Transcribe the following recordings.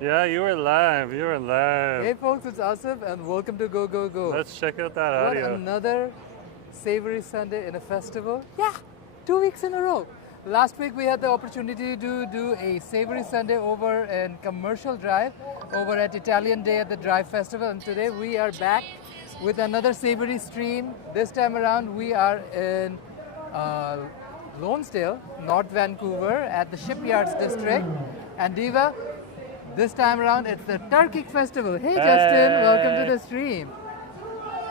Yeah, you were live. You were live. Hey folks, it's Asif and welcome to Go Go Go. Let's check out that What audio. another Savory Sunday in a festival? Yeah, 2 weeks in a row. Last week we had the opportunity to do a Savory Sunday over in Commercial Drive, over at Italian Day at the Drive Festival, and today we are back with another Savory stream. This time around we are in Lonesdale, North Vancouver at the Shipyards District. And Diva, this time around it's the Turkic Festival. Hey Justin, welcome to the stream.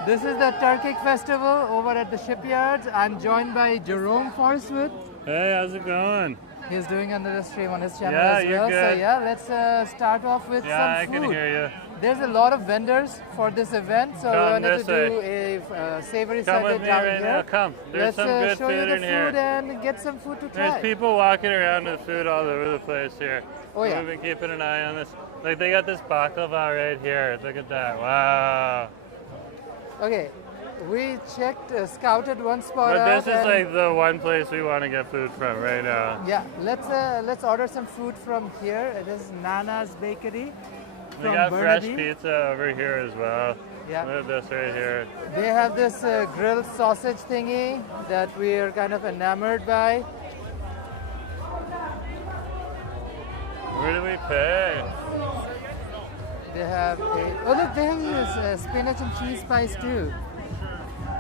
This is the Turkic Festival over at the Shipyards. I'm joined by Jerome Forestwood. Hey, how's it going? He's doing another stream on his channel Yeah, as you're well. good. So yeah, let's start off with Yeah, some I food. can hear you. There's a lot of vendors for this event, so we Come wanted this to do a Savory Come Sunday with me down right here. now. Come. There's Let's some good show you food the in here. food and get some food to try. There's people walking around with food all over the place here. Oh, yeah. We've been keeping an eye on this. Like, they got this baklava right here. Look at that. Wow. Okay, we checked, scouted one spot But out this is and- like the one place we want to get food from right now. Yeah, let's order some food from here. It is Nana's Bakery We from got fresh Burnaby. pizza over here as well. Yeah. Look at this right here. They have this grilled sausage thingy that we are kind of enamored by. Where do we pay? They have oh look, they have this spinach and cheese pies too.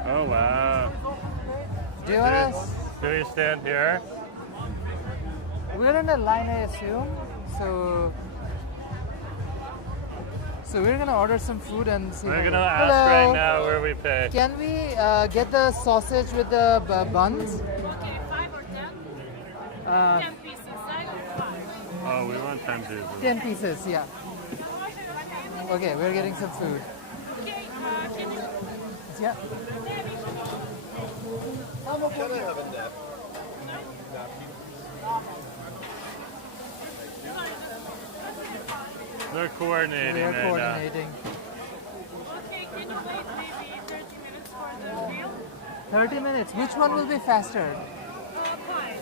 Oh, wow. Do you want to? Do we stand here? We're in a line, I assume. So we're gonna order some food and see. We're how gonna it- ask Hello. right now where we pay. Can we get the sausage with the buns? Okay, 5 or 10? Uh, 10 pieces. I got 5. Oh, we want 10 pieces. 10 pieces, yeah. Okay, we're getting some food. Okay, can you... Yeah. They're coordinating We're right coordinating. Okay, can you wait maybe 30 minutes for the meal? 30 minutes. Which one will be faster? Fine.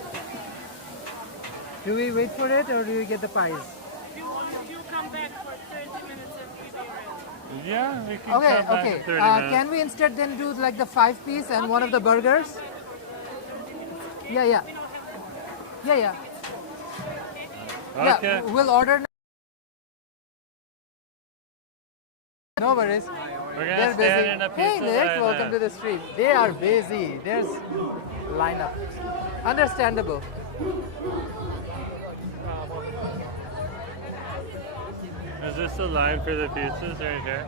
Do we wait for it or do we get the pies? If you come back for 30 minutes and we be ready. now. Yeah, we can Okay, come back okay. in 30 minutes. Can we instead then do like the 5-piece and one of the burgers? Yeah, yeah. Yeah, yeah. Okay. Yeah, we'll order. No worries. We're gonna They're stand busy. in a Hey pizza Nick, line welcome to now. the stream. They are busy. There's lineup. Understandable. Is this the line for the pizzas right here?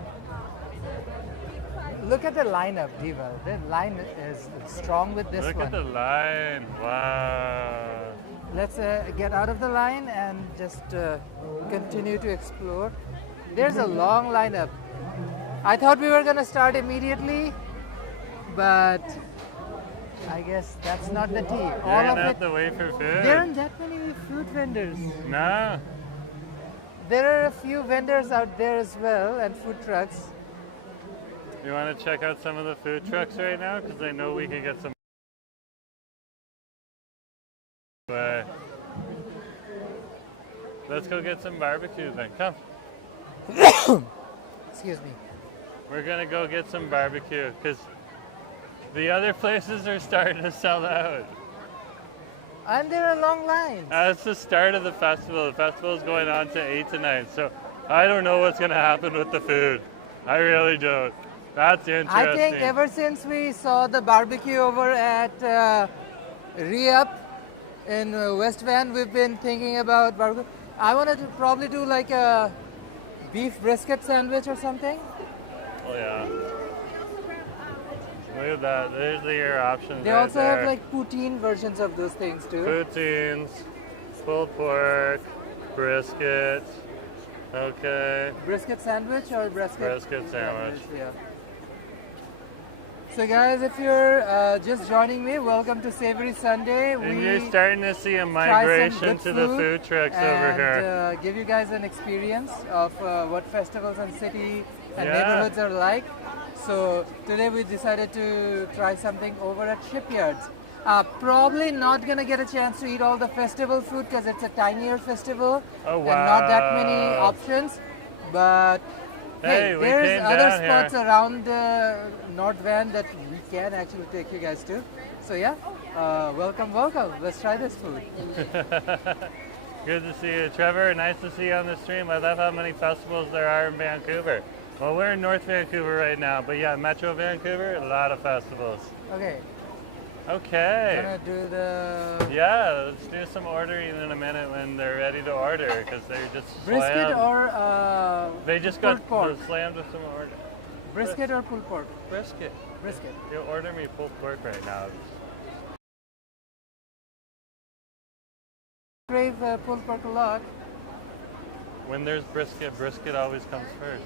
Look at the lineup, Diva. The line is strong with this Look one. at the line. Wow. Let's get out of the line and just continue to explore. There's a long lineup. I thought we were gonna start immediately, but I guess that's not the tea. You're All of gonna have it. to wait for food. There aren't that many food vendors. No. There are a few vendors out there as well and food trucks. You want to check out some of the food trucks right now? Because I know we can get some. But let's go get some barbecue then. Come. Excuse me. We're gonna go get some barbecue because the other places are starting to sell out. And there are long lines. It's the start of the festival. The festival is going on to 8 tonight, so I don't know what's gonna happen with the food. I really don't. That's interesting. I think ever since we saw the barbecue over at Re-Up in West Van, we've been thinking about barbecue. I wanted to probably do like a beef brisket sandwich or something. Oh yeah. Look at that. There's your options. They right also there. have like poutine versions of those things too. Poutines, pulled pork, brisket. Okay. Brisket sandwich or brisket? Brisket sandwich. Yeah. So guys, if you're just joining me, welcome to Savory Sunday. And you're starting to see a try some migration good to the food trucks over here. Give you guys an experience of what festivals and city and Yeah. neighborhoods are like. So today we decided to try something over at Shipyards. Probably not gonna get a chance to eat all the festival food because it's a tinier festival Oh, and not that many wow. options. But Hey, hey, we there's came other down spots here. around North Van that we can actually take you guys to. So yeah, welcome, welcome. Let's try this food. Good to see you, Trevor. Nice to see you on the stream. I love how many festivals there are in Vancouver. Well, we're in North Vancouver right now, but yeah, Metro Vancouver, a lot of festivals. Okay, Okay. gonna do the Yeah, let's do some ordering in a minute when they're ready to order because they're just brisket slammed. or They just pulled got pork. slammed with some order. Brisket or pulled pork? Brisket. Brisket. You order me pulled pork right now. Crave pulled pork a lot. When there's brisket, brisket always comes first.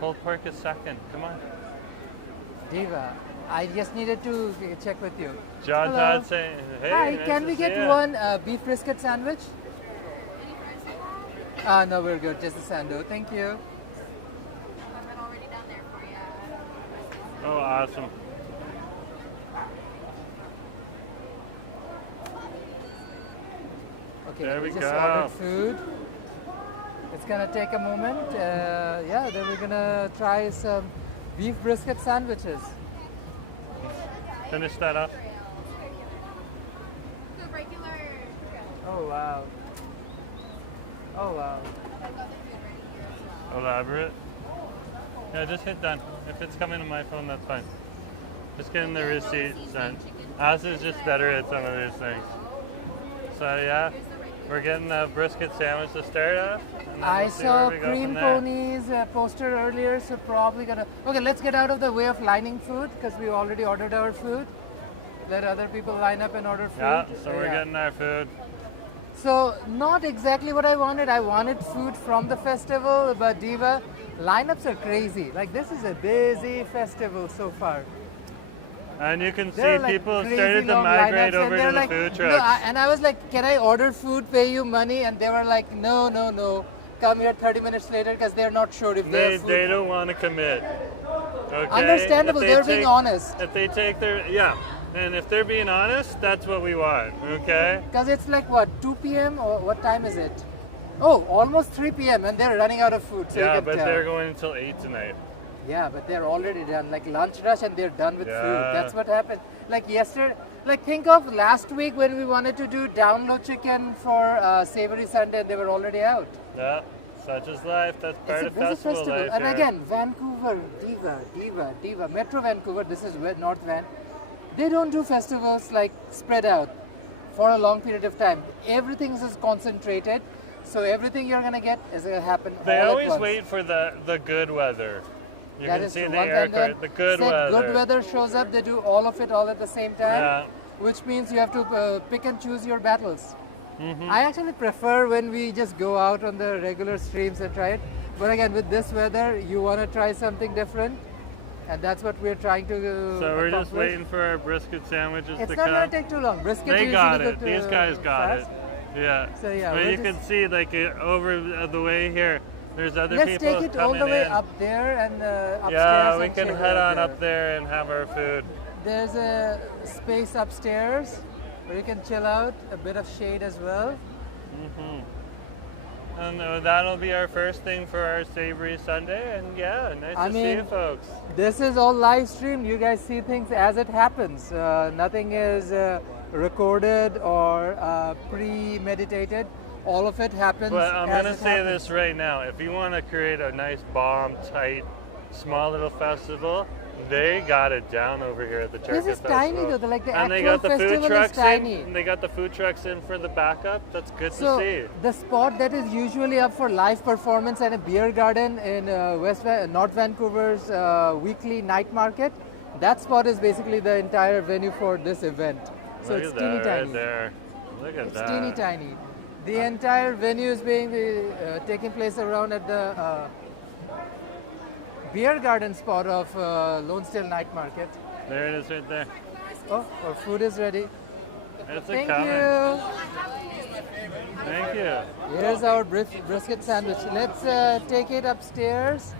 Pulled pork is second. Come on. Diva, I just needed to check with you. John Hello. Todd saying, hey, Hi, nice can to we see get ya. one beef brisket sandwich? No, we're good. Just the sando. Thank you. Oh, awesome. Okay, There we we just go. ordered food. It's gonna take a moment. Yeah, then we're gonna try some beef brisket sandwiches. Finish that up. The regular. Oh wow. Oh wow. Elaborate. Yeah, just hit done. If it's coming to my phone, that's fine. Just getting the receipt sent. Oz is just better at some of these things. So yeah, we're getting a brisket sandwich to start off. And then I we'll see saw where we go Cream from there. Ponies poster earlier, so probably gonna. Okay, let's get out of the way of lining food because we already ordered our food. Let other people line up and order food. Yeah, so we're yeah. getting our food. So not exactly what I wanted. I wanted food from the festival, but Diva, lineups are crazy. Like this is a busy festival so far. And you can see There are, like, people crazy started to long migrate lineups, and over they're to the like, food no, trucks. and I was like, can I order food, pay you money? And they were like, no, no, no. Come here 30 minutes later because they're not sure if they have food. They don't want to commit. Okay? Understandable, If they they're being honest. If they take their, yeah. And if they're being honest, that's what we want, okay? Because it's like what, 2 p.m. or what time is it? Oh, almost 3 p.m. and they're running out of food. So Yeah, you can but tell. they're going until 8 tonight. Yeah, but they're already done. Like lunch rush and they're done with food. Yeah. That's what happened. Like yesterday, like think of last week when we wanted to do download chicken for Savory Sunday and they were already out. Yeah, such is life. That's part It's a of busy festival festival. life. And here. again, Vancouver, Diva, Metro Vancouver, this is North Van. They don't do festivals like spread out for a long period of time. Everything is concentrated. So everything you're gonna get is gonna happen They all always at once. wait for the good weather. You That can is see true. the Once air and then the good said weather. good weather shows up, they do all of it all at the same time, Yeah. which means you have to pick and choose your battles. Mm-hmm. I actually prefer when we just go out on the regular streams and try it. But again, with this weather, you want to try something different, and that's what we're trying to So we're just accomplish. waiting for our brisket sandwiches It's to not come. going to take too long. Brisket They usually got good, it. These guys got fast. it. Yeah. So, yeah, but we're you can just- see like over the way here, there's other Let's people take it all coming the way in. up there and upstairs. Yeah, we and can chill head out on there. up there and have our food. There's a space upstairs where you can chill out, a bit of shade as well. And that'll be our first thing for our Savory Sunday. And yeah, nice I to see mean, you folks. This is all live streamed. You guys see things as it happens. Nothing is recorded or premeditated. All of it happens. But I'm as going to it say happens. this right now. If you want to create a nice bomb tight, small little festival, they got it down over here at the Turkish This is Festival. tiny though. Like the and they actual got the food festival is trucks tiny. in. And they got the food trucks in for the backup. That's good So to see. the spot that is usually up for live performance and a beer garden in North Vancouver's weekly night market, that spot is basically the entire venue for this event. So Look it's at teeny that tiny. right there. Look at It's that. teeny tiny. The entire venue is being taking place around at the beer garden spot of Lonesdale Night Market. There it is right there. Oh, our food is ready. It's a Thank coming. you. Thank you. Here's our brisket sandwich. Let's take it upstairs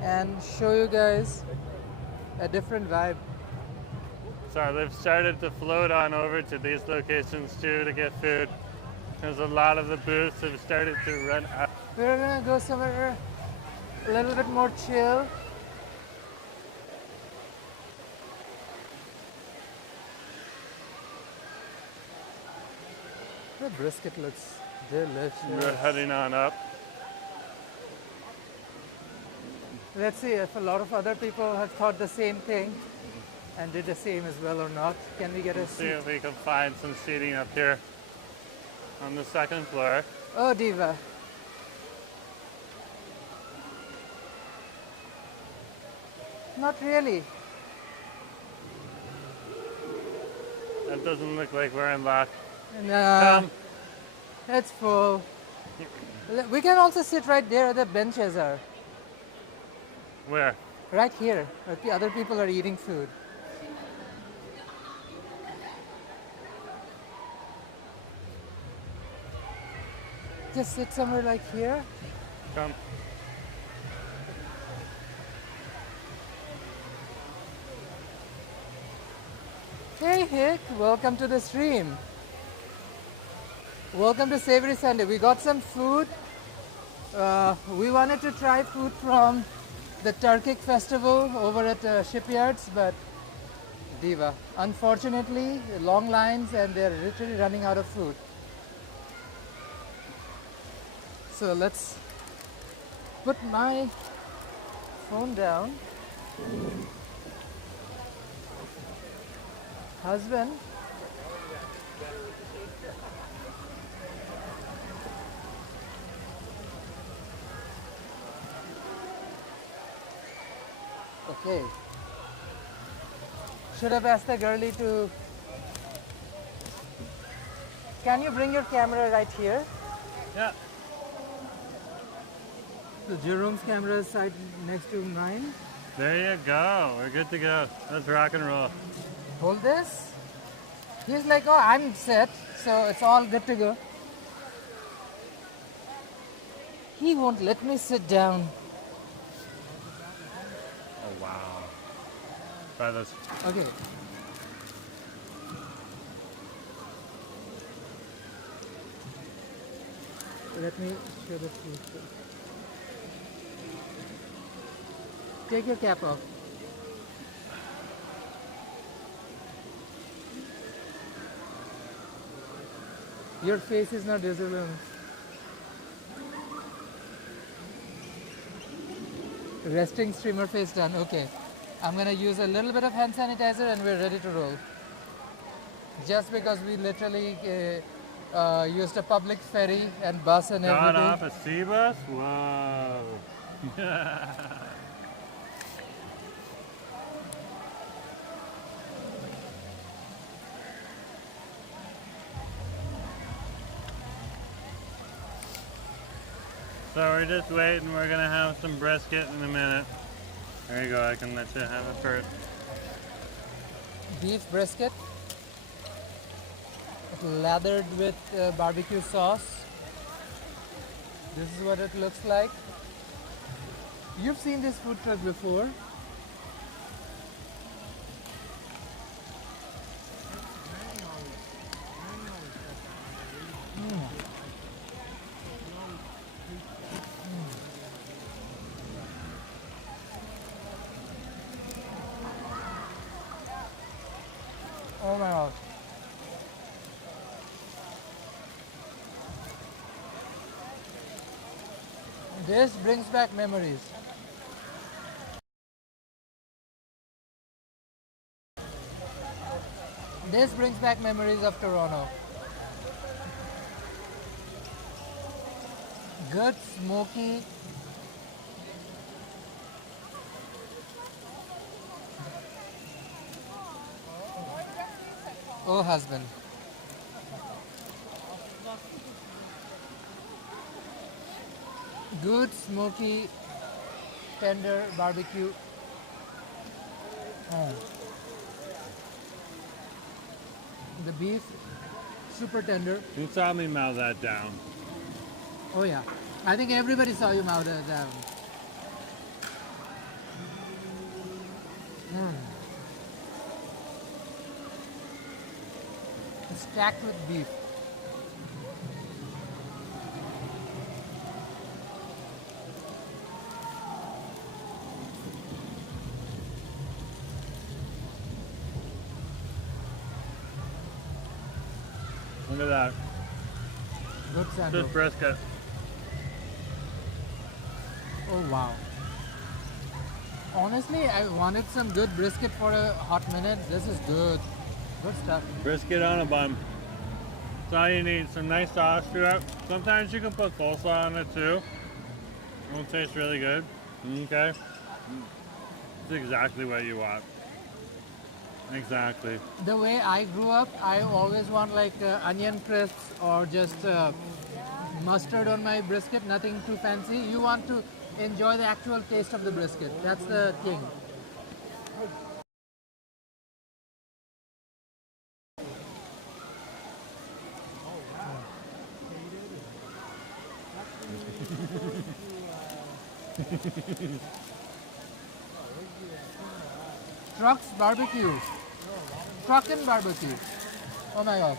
and show you guys a different vibe. So they've started to float on over to these locations too to get food. There's a lot of the booths have started to run out. We're gonna go somewhere a little bit more chill. The brisket looks delicious. We're heading on up. Let's see if a lot of other people have thought the same thing and did the same as well or not. Can we get a See seat? if we can find some seating up here on the second floor. Oh, Diva. Not really. That doesn't look like we're in luck. No, it's full. We can also sit right there where the benches are. Where? Right here. Where the other people are eating food. Just sit somewhere like here. Come. Hey Hick, welcome to the stream. Welcome to Savory Sunday. We got some food. We wanted to try food from the Turkic festival over at Shipyards, but Diva, unfortunately, long lines and they're literally running out of food. So let's put my phone down. Husband. Okay. Should have asked the girlie to. Can you bring your camera right here? Yeah. So Jerome's camera is side next to mine. There you go. We're good to go. Let's rock and roll. Hold this. He's like, oh, I'm set, so it's all good to go. He won't let me sit down. Oh, wow. Try this. Okay. Let me show the food. Take your cap off. Your face is not visible. Resting streamer face done. Okay. I'm gonna use a little bit of hand sanitizer and we're ready to roll. Just because we literally used a public ferry and bus and Got everything. off a sea bus? Whoa. So we're just waiting. We're gonna have some brisket in a minute. There you go. I can let you have it first. Beef brisket lathered with barbecue sauce. This is what it looks like. You've seen this food truck before. Oh my god. This brings back memories. This brings back memories of Toronto. Good, smoky. Oh, husband. Good, smoky, tender barbecue. The beef, super tender. You saw me mouth that down. Oh yeah, I think everybody saw you mouth it down. stacked with beef. Look at that. Good sando. Just brisket. Oh wow. Honestly, I wanted some good brisket for a hot minute. This is good. Good stuff. Brisket on a bun. That's all you need. Some nice sauce to it. Sometimes you can put coleslaw on it too. It'll taste really good. Okay. It's exactly what you want. Exactly. The way I grew up, I always want like onion crisps or just mustard on my brisket, nothing too fancy. You want to enjoy the actual taste of the brisket. That's the thing. Truck's barbecue. Truck and barbecue. Oh my god.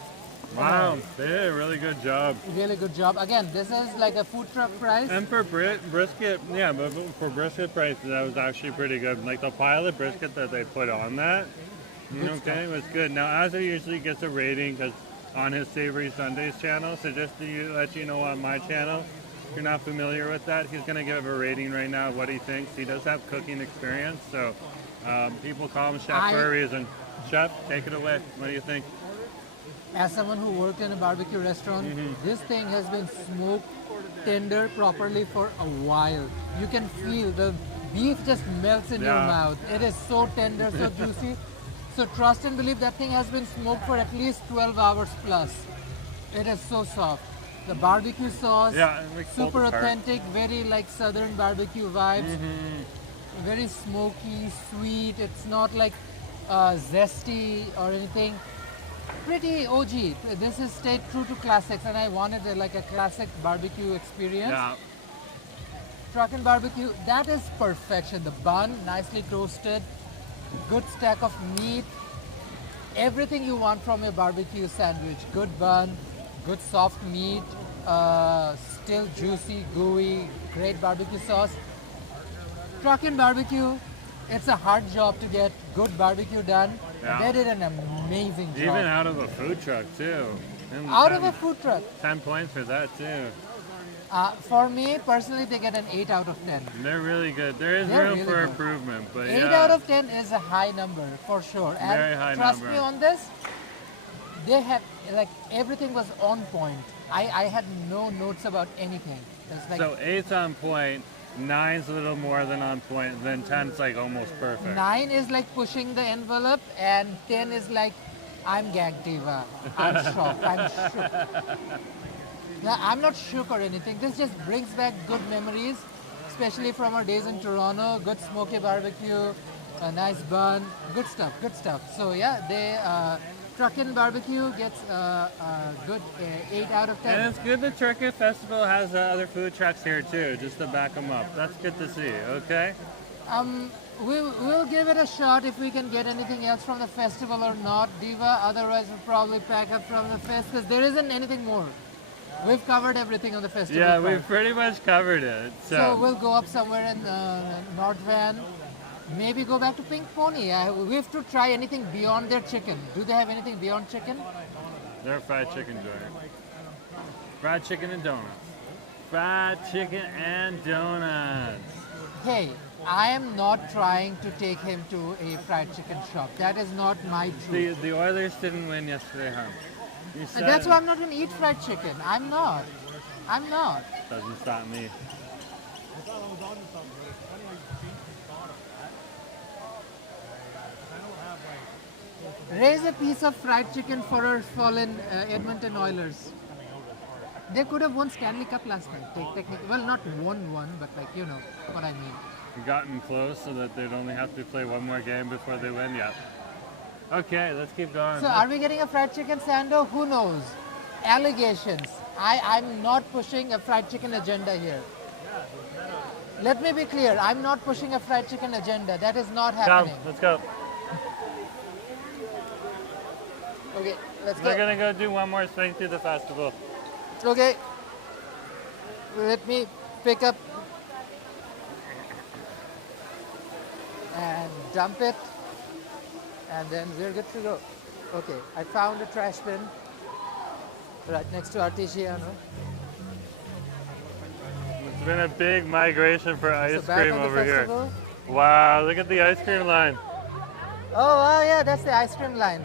Wow, they did a really good job. Really good job. Again, this is like a food truck price. And for brisket, yeah, but for brisket price, that was actually pretty good. Like the pile of brisket that they put on that, okay, was good. Now, Asif usually gets a rating because on his Savory Sundays channel, so just to let you know on my channel, if you're not familiar with that, he's going to give a rating right now of what he thinks. He does have cooking experience, so people call him Chef for a reason. Chef, take it away. What do you think? As someone who worked in a barbecue restaurant, this thing has been smoked tender properly for a while. You can feel the beef just melts in your mouth. It is so tender, so juicy. So trust and believe that thing has been smoked for at least 12 hours plus. It is so soft. The barbecue sauce, super authentic, very like southern barbecue vibes. Very smoky, sweet. It's not like zesty or anything. Pretty OG. This is stayed true to classics, and I wanted like a classic barbecue experience. Yeah. Truck and barbecue, that is perfection. The bun, nicely toasted, good stack of meat, everything you want from a barbecue sandwich. Good bun, good soft meat, still juicy, gooey, great barbecue sauce. Truck and barbecue, it's a hard job to get good barbecue done. Yeah. They did an amazing job. Even out of a food truck too. Out of a food truck. 10 points for that too. For me, personally, they get an 8 out of 10. They're really good. There is They're room really for good. improvement, but 8 yeah. out of 10 is a high number, for sure. And Very high trust number. me on this, they had, like, everything was on point. I had no notes about anything. It's like So 8's on point, 9's a little more than on point, then 10's like almost perfect. 9 is like pushing the envelope, and 10 is like, I'm gagged, Diva. I'm shocked. I'm shook. Yeah, I'm not shook or anything. This just brings back good memories, especially from our days in Toronto. Good smoky barbecue, a nice bun, good stuff, good stuff. So yeah, they Truckin' Barbecue gets a good 8 out of 10. And it's good the Turkey Festival has other food trucks here too, just to back them up. That's good to see, okay? We'll give it a shot if we can get anything else from the festival or not, Diva. Otherwise, we'll probably pack up from the fest because there isn't anything more. We've covered everything on the festival. Yeah, part. we've pretty much covered it. So we'll go up somewhere in North Van. Maybe go back to Pink Pony. We have to try anything beyond their chicken. Do they have anything beyond chicken? They're a fried chicken joint. Fried chicken and donuts. Fried chicken and donuts. Hey, I am not trying to take him to a fried chicken shop. That is not my truth. The Oilers didn't win yesterday, huh? You said That's why I'm not going to eat fried chicken. I'm not. I'm not. Doesn't stop me. Raise a piece of fried chicken for our fallen Edmonton Oilers. They could have won Stanley Cup last night. Technically, well, not won one, but like, you know what I mean. Gotten close so that they'd only have to play one more game before they win. Yeah. Okay, let's keep going. So are we getting a fried chicken sando? Who knows? Allegations. I'm not pushing a fried chicken agenda here. Let me be clear. I'm not pushing a fried chicken agenda. That is not happening. Come, let's go. Okay. Let's We're go. gonna go do one more swing through the festival. Okay. Let me pick up and dump it, and then we're good to go. Okay, I found a trash bin right next to Artigiano. It's been a big migration for ice So back cream on the over here. festival. Wow, look at the ice cream line. Oh, wow, yeah, that's the ice cream line.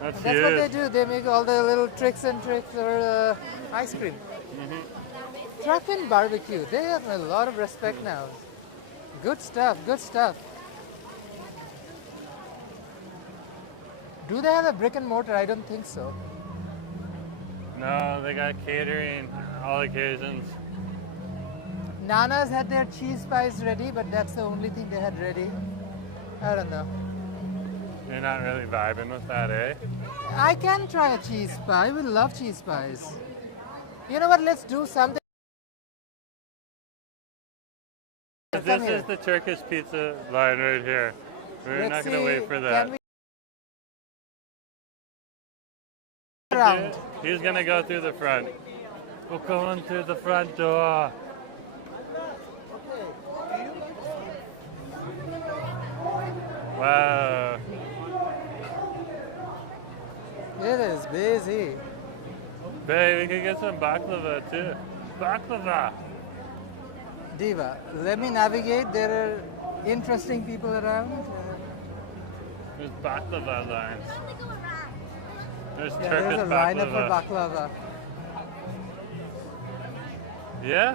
That's That's huge. what they do. They make all the little tricks and tricks for ice cream. Truck and barbecue. They have a lot of respect now. Good stuff. Good stuff. Do they have a brick and mortar? I don't think so. No, they got catering all occasions. Nana's had their cheese pies ready, but that's the only thing they had ready. I don't know. You're not really vibing with that, eh? I can try a cheese pie. We love cheese pies. You know what? Let's do something. This is the Turkish pizza line right here. We're not going to wait for that. Can we around? He's going to go through the front. We're going through the front door. Wow. It is busy. Babe, we could get some baklava too. Baklava. Diva, let me navigate. There are interesting people around. There's baklava lines. There's Yeah, Turkish there's a lineup for baklava. baklava. Yeah?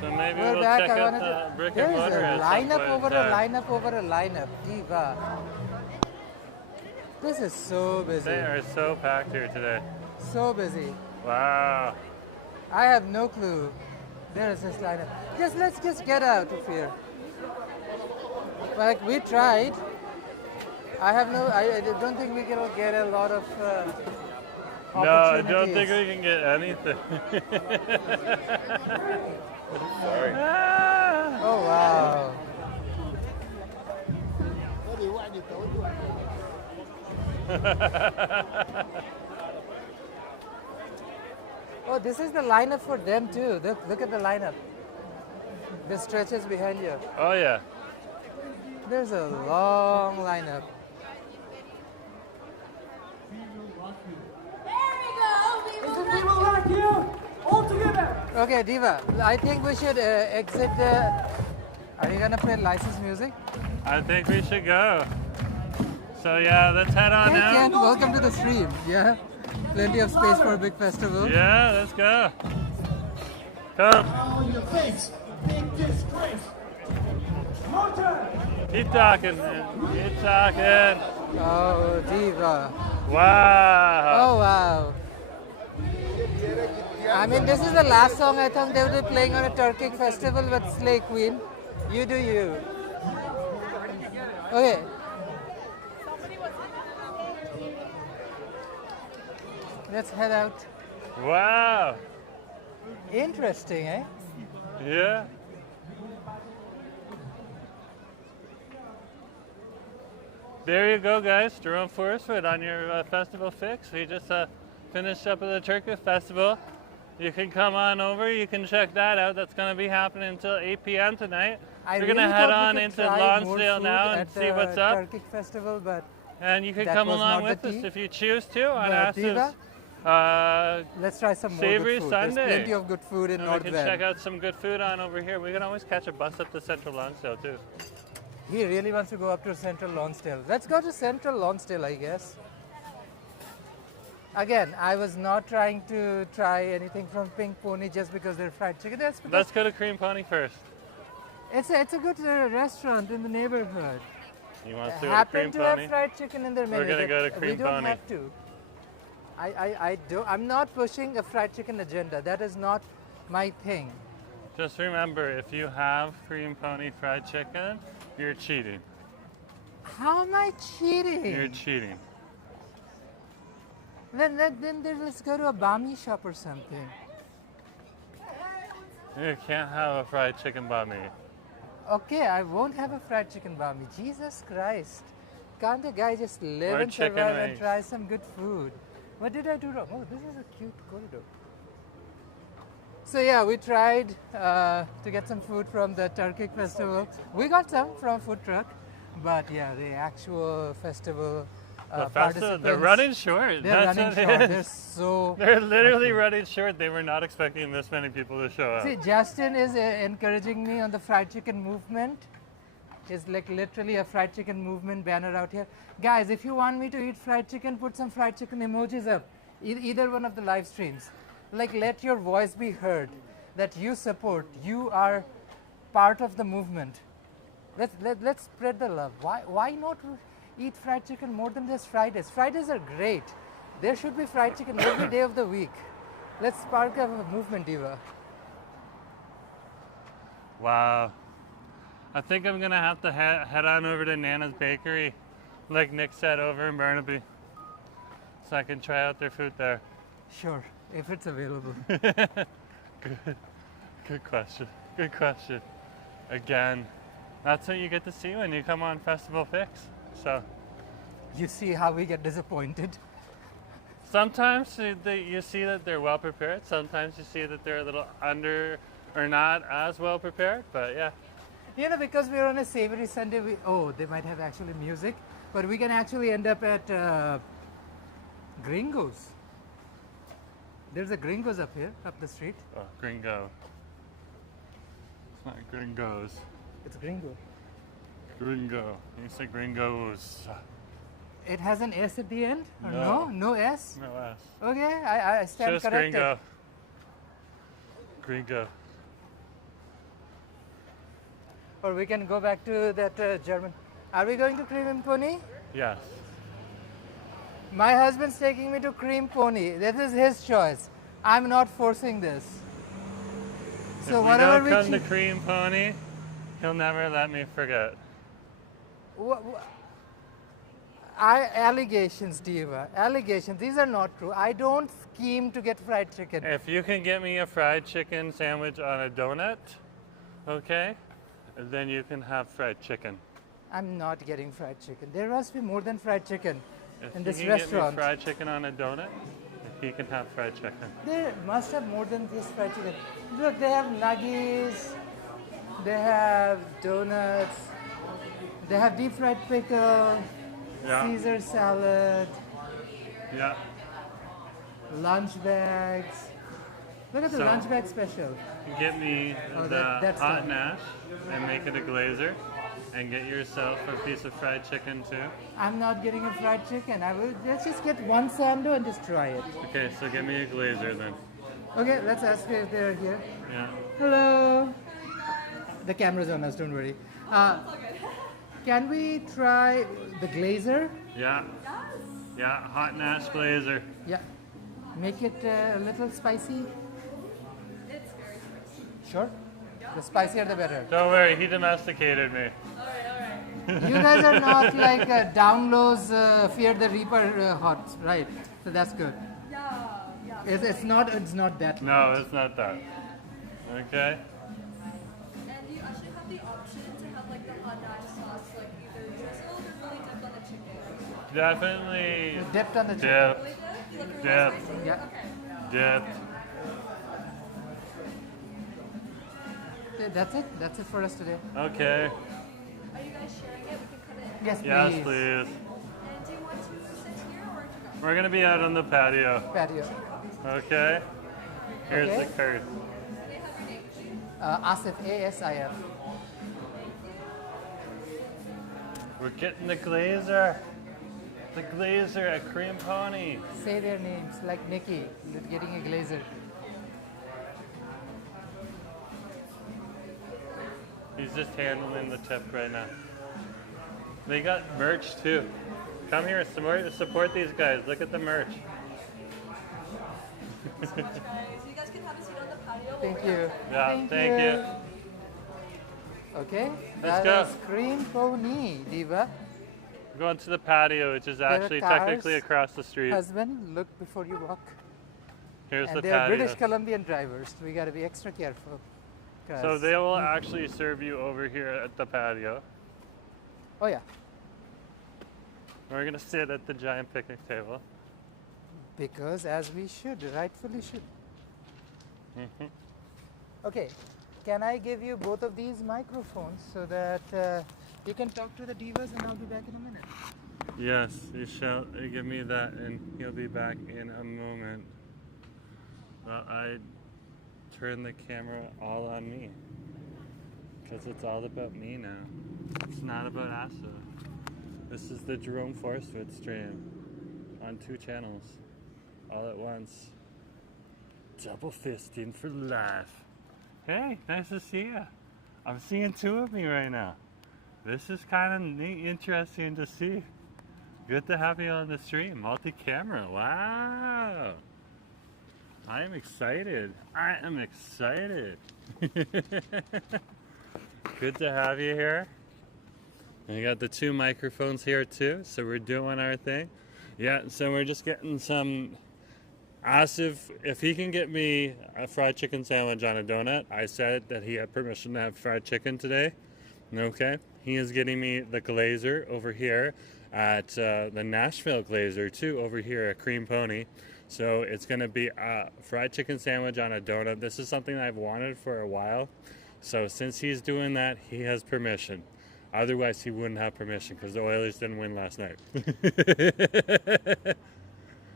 So maybe We're we'll back. check I out wanted the to. brick There and is mortar a at some lineup point over in a time. lineup over a lineup. Diva. This is so busy. They are so packed here today. So busy. Wow. I have no clue. There is this lineup. Let's just get out of here. Like we tried. I don't think we can get a lot of No, I don't opportunities. think we can get anything. Sorry. Ah! Oh wow. Oh, this is the lineup for them too. Look at the lineup. The stretches behind you. Oh yeah. There's a long lineup. Okay, Diva, I think we should exit the... Are you gonna play licensed music? I think we should go. So yeah, let's head on Hey out. Ken, welcome to the stream. Yeah, plenty of space for a big festival. Yeah, let's go. Come. On your face, big disgrace. Motor. Keep talking, man. Keep talking. Oh, Diva. Wow. Oh, wow. I mean, this is the last song I thought they would be playing on a Turkic festival, but Slay Queen, you do you. Okay. Let's head out. Wow. Interesting, eh? Yeah. There you go, guys. Jerome Forestwood on your festival fix. We just finished up with the Turkish festival. You can come on over. You can check that out. That's going to be happening until 8 p.m. tonight. We're going to head on into Lonsdale now and see what's up. Turkic festival, but And you can that come was along not with the us tea. if you choose to on The Diva? Asif's. let's try some more Savory good food. Sunday. There's plenty of good food in And we North can Van. check out some good food on over here. We can always catch a bus up to Central Lonsdale too. He really wants to go up to Central Lonsdale. Let's go to Central Lonsdale, I guess. Again, I was not trying to try anything from Pink Pony just because they're fried chicken. That's because Let's go to Cream Pony first. it's a good restaurant in the neighborhood. You want to go to Happen Cream to Pony? have fried chicken in their menu. gonna but go to Cream We don't Pony. have to. I'm not pushing a fried chicken agenda. That is not my thing. Just remember, if you have Cream Pony fried chicken, you're cheating. How am I cheating? You're cheating. Then let's go to a bami shop or something. You can't have a fried chicken banh mi. Okay, I won't have a fried chicken bami. Jesus Christ. can't a guy just live Or and chicken survive and wings. try some good food? What did I do wrong? Oh, this is a cute corridor. So yeah, we tried to get some food from the Turkic festival. We got some from food truck, but yeah, the actual festival The festival, participants, they're running short. They're That's running what short. it They're is. so. They're literally running short. They were not expecting this many people to show up. See, Justin is encouraging me on the fried chicken movement. It's like literally a fried chicken movement banner out here. Guys, if you want me to eat fried chicken, put some fried chicken emojis up. Either one of the live streams. Like, let your voice be heard that you support. You are part of the movement. Let's spread the love. Why not eat fried chicken more than just Fridays? Fridays are great. There should be fried chicken every day of the week. Let's spark a movement, Eva. Wow. I think I'm going to have to head on over to Nana's Bakery, like Nick said, over in Burnaby, so I can try out their food there. Sure, if it's available. Good question. Good question. Again, that's what you get to see when you come on Festival Fix. So You see how we get disappointed. sometimes you see that they're well prepared. Sometimes you see that they're a little under or not as well prepared. But yeah. You know, because we're on a Savory Sunday, they might have actually music, but we can actually end up at Gringo's. There's a Gringo's up here, up the street. Oh, Gringo. It's not Gringos. It's Gringo. Gringo. You say Gringos. It has an S at the end? Or No. No S? No S. Okay, I stand Just corrected. Gringo. Gringo. Or we can go back to that German. Are we going to Cream and Pony? Yes. My husband's taking me to Cream Pony. This is his choice. I'm not forcing this. So if we whatever don't we come to choose. Cream Pony, he'll never let me forget. Allegations, Diva. Allegations. These are not true. I don't scheme to get fried chicken. If you can get me a fried chicken sandwich on a donut, okay, then you can have fried chicken. I'm not getting fried chicken. There must be more than fried chicken If in you this can restaurant. get me fried chicken on a donut, he can have fried chicken. They must have more than this fried chicken. Look, they have nuggies, they have donuts, they have deep fried pickle, Yeah. Caesar salad, Yeah. lunch bags. Look at the So- lunch bag special. Get me Oh, the that's hot the- nash and make it a glazer, and get yourself a piece of fried chicken too. I'm not getting a fried chicken. Let's just get one sando and just try it. Okay, so get me a glazer then. Okay, let's ask if they're here. Yeah. Hello. The camera's on us, don't worry. Can we try the glazer? Yeah. Yeah, hot nash glazer. Yeah. Make it a little spicy. It's very spicy. Sure. The spicier the better. Don't worry, he domesticated me. Alright. You guys are not like down lows, Fear the Reaper hot, right? So that's good. Yeah. It's not that. No, it's not that. Okay? And you actually have the option to have like the hot nash sauce, like either drizzled or fully dipped on the chicken. Definitely Dipped on the chicken. dip, Fully dipped? Like really Dip. spicy? Yeah. Okay. dip. Okay, that's it for us today. Okay. Are you guys sharing it? We can cut it. Yes, Yes, please. please. And do you want to sit here or to go? We're gonna be out on the patio. Patio. Okay? Here's Okay. the card. Can I have your name, please? Asif, ASIF. We're getting the glazer. The glazer at Cream Pony. Say their names like Nikki. You're getting a glazer. He's just handling the tip right now. They got merch too. Come here, support these guys. Look at the merch. Guys, you guys can have a seat on the patio. Thank you. Yeah, thank you. Okay. Let's that go. is Cream Pony, Diva. We're going to the patio, which is are actually cars. technically across the street. Husband, look before you walk. Here's And the they're patio. British Columbian drivers. We got to be extra careful. So they will actually serve you over here at the patio. Oh yeah. We're gonna sit at the giant picnic table. Because as we should, rightfully should. Mhm. Okay, can I give you both of these microphones so that you can talk to the divas, and I'll be back in a minute. Yes, you shall give me that, and he'll be back in a moment. Well, I turn the camera all on me because it's all about me now. It's not about Asif. This is the Jerome Forestwood stream on 2 channels all at once. Double fisting for life. Hey, nice to see you. I'm seeing 2 of me right now. This is kind of neat, interesting to see. Good to have you on the stream. Multi-camera. Wow. I am excited. I am excited. Good to have you here. And you got the 2 microphones here too, so we're doing our thing. Yeah, so we're just getting some Asif, if he can get me a fried chicken sandwich on a donut. I said that he had permission to have fried chicken today. Okay, he is getting me the glazer over here at the Nashville glazer too, over here at Cream Pony. So it's gonna be a fried chicken sandwich on a donut. This is something I've wanted for a while. So since he's doing that, he has permission. Otherwise, he wouldn't have permission because the Oilers didn't win last night.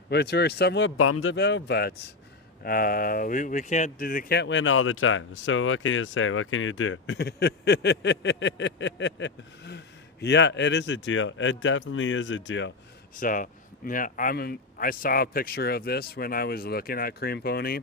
Which we're somewhat bummed about, but we can't. They can't win all the time. So what can you say? What can you do? Yeah, it is a deal. It definitely is a deal. So yeah, I saw a picture of this when I was looking at Cream Pony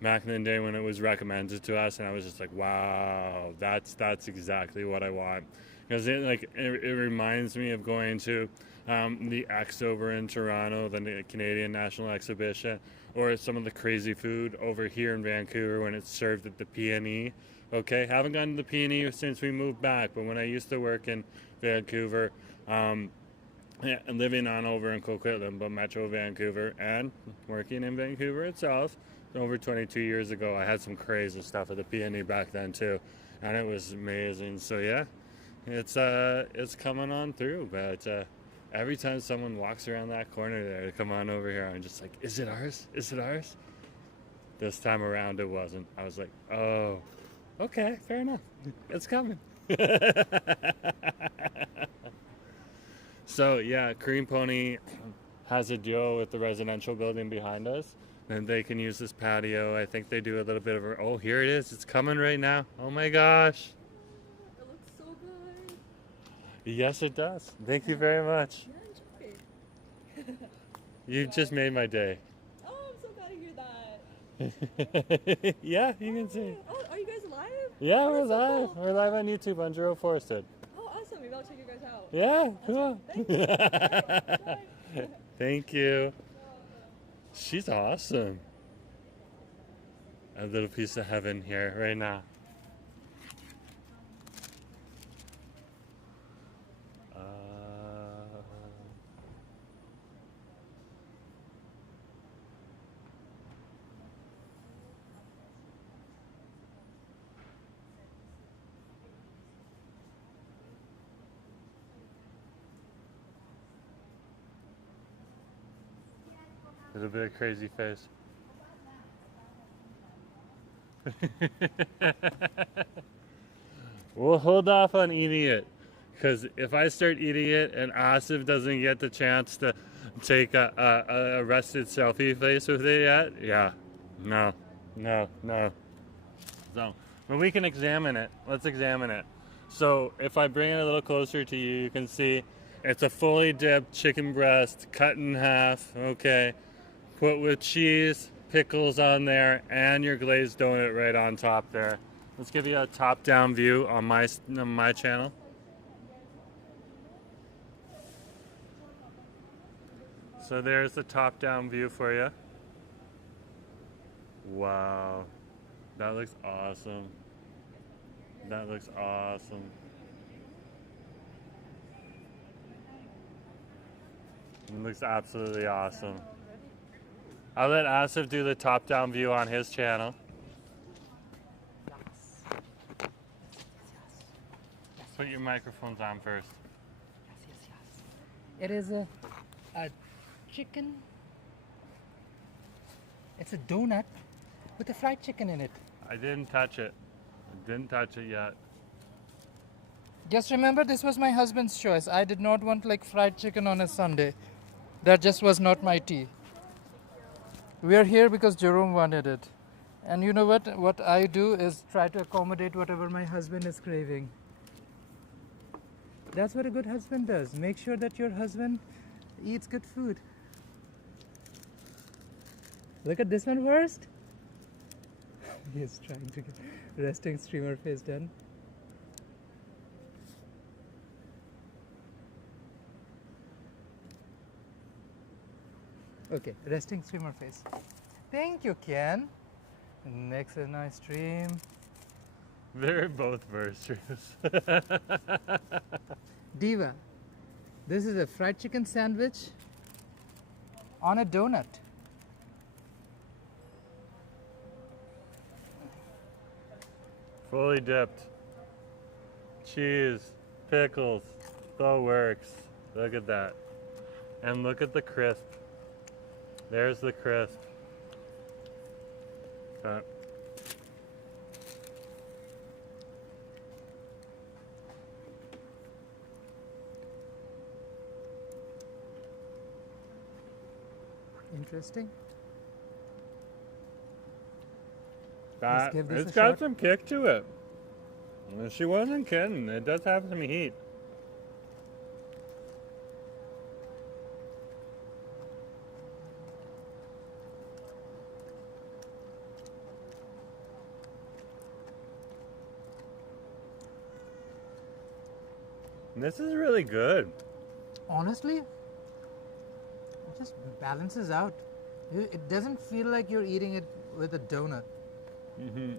back in the day when it was recommended to us, and I was just like, wow, that's exactly what I want. Because it reminds me of going to the X over in Toronto, the Canadian National Exhibition, or some of the crazy food over here in Vancouver when it's served at the P&E. Okay, haven't gone to the P&E since we moved back, but when I used to work in Vancouver, living on over in Coquitlam, but Metro Vancouver, and working in Vancouver itself, over 22 years ago, I had some crazy stuff at the P&E back then too, and it was amazing. So yeah, it's coming on through, but every time someone walks around that corner there to come on over here, I'm just like, is it ours? Is it ours? This time around, it wasn't. I was like, oh, okay, fair enough. It's coming. So yeah, Cream Pony has a deal with the residential building behind us, and they can use this patio. I think they do a little bit of oh, here it is. It's coming right now. Oh my gosh. It looks so good. Yes, it does. Thank you very much. Yeah, enjoy. You just made my day. Oh, I'm so glad to hear that. Yeah, you can see. Oh, are you guys live? Yeah, Oh, we're that's so live. cool. We're live on YouTube on Jerome Forestwood. Oh, awesome. Maybe I'll check you guys out. Yeah, cool. Thank you. Bye. Thank you. She's awesome. A little piece of heaven here right now. Little bit of crazy face. We'll hold off on eating it, because if I start eating it and Asif doesn't get the chance to take a rested selfie face with it yet, yeah, no. So, but we can examine it. Let's examine it. So if I bring it a little closer to you, you can see it's a fully dipped chicken breast, cut in half, okay, put with cheese, pickles on there, and your glazed donut right on top there. Let's give you a top-down view on my channel. So there's the top-down view for you. Wow, that looks awesome. That looks awesome. It looks absolutely awesome. I'll let Asif do the top-down view on his channel. Put your microphones on first. It is a chicken. It's a donut with a fried chicken in it. I didn't touch it. I didn't touch it yet. Just remember, this was my husband's choice. I did not want like fried chicken on a Sunday. That just was not my tea. We are here because Jerome wanted it. And you know what? What I do is try to accommodate whatever my husband is craving. That's what a good husband does. Make sure that your husband eats good food. Look at this one first. He is trying to get resting streamer face done. Okay, resting streamer face. Thank you, Ken. Next is nice stream. They're both virtues. Diva, this is a fried chicken sandwich on a donut. Fully dipped. Cheese, pickles, the works. Look at that. And look at the crisp. There's the crisp. Interesting. That, give this it's a got shot. some kick to it. She wasn't kidding. It does have some heat. This is really good. Honestly, it just balances out. It doesn't feel like you're eating it with a donut. Mm-hmm.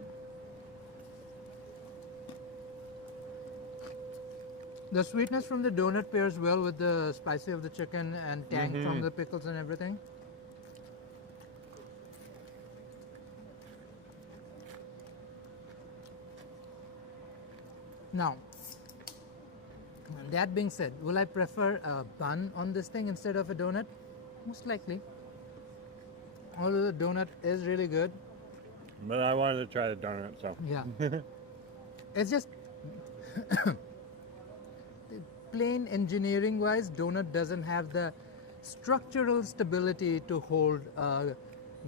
The sweetness from the donut pairs well with the spicy of the chicken and tang from the pickles and everything. Now, that being said, will I prefer a bun on this thing instead of a donut? Most likely. Although the donut is really good. But I wanted to try the donut, so. Yeah. It's just plain engineering wise, donut doesn't have the structural stability to hold a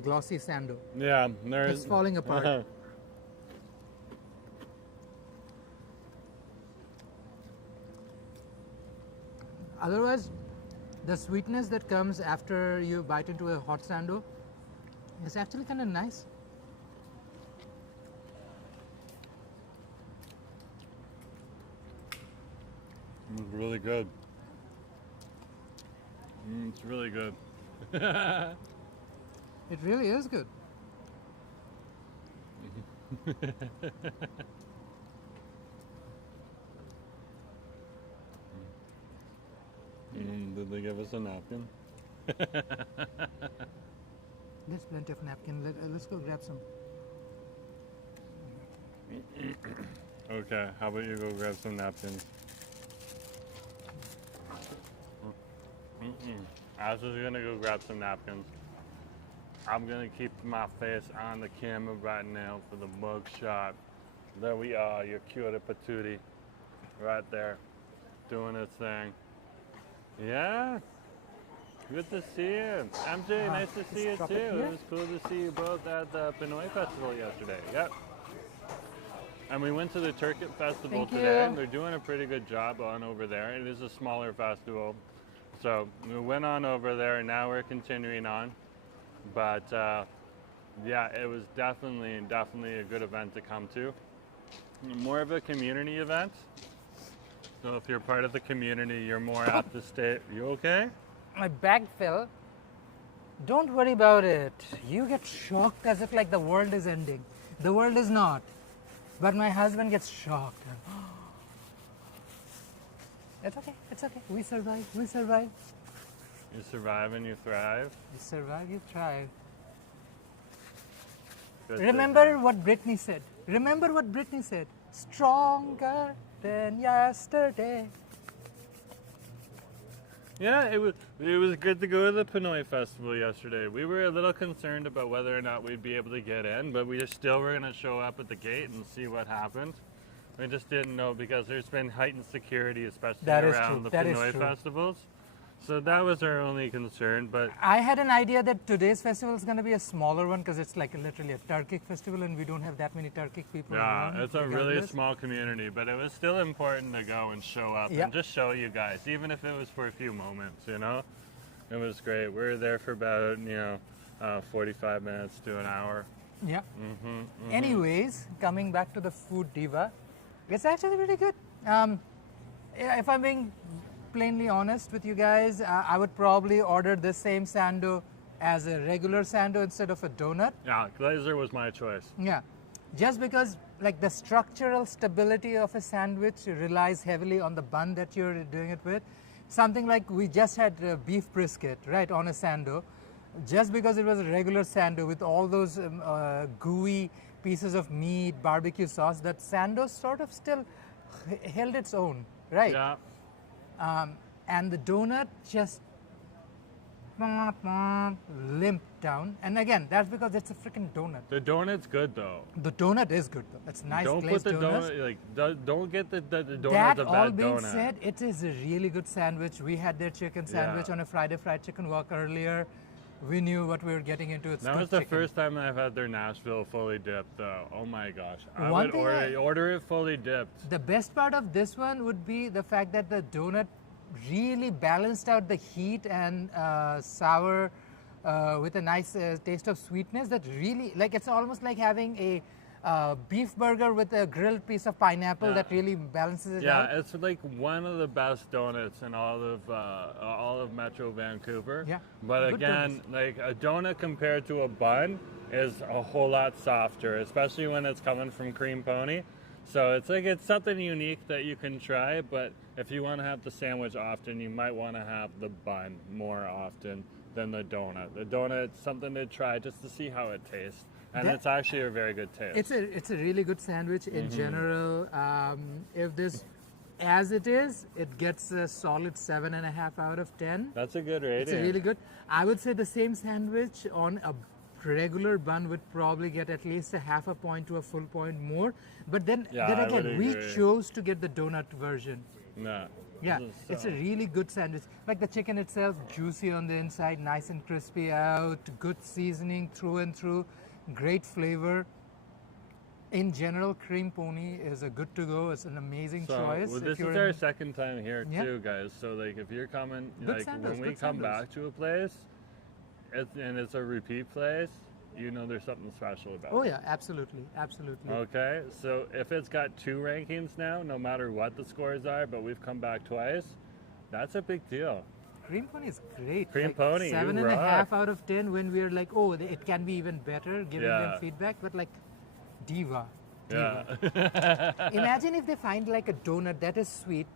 glossy sando. Yeah, there's. It's falling apart. Otherwise, the sweetness that comes after you bite into a hot sando is actually kind of nice. It's really good. It's really good. It really is good. Did they give us a napkin? There's plenty of napkin. Let's go grab some. Okay, how about you go grab some napkins? As is gonna go grab some napkins. I'm gonna keep my face on the camera right now for the mug shot. There we are, your cutie patootie, right there, doing its thing. Yeah, good to see you. MJ, nice to see you too. It was cool to see you both at the Pinoy Festival yesterday. Yep. And we went to the Turkit Festival Thank today. you. And they're doing a pretty good job on over there. It is a smaller festival. So we went on over there and now we're continuing on. But yeah, it was definitely a good event to come to. More of a community event. So if you're part of the community, you're more apt to stay. You okay? My bag fell. Don't worry about it. You get shocked as if like the world is ending. The world is not. But my husband gets shocked. It's okay. It's okay. We survive. We survive. You survive and you thrive. You survive. You thrive. Good to Remember hear. what Britney said. Remember what Britney said. Stronger than yesterday. Yeah, it was good to go to the Pinoy Festival yesterday. We were a little concerned about whether or not we'd be able to get in, but we just still were going to show up at the gate and see what happened. We just didn't know because there's been heightened security, especially around the Pinoy festivals. So that was our only concern, but I had an idea that today's festival is going to be a smaller one because it's like literally a Turkic festival and we don't have that many Turkic people around. Yeah, it's a really small community, but it was still important to go and show up and just show you guys, even if it was for a few moments, you know? It was great. We were there for about, 45 minutes to an hour. Yeah. Anyways, coming back to the food diva, it's actually pretty good. If I'm being plainly honest with you guys, I would probably order the same sando as a regular sando instead of a donut. Yeah, glazer was my choice. Yeah, just because like the structural stability of a sandwich relies heavily on the bun that you're doing it with. Something like we just had beef brisket, right, on a sando. Just because it was a regular sando with all those gooey pieces of meat, barbecue sauce, that sando sort of still held its own, right? Yeah. And the donut just limped down. And again, that's because it's a freaking donut. The donut's good though. The donut is good though. It's nice Don't glazed put the donuts. donut, don't get the donut That a all bad being donut. said, it is a really good sandwich. We had their chicken sandwich on a Friday fried chicken walk earlier. We knew what we were getting into. It's That good was the chicken. first time I've had their Nashville fully dipped though. Oh my gosh. I One would thing order it fully dipped. The best part of this one would be the fact that the donut really balanced out the heat and sour with a nice taste of sweetness that really, like it's almost like having a beef burger with a grilled piece of pineapple that really balances it out. Yeah, it's like one of the best donuts in all of Metro Vancouver. Yeah, But good again, like a donut compared to a bun is a whole lot softer, especially when it's coming from Cream Pony. So it's something unique that you can try, but if you want to have the sandwich often, you might want to have the bun more often than the donut. The donut's something to try just to see how it tastes. And it's actually a very good taste. It's a really good sandwich in general. If this, as it is, it gets a solid 7.5 out of 10. That's a good rating. It's a really good. I would say the same sandwich on a regular bun would probably get at least a half a point to a full point more. But then again, we chose to get the donut version. No. Yeah, it's a really good sandwich. Like the chicken itself, juicy on the inside, nice and crispy out, good seasoning through and through, great flavor. In general, Cream Pony is a good to go. It's an amazing choice. Well, this is our second time here too, guys. So like, if you're coming, Good like sandals, when we good come sandals. back to a place, and it's a repeat place, you know there's something special about it. Oh yeah, absolutely, absolutely. Okay, so if it's got 2 rankings now, no matter what the scores are, but we've come back twice, that's a big deal. Cream Pony is great. Cream Pony, you 7.5 rock. out of 10 when we're like, oh, it can be even better, giving them feedback, but like, diva. Yeah. Imagine if they find like a donut that is sweet,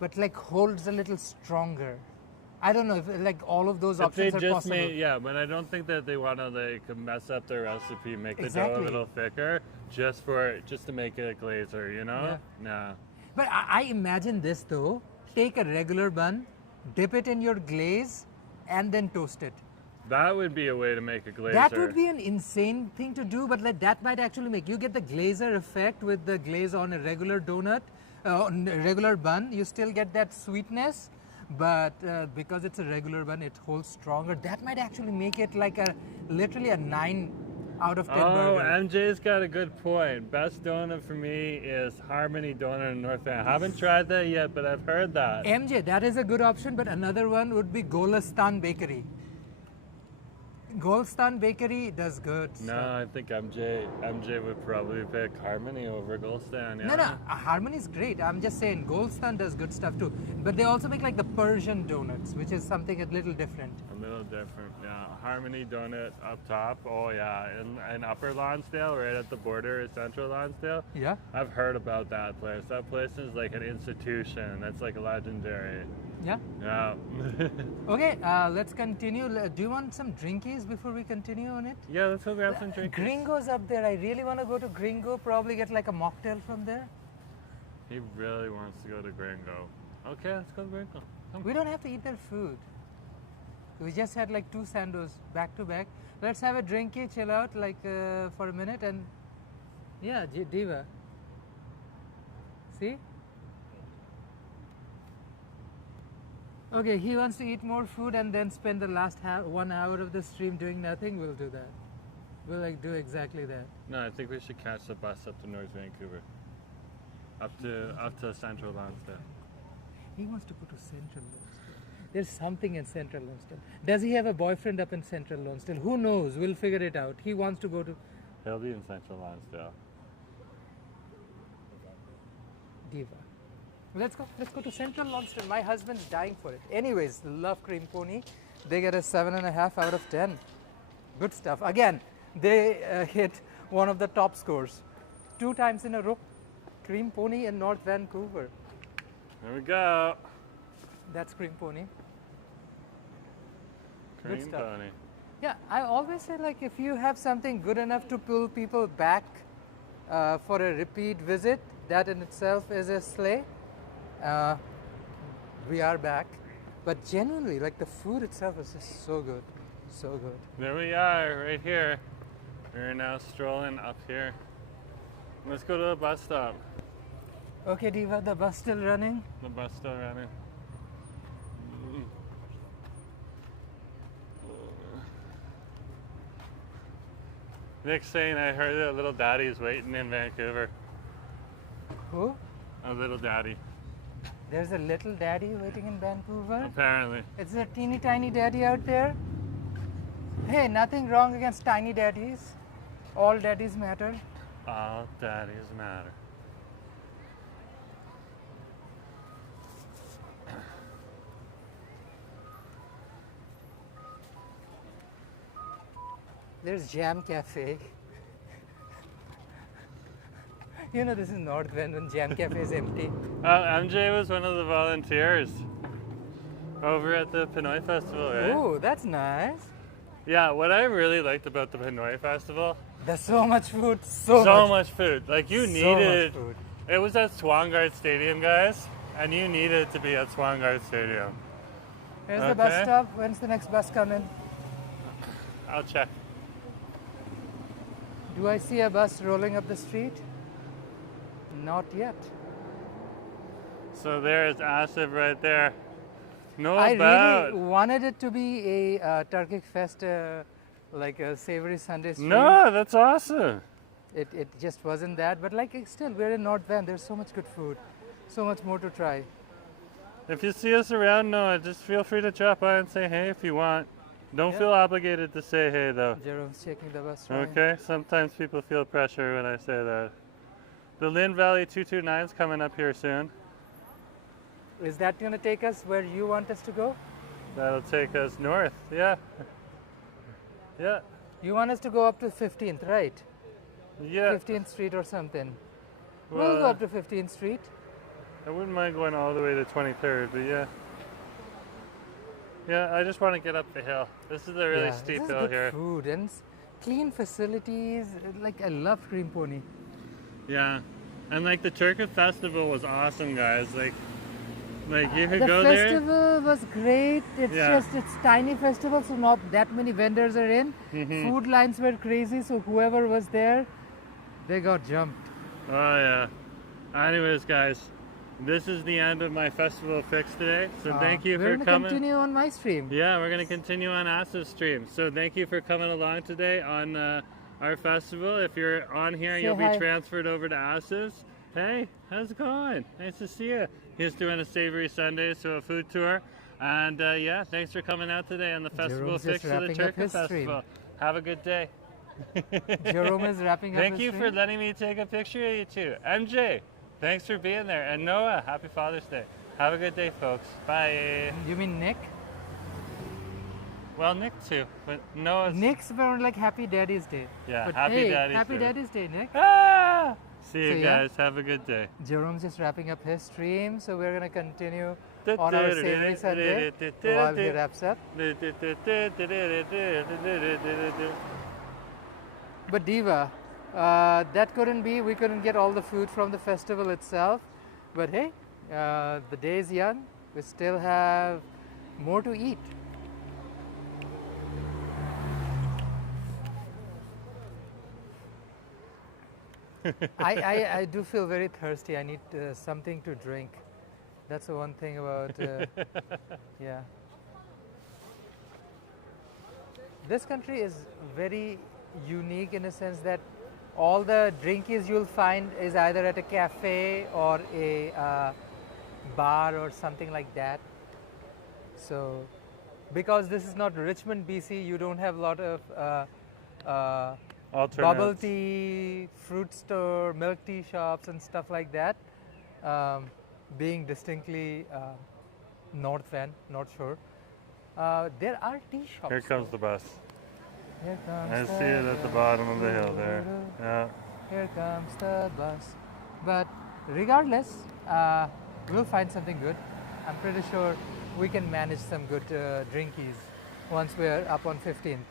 but like holds a little stronger. I don't know if like all of those If they options are just possible. made, but I don't think that they want to like mess up their recipe, make the dough Exactly. a little thicker, just to make it a glazer, you know? Nah. But I imagine this though, take a regular bun, dip it in your glaze, and then toast it. That would be a way to make a glazer. That would be an insane thing to do, but like that might actually make you get the glazer effect with the glaze on a regular donut, on a regular bun. You still get that sweetness, but because it's a regular bun, it holds stronger. That might actually make it like literally a 9 out of 10 Oh, burger. MJ's got a good point. Best donut for me is Harmony Donut in North Van. I haven't tried that yet, but I've heard that. MJ, that is a good option, but another one would be Golistan Bakery. Golistan Bakery does good No, stuff. I think MJ would probably pick Harmony over Goldstan. Yeah. No, Harmony is great. I'm just saying, Golistan does good stuff too. But they also make like the Persian donuts, which is something a little different. A little different, yeah. Harmony Donut up top. Oh yeah, in Upper Lonsdale, right at the border of Central Lonsdale. Yeah. I've heard about that place. That place is like an institution. That's like legendary. Yeah. Yeah. Okay, let's continue. Do you want some drinkies before we continue on it? Yeah, let's go grab some drinks. Gringo's up there. I really want to go to Gringo. Probably get like a mocktail from there. He really wants to go to Gringo. Okay, let's go to Gringo. We don't have to eat their food. We just had like 2 sandos back to back. Let's have a drinky, chill out like for a minute and yeah, Diva. See? Okay, he wants to eat more food and then spend the last 1 hour of the stream doing nothing. We'll do that. We'll like do exactly that. No, I think we should catch the bus up to North Vancouver. Up to Central Lonsdale. He wants to go to Central Lonsdale. There's something in Central Lonsdale. Does he have a boyfriend up in Central Lonsdale? Who knows? We'll figure it out. He wants to go to He'll be in Central Lonsdale. Diva. Let's go to Central Lonsdale. My husband's dying for it. Anyways, love cream pony. They get a 7.5 out of 10. Good stuff. Again, they hit one of the top scores 2 times in a row. Cream pony in North Vancouver. There we go. That's cream pony. Good Cream stuff. pony. Yeah, I always say like if you have something good enough to pull people back for a repeat visit, that in itself is a slay. We are back, but genuinely, like the food itself is just so good, so good. There we are, right here. We're now strolling up here. Let's go to the bus stop. Okay, Diva, the bus still running. The bus still running. Nick's saying I heard that little daddy's waiting in Vancouver. Who? A little daddy, There's a little daddy waiting in Vancouver. apparently. It's a teeny tiny daddy out there. Hey, nothing wrong against tiny daddies. All daddies matter. All daddies matter. There's Jam Cafe. You know this is North Van when Jam Cafe is empty. MJ was one of the volunteers over at the Pinoy Festival, right? Oh, that's nice. Yeah, what I really liked about the Pinoy Festival, There's so much food, so much food. Like you so needed, much food. it was at Swangard Stadium, guys, and you needed to be at Swangard Stadium. Here's the bus Okay. stop. When's the next bus coming? I'll check. Do I see a bus rolling up the street? Not yet. So there's Asif right there. No I bad. really wanted it to be a Turkic Fest, like a Savory Sunday Stream. No, that's awesome. It just wasn't that, but like still, we're in North Van. There's so much good food, so much more to try. If you see us around, Noah, just feel free to drop by and say hey if you want. Don't Yeah. feel obligated to say hey though. Jerome's checking the bus. Right? Okay, sometimes people feel pressure when I say that. The Lynn Valley 229 is coming up here soon. Is that going to take us where you want us to go? That'll take us north, yeah. Yeah, You want us to go up to 15th, right? yeah. 15th Street or something. We'll Well, go up to 15th Street. I wouldn't mind going all the way to 23rd, but yeah. Yeah, I just want to get up the hill. This is a really Yeah, steep this is hill good here. food and clean facilities. Like I love Cream Pony. Yeah, and like the Turkish festival was awesome, guys. Like you could The go there. festival was great. It's Yeah. just it's tiny festival, so not that many vendors are in. Mm-hmm. Food lines were crazy, so whoever was there, they got jumped. Oh yeah. Anyways, guys, this is the end of my festival fix today. So thank you We're for gonna coming. continue on my stream. Yeah, we're gonna continue on Asif's stream. So thank you for coming along today on our festival. If you're on here, Say you'll hi. be transferred over to Asif's. Hey, how's it going? Nice to see you. He's doing a Savory Sunday, so a food tour. And yeah, thanks for coming out today on the festival Jerome's just fix of the wrapping up Turkish his stream. Festival. Have a good day. Jerome is wrapping up Thank his you for stream. letting me take a picture of you two. MJ, thanks for being there. And Noah, happy Father's Day. Have a good day, folks. Bye. You mean Nick? Well, Nick too, but Noah's... Nick's more like Happy Daddy's Day. Yeah, But Happy hey, Daddy's Happy Day. Daddy's Day, Nick. Ah! See you So, yeah. guys. Have a good day. Jerome's just wrapping up his stream, so we're gonna continue on our Savory Sunday while he wraps up. But Diva, that couldn't be. We couldn't get all the food from the festival itself. But hey, the day is young. We still have more to eat. I do feel very thirsty. I need something to drink. That's the one thing about, yeah. This country is very unique in a sense that all the drinkies you'll find is either at a cafe or a bar or something like that. So, because this is not Richmond, BC, you don't have a lot of bubble tea, fruit store, milk tea shops and stuff like that. Being distinctly North Shore, there are tea shops. Here comes the bus. Here comes I see it at the bottom of the hill there. Yeah. Here comes the bus. But regardless, we'll find something good. I'm pretty sure we can manage some good drinkies once we're up on 15th.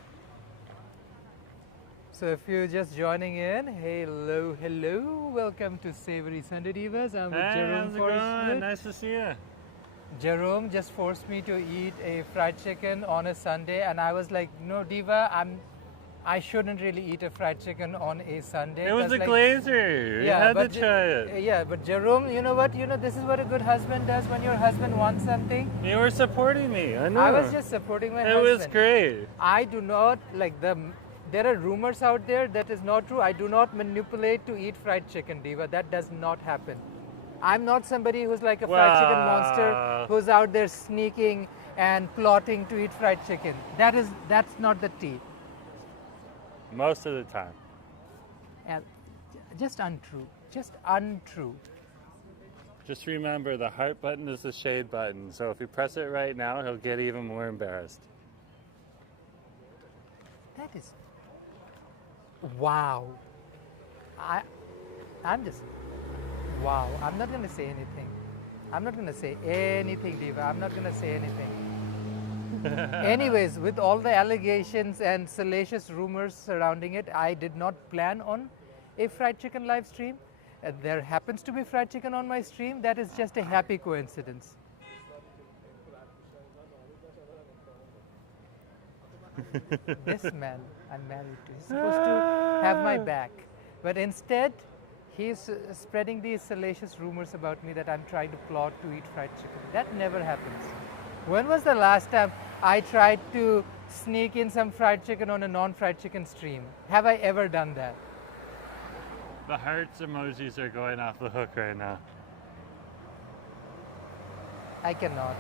So if you're just joining in, hello, welcome to Savory Sunday Divas. I'm with Jerome Forestwood. Nice to see you. Jerome just forced me to eat a fried chicken on a Sunday, and I was like, no, Diva, I shouldn't really eat a fried chicken on a Sunday. It was a like, glazer. You had to try it. Yeah, but Jerome, you know what? You know, this is what a good husband does when your husband wants something. You were supporting me. I know. I was just supporting my husband. It was great. I do not, like, there are rumors out there that is not true. I do not manipulate to eat fried chicken, Diva. That does not happen. I'm not somebody who's like a fried chicken monster who's out there sneaking and plotting to eat fried chicken. That's not the tea. Most of the time. And just untrue. Just untrue. Just remember, the heart button is the shade button. So if you press it right now, he'll get even more embarrassed. That is... Wow. I'm just... Wow. I'm not going to say anything. I'm not going to say anything, Diva. I'm not going to say anything. Anyways, with all the allegations and salacious rumors surrounding it, I did not plan on a fried chicken live stream. There happens to be fried chicken on my stream. That is just a happy coincidence. This man I'm married to is supposed to have my back. But instead, he's spreading these salacious rumors about me that I'm trying to plot to eat fried chicken. That never happens. When was the last time I tried to sneak in some fried chicken on a non-fried chicken stream? Have I ever done that? The hearts emojis are going off the hook right now. I cannot.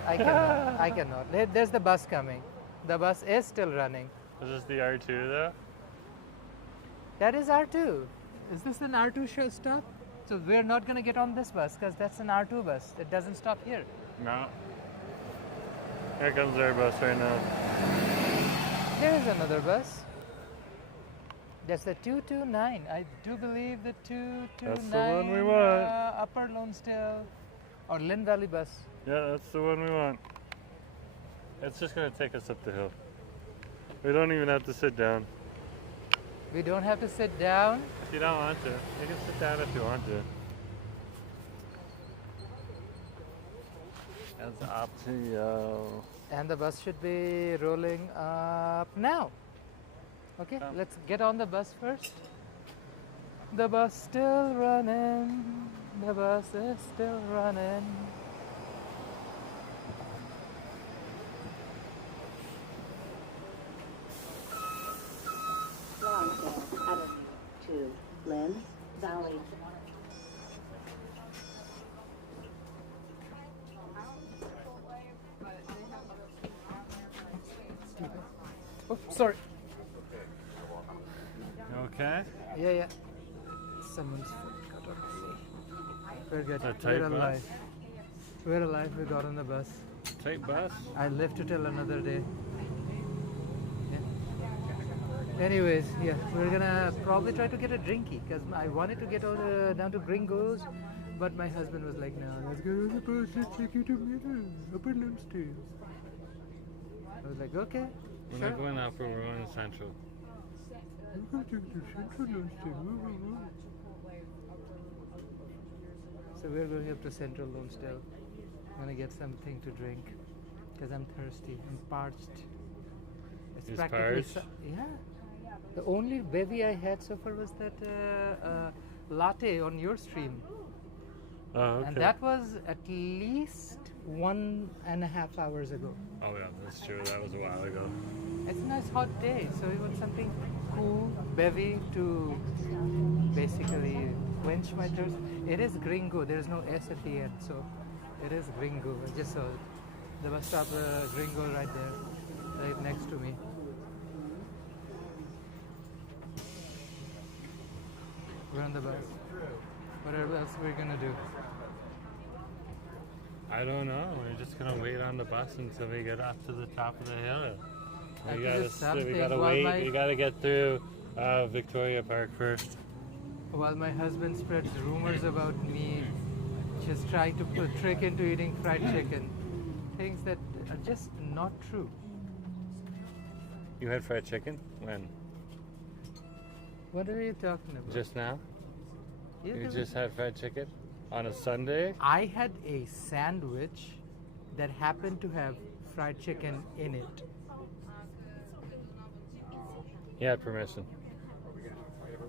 There's the bus coming. The bus is still running. Is this the R2 though? That is R2. Is this an R2 stop? So we're not going to get on this bus because that's an R2 bus. It doesn't stop here. No. Here comes our bus right now. There is another bus. That's the 229. I do believe the 229. That's the one we want. Upper Lonesdale or Lynn Valley bus. Yeah, that's the one we want. It's just going to take us up the hill. We don't even have to sit down. We don't have to sit down. If you don't want to. You can sit down if you want to. That's up to you. And the bus should be rolling up now. Okay, let's get on the bus first. The bus still running. The bus is still running. Longdale Avenue to Lynn Valley. Oh, sorry. Okay. Yeah. Someone's got on me. We're good. A tight We're bus. alive. We're alive. We got on the bus. Tight bus. I live to tell another day. Yeah. Anyways, yeah, we're gonna probably try to get a drinky because I wanted to get down to Gringos, but my husband was like, "No, let's go to the bus. Let's take you to Upper Lonesdale." I was like, "Okay, We're sure." not going out, but we're going to Central. So we're going up to Central Lonesdale. gonna get something to drink because I'm thirsty. I'm parched. It's He's practically parched? yeah. The only bevy I had so far was that latte on your stream, Oh, okay. and that was at least 1.5 hours ago. Oh yeah, that's true. That was a while ago. It's a nice hot day, so we want something cool, bevy to basically quench my thirst. It is gringo. There is no S at the end, so it is gringo. I just saw it. The bus stop gringo right there, right next to me. We're on the bus. What else we're gonna do? I don't know. We're just gonna wait on the bus until we get up to the top of the hill. I We think gotta, it's something we gotta while wait. my- We gotta get through Victoria Park first. While my husband spreads rumors about me just trying to trick into eating fried chicken, things that are just not true. You had fried chicken? When? What are you talking about? Just now? Yeah, You there just was- had fried chicken? On a Sunday? I had a sandwich that happened to have fried chicken in it. He had permission.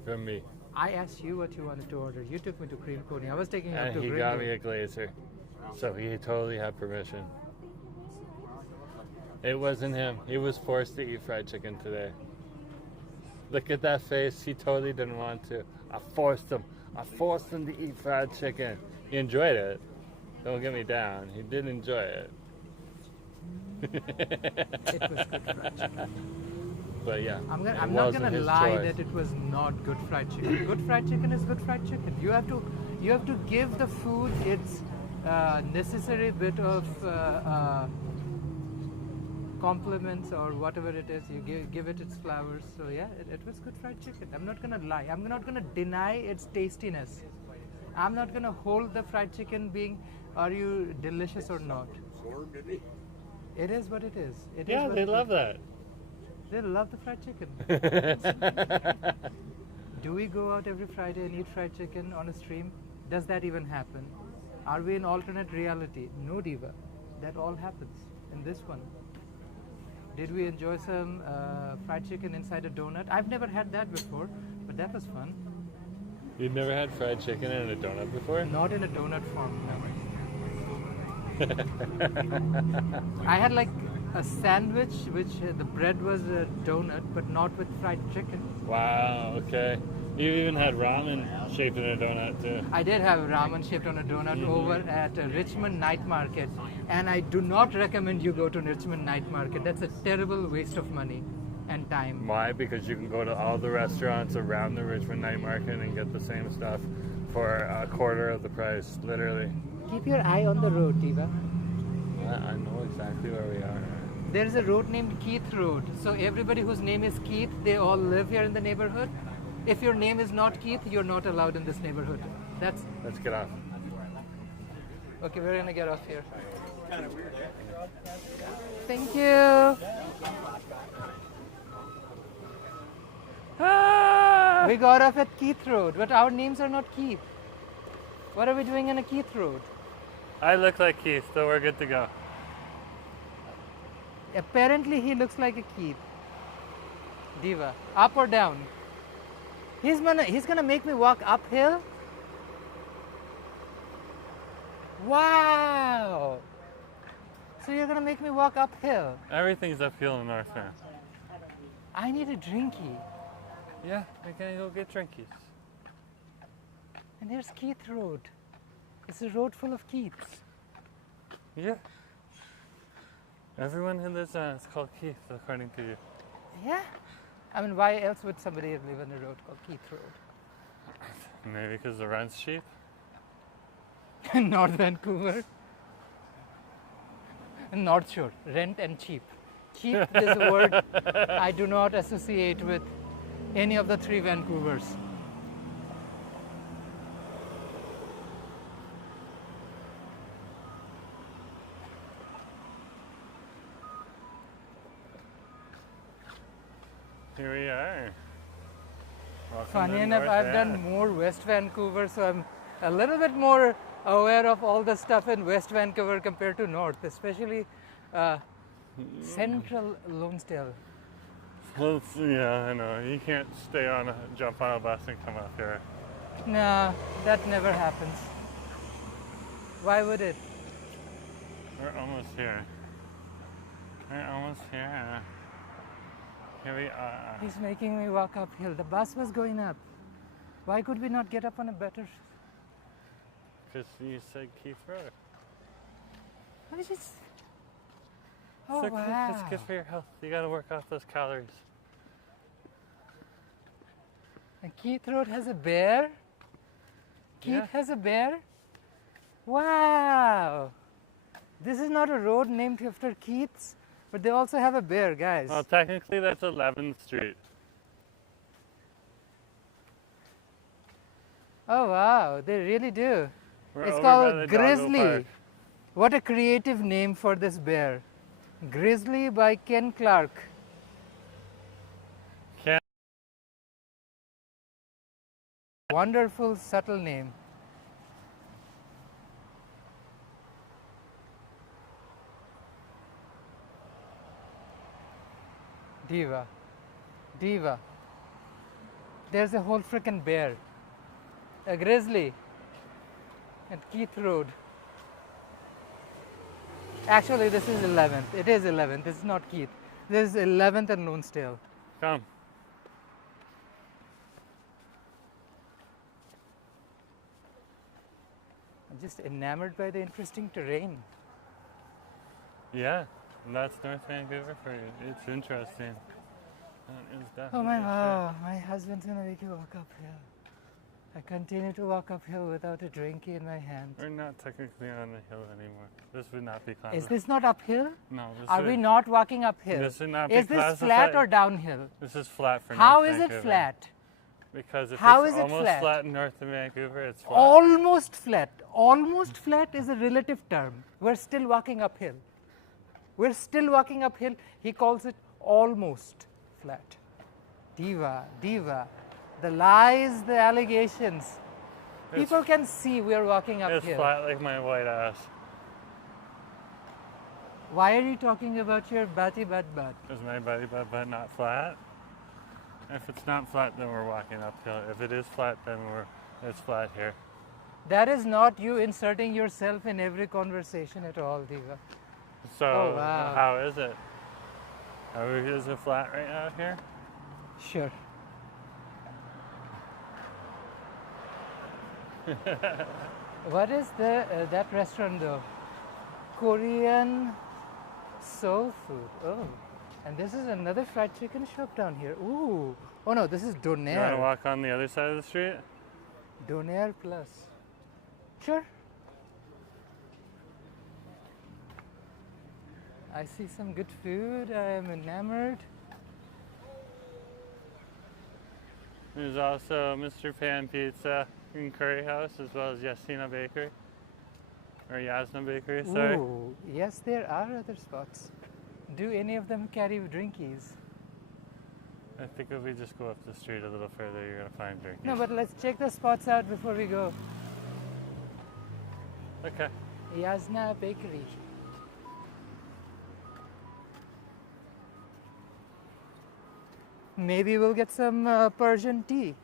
From me. I asked you what you wanted to order. You took me to Cream Coney. I was taking you up And to he Gringo. got me a glazer. So he totally had permission. It wasn't him. He was forced to eat fried chicken today. Look at that face. He totally didn't want to. I forced him. I forced him to eat fried chicken. He enjoyed it. Don't get me down. He did enjoy it. It was good fried chicken. But yeah, I'm it not wasn't gonna his lie choice. that it was not good fried chicken. Good fried chicken is good fried chicken. You have to give the food its necessary bit of compliments or whatever it is. You give it its flowers. So yeah, it was good fried chicken. I'm not gonna lie. I'm not gonna deny its tastiness. I'm not gonna hold the fried chicken being, are you delicious or not? It is what it is. It is Yeah, what they it love is. that. They love the fried chicken. Do we go out every Friday and eat fried chicken on a stream? Does that even happen? Are we in alternate reality? No, Diva. That all happens in this one. Did we enjoy some fried chicken inside a donut? I've never had that before, but that was fun. You've never had fried chicken in a donut before? Not in a donut form, no. I had like a sandwich, which the bread was a donut, but not with fried chicken. Wow, okay. You even had ramen shaped in a donut too. I did have ramen shaped on a donut over at Richmond Night Market, and I do not recommend you go to Richmond Night Market. That's a terrible waste of money and time. Why? Because you can go to all the restaurants around the Richmond Night Market and get the same stuff for a quarter of the price, literally. Keep your eye on the road, Diva. I know exactly where we are. There is a road named Keith Road. So everybody whose name is Keith, they all live here in the neighborhood. If your name is not Keith, you're not allowed in this neighborhood. That's Let's get off. okay. We're gonna get off here. Thank you. We got off at Keith Road, but our names are not Keith. What are we doing in a Keith Road? I look like Keith, so we're good to go. Apparently, he looks like a Keith. Diva, up or down? He's gonna make me walk uphill. Wow! So you're gonna make me walk uphill. Everything's uphill in North Van. I need a drinky. Yeah, we can go get drinkies. And here's Keith Road. It's a road full of Keiths. Yeah. Everyone who lives on it's called Keith, according to you. Yeah? I mean, why else would somebody live on a road called Keith Road? Maybe because the rent's cheap. North Vancouver. North Shore. Rent and cheap. Cheap is a word I do not associate with any of the three Vancouvers. Here we are. Welcome Funny to enough, North I've Van. done more West Vancouver, so I'm a little bit more aware of all the stuff in West Vancouver compared to North, especially Central Lonesdale. Well, yeah, I know. You can't jump on a bus and come up here. No, that never happens. Why would it? We're almost here. We're almost here. Here we are. He's making me walk uphill. The bus was going up. Why could we not get up on a better? Because you said Keith Road. What is this? Oh, It's wow. It's good for your health. You gotta work off those calories. And Keith Road has a bear? Keith Yeah. has a bear? Wow. This is not a road named after Keith's, but they also have a bear, guys. Well, technically that's 11th Street. Oh, wow. They really do. We're It's over by called the doggo Grizzly. park. What a creative name for this bear. Grizzly by Ken Clark. Ken- Wonderful, subtle name. Diva. Diva. There's a whole frickin' bear. A grizzly. At Keith Road. Actually, this is 11th. It is 11th. It's not Keith. This is 11th and Lonesdale. Come. I'm just enamored by the interesting terrain. Yeah, that's North Vancouver for you. It's interesting. That is definitely Oh my a trip. wow, my husband's gonna make you walk uphill. I continue to walk uphill without a drink in my hand. We're not technically on the hill anymore. This would not be classified. Is this not uphill? No, this Are would, we not walking uphill? This would not be Is this flat classified. or downhill? This is flat for How North is Vancouver. it flat? Because if How it's is it almost flat? flat in North Vancouver, it's flat. Almost flat. Almost flat is a relative term. We're still walking uphill. We're still walking uphill. He calls it almost flat. Diva, diva. The lies, the allegations. People can see we're walking It's uphill. flat like my white ass. Why are you talking about your bati bat bat? Is my body butt not flat? If it's not flat, then we're walking uphill. If it is flat, then it's flat here. That is not you inserting yourself in every conversation at all, Diva. So Oh, wow. how is it? Is it flat right now here? Sure. What is that restaurant though? Korean soul food. Oh, and this is another fried chicken shop down here. Ooh. Oh no, this is You want to Donair. walk on the other side of the street? Donair Plus. Sure. I see some good food. I am enamored. There's also Mr. Pan Pizza and Curry House, as well as Yasina Bakery. Or Yasna Bakery, sorry. Ooh, yes, there are other spots. Do any of them carry drinkies? I think if we just go up the street a little further, you're going to find drinking. No, but let's check the spots out before we go. Okay. Yasna Bakery. Maybe we'll get some Persian tea.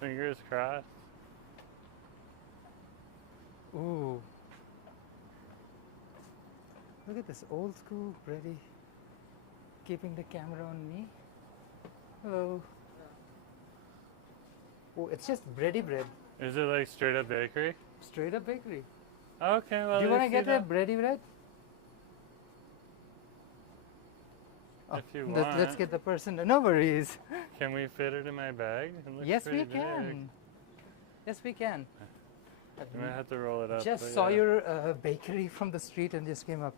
Fingers crossed. Ooh. Look at this old school bready. Keeping the camera on me. Hello. Oh, it's just bready bread. Is it like straight up bakery? Straight up bakery. Okay, well, Do you want to if get a don't- bready bread? If you Let's want. get the person. No worries. Can we fit it in my bag? It looks Yes, we pretty big. can. Yes, we can. You might have to roll it up. Just but saw yeah. your bakery from the street and just came up.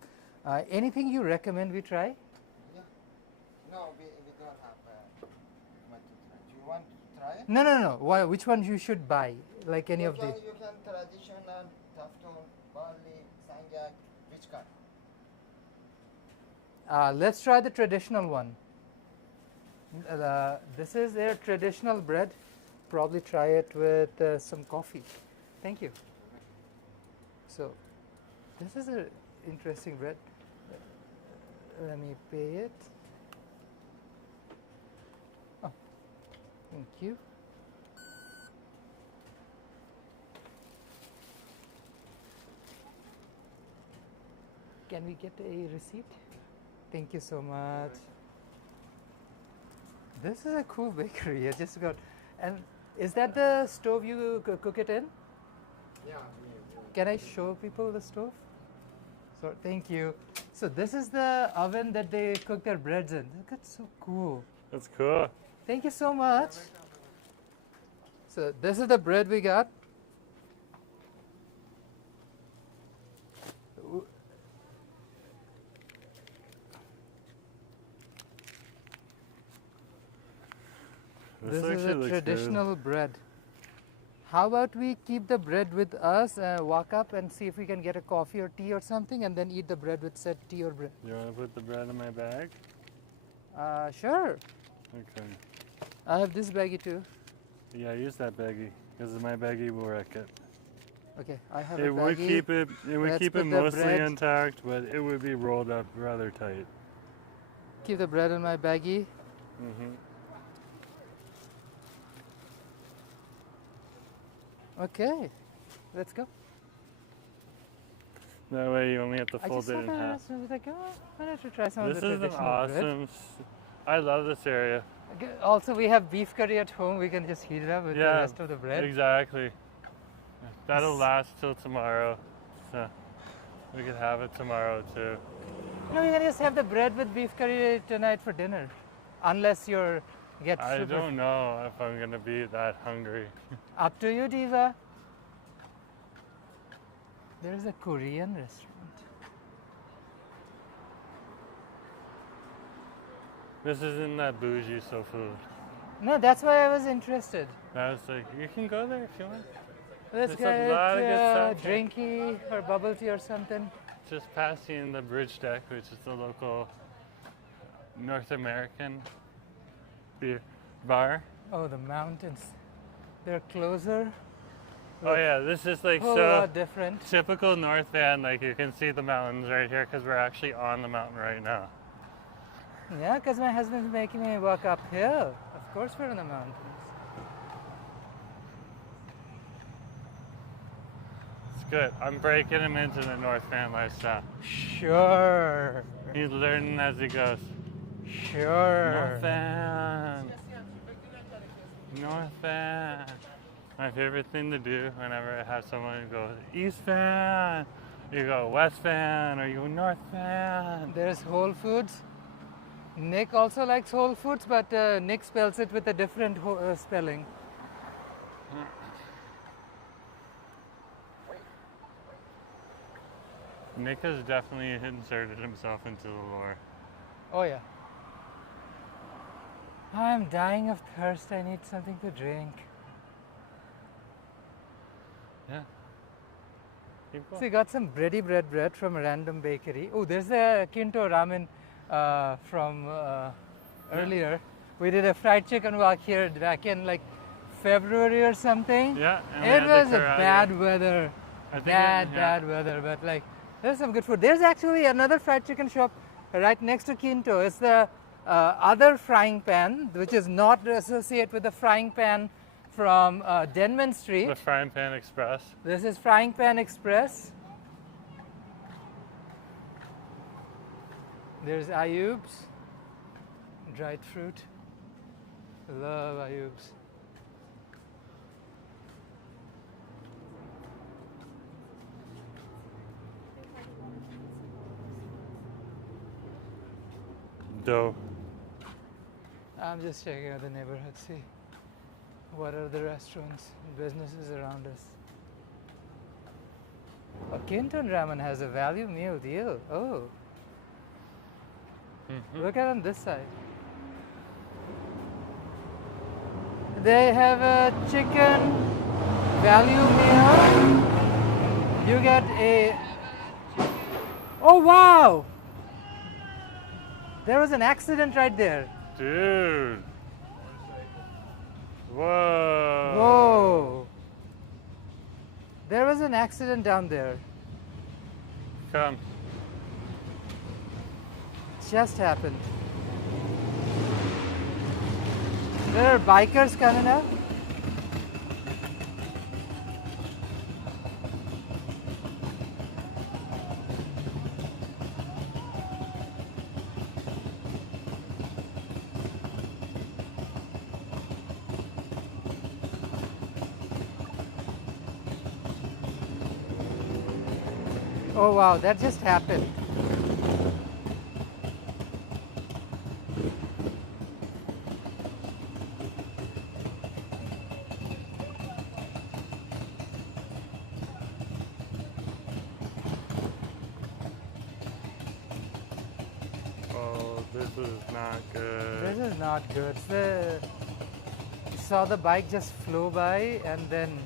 Anything you recommend we try? Yeah. No, we don't have much to try. Do you want to try it? No, no, no. Why, which one you should buy? Like any you of can, the. You can traditional, tafton, barley, sangak, which kind? Let's try the traditional one. This is their traditional bread. Probably try it with some coffee. Thank you. So, this is an interesting bread. Let me pay it. Oh, thank you. Can we get a receipt? Thank you so much. This is a cool bakery. I just got. And is that the stove you cook it in? Yeah. Can I show people the stove? So thank you. So this is the oven that they cook their breads in. That's so cool. That's cool. Thank you so much. So this is the bread we got. This is actually a looks traditional bread. How about we keep the bread with us, walk up and see if we can get a coffee or tea or something, and then eat the bread with said tea or bread? good. You want to put the bread in my bag? Sure. Okay. I have this baggie too. Yeah, use that baggie because my baggie will wreck it. Okay, I have It a would baggie. keep it. It would Let's keep it put the mostly bread- intact, but it would be rolled up rather tight. Keep the bread in my baggie. Mm-hmm. Okay, let's go. That way you only have to I fold just it saw in that half. and I was like, oh, why don't you try some This of the is an traditional bread? awesome. I love this area. Okay, also, we have beef curry at home. We can just heat it up with the Yeah, rest of the bread. Exactly. That'll last till tomorrow, so we could have it tomorrow too. No, we can just have the bread with beef curry tonight for dinner, unless you're I don't know if I'm gonna be that hungry. Up to you, Diva. There's a Korean restaurant. This isn't that bougie so food. No, that's why I was interested. I was like, you can go there if you want. Let's There's a lot of good get stuff here. drinky or bubble tea or something. Just passing the bridge deck, which is the local North American beer bar. Oh, the mountains. They're closer. Oh yeah, this is like Whole so lot different. typical North Van. Like you can see the mountains right here because we're actually on the mountain right now. Yeah, because my husband's making me walk uphill. Of course, we're in the mountains. It's good. I'm breaking him into the North Van lifestyle. Sure. He's learning as he goes. Sure. North Van. North Van. My favorite thing to do whenever I have someone go East Van, you go West Van, or you go North Van. There's Whole Foods. Nick also likes Whole Foods, but Nick spells it with a different spelling. Nick has definitely inserted himself into the lore. Oh yeah. I'm dying of thirst. I need something to drink. Yeah. Keep going. So you got some bready bread from a random bakery. Oh, there's a Kinto ramen from earlier. We did a fried chicken walk here back in like February or something. Yeah, and we It had was the a karate. bad weather. I think Bad weather, but like there's some good food. There's actually another fried chicken shop right next to Kinto. It's the other frying pan, which is not associated with the frying pan from Denman Street. The Frying Pan Express. This is Frying Pan Express. There's Ayub's, dried fruit. Love Ayub's. Dough. I'm just checking out the neighborhood, see what are the restaurants and businesses around us. Oh, Kinton Ramen has a value meal deal. Oh. Look at on this side. They have a chicken value meal. You get a... Oh wow! There was an accident right there. Dude. Whoa. Whoa. There was an accident down there. Come. Just happened. There are bikers coming up. Oh wow, that just happened. Oh, this is not good. This is not good. Saw the bike just flew by and then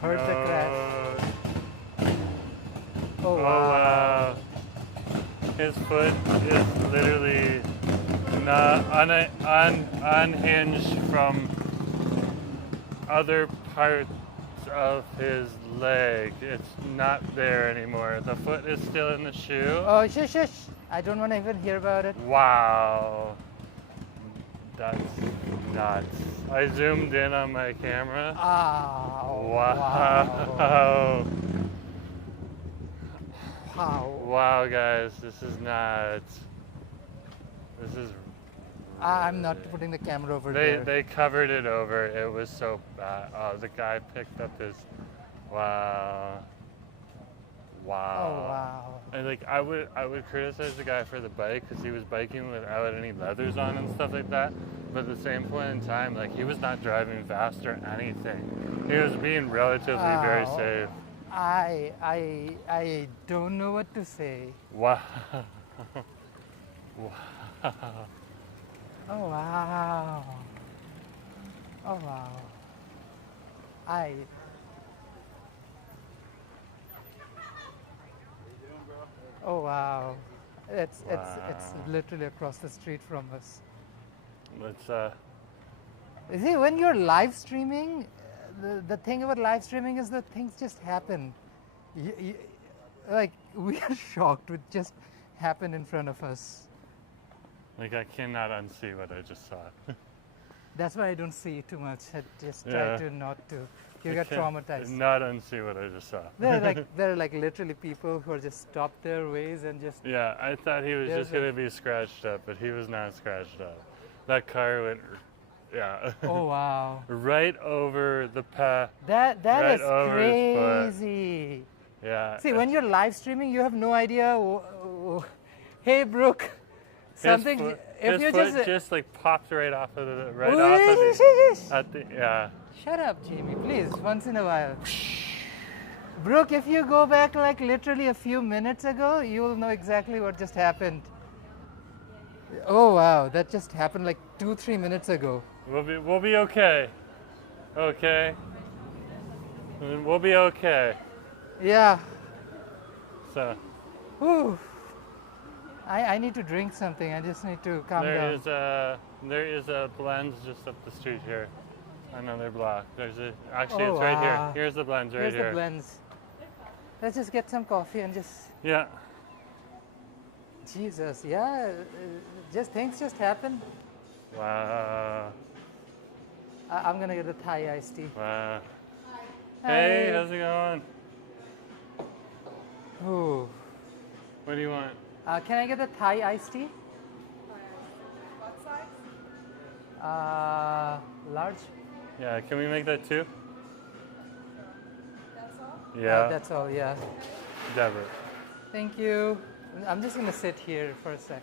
heard the crash. Oh Oh wow. wow. His foot is literally not unhinged from other parts of his leg. It's not there anymore. The foot is still in the shoe. Oh shush shush. I don't want to even hear about it. Wow. That's nuts. I zoomed in on my camera. Oh, Wow. Wow. Wow, guys, this is nuts. This is. I'm not putting the camera over there. They covered it over. It was so bad. Oh, the guy picked up his. Wow. Wow. Oh wow. And like I would criticize the guy for the bike because he was biking without any leathers on and stuff like that. But at the same point in time, like he was not driving fast or anything. He was being relatively very Wow. safe. I don't know what to say. Wow. Wow. Oh wow. Oh wow. Oh wow. It's literally across the street from us. It's You see, when you're live streaming, the thing about live streaming is that things just happen. Like we are shocked it just happened in front of us. like I cannot unsee what I just saw. That's why I don't see too much. I just Yeah. try to not to. You I get can't traumatized. Not unsee what I just saw. There are like literally people who are just stopped their ways and just. Yeah, I thought he was There's just gonna be scratched up, but he was not scratched up. That car went, yeah, Oh wow. right over the path. That Right is over his foot. crazy. Yeah. See, when you're live streaming, you have no idea. Hey, Brooke, something. His foot, if his you foot just. like popped right off of the at the yeah. Shut up, Jamie, please. Once in a while. Brooke, if you go back like literally a few minutes ago, you will know exactly what just happened. Oh wow, that just happened like 2-3 minutes ago. We'll be okay. Okay. We'll be okay. Yeah. So Whew. I need to drink something. I just need to calm down. there is a Blends just up the street here. Another block. Actually Oh, it's right here. wow. Here's the Blends right Here's here. the blends. Let's just get some coffee and just. Yeah. Jesus, yeah. Just things just happen. Wow. I'm gonna get a Thai iced tea. Wow. Hi. Hey, how's it going? Ooh. What do you want? Can I get a Thai iced tea? What size? Large. Yeah, can we make that too? That's all? Yeah. That's all. Yeah. Deborah. Thank you. I'm just gonna sit here for a sec.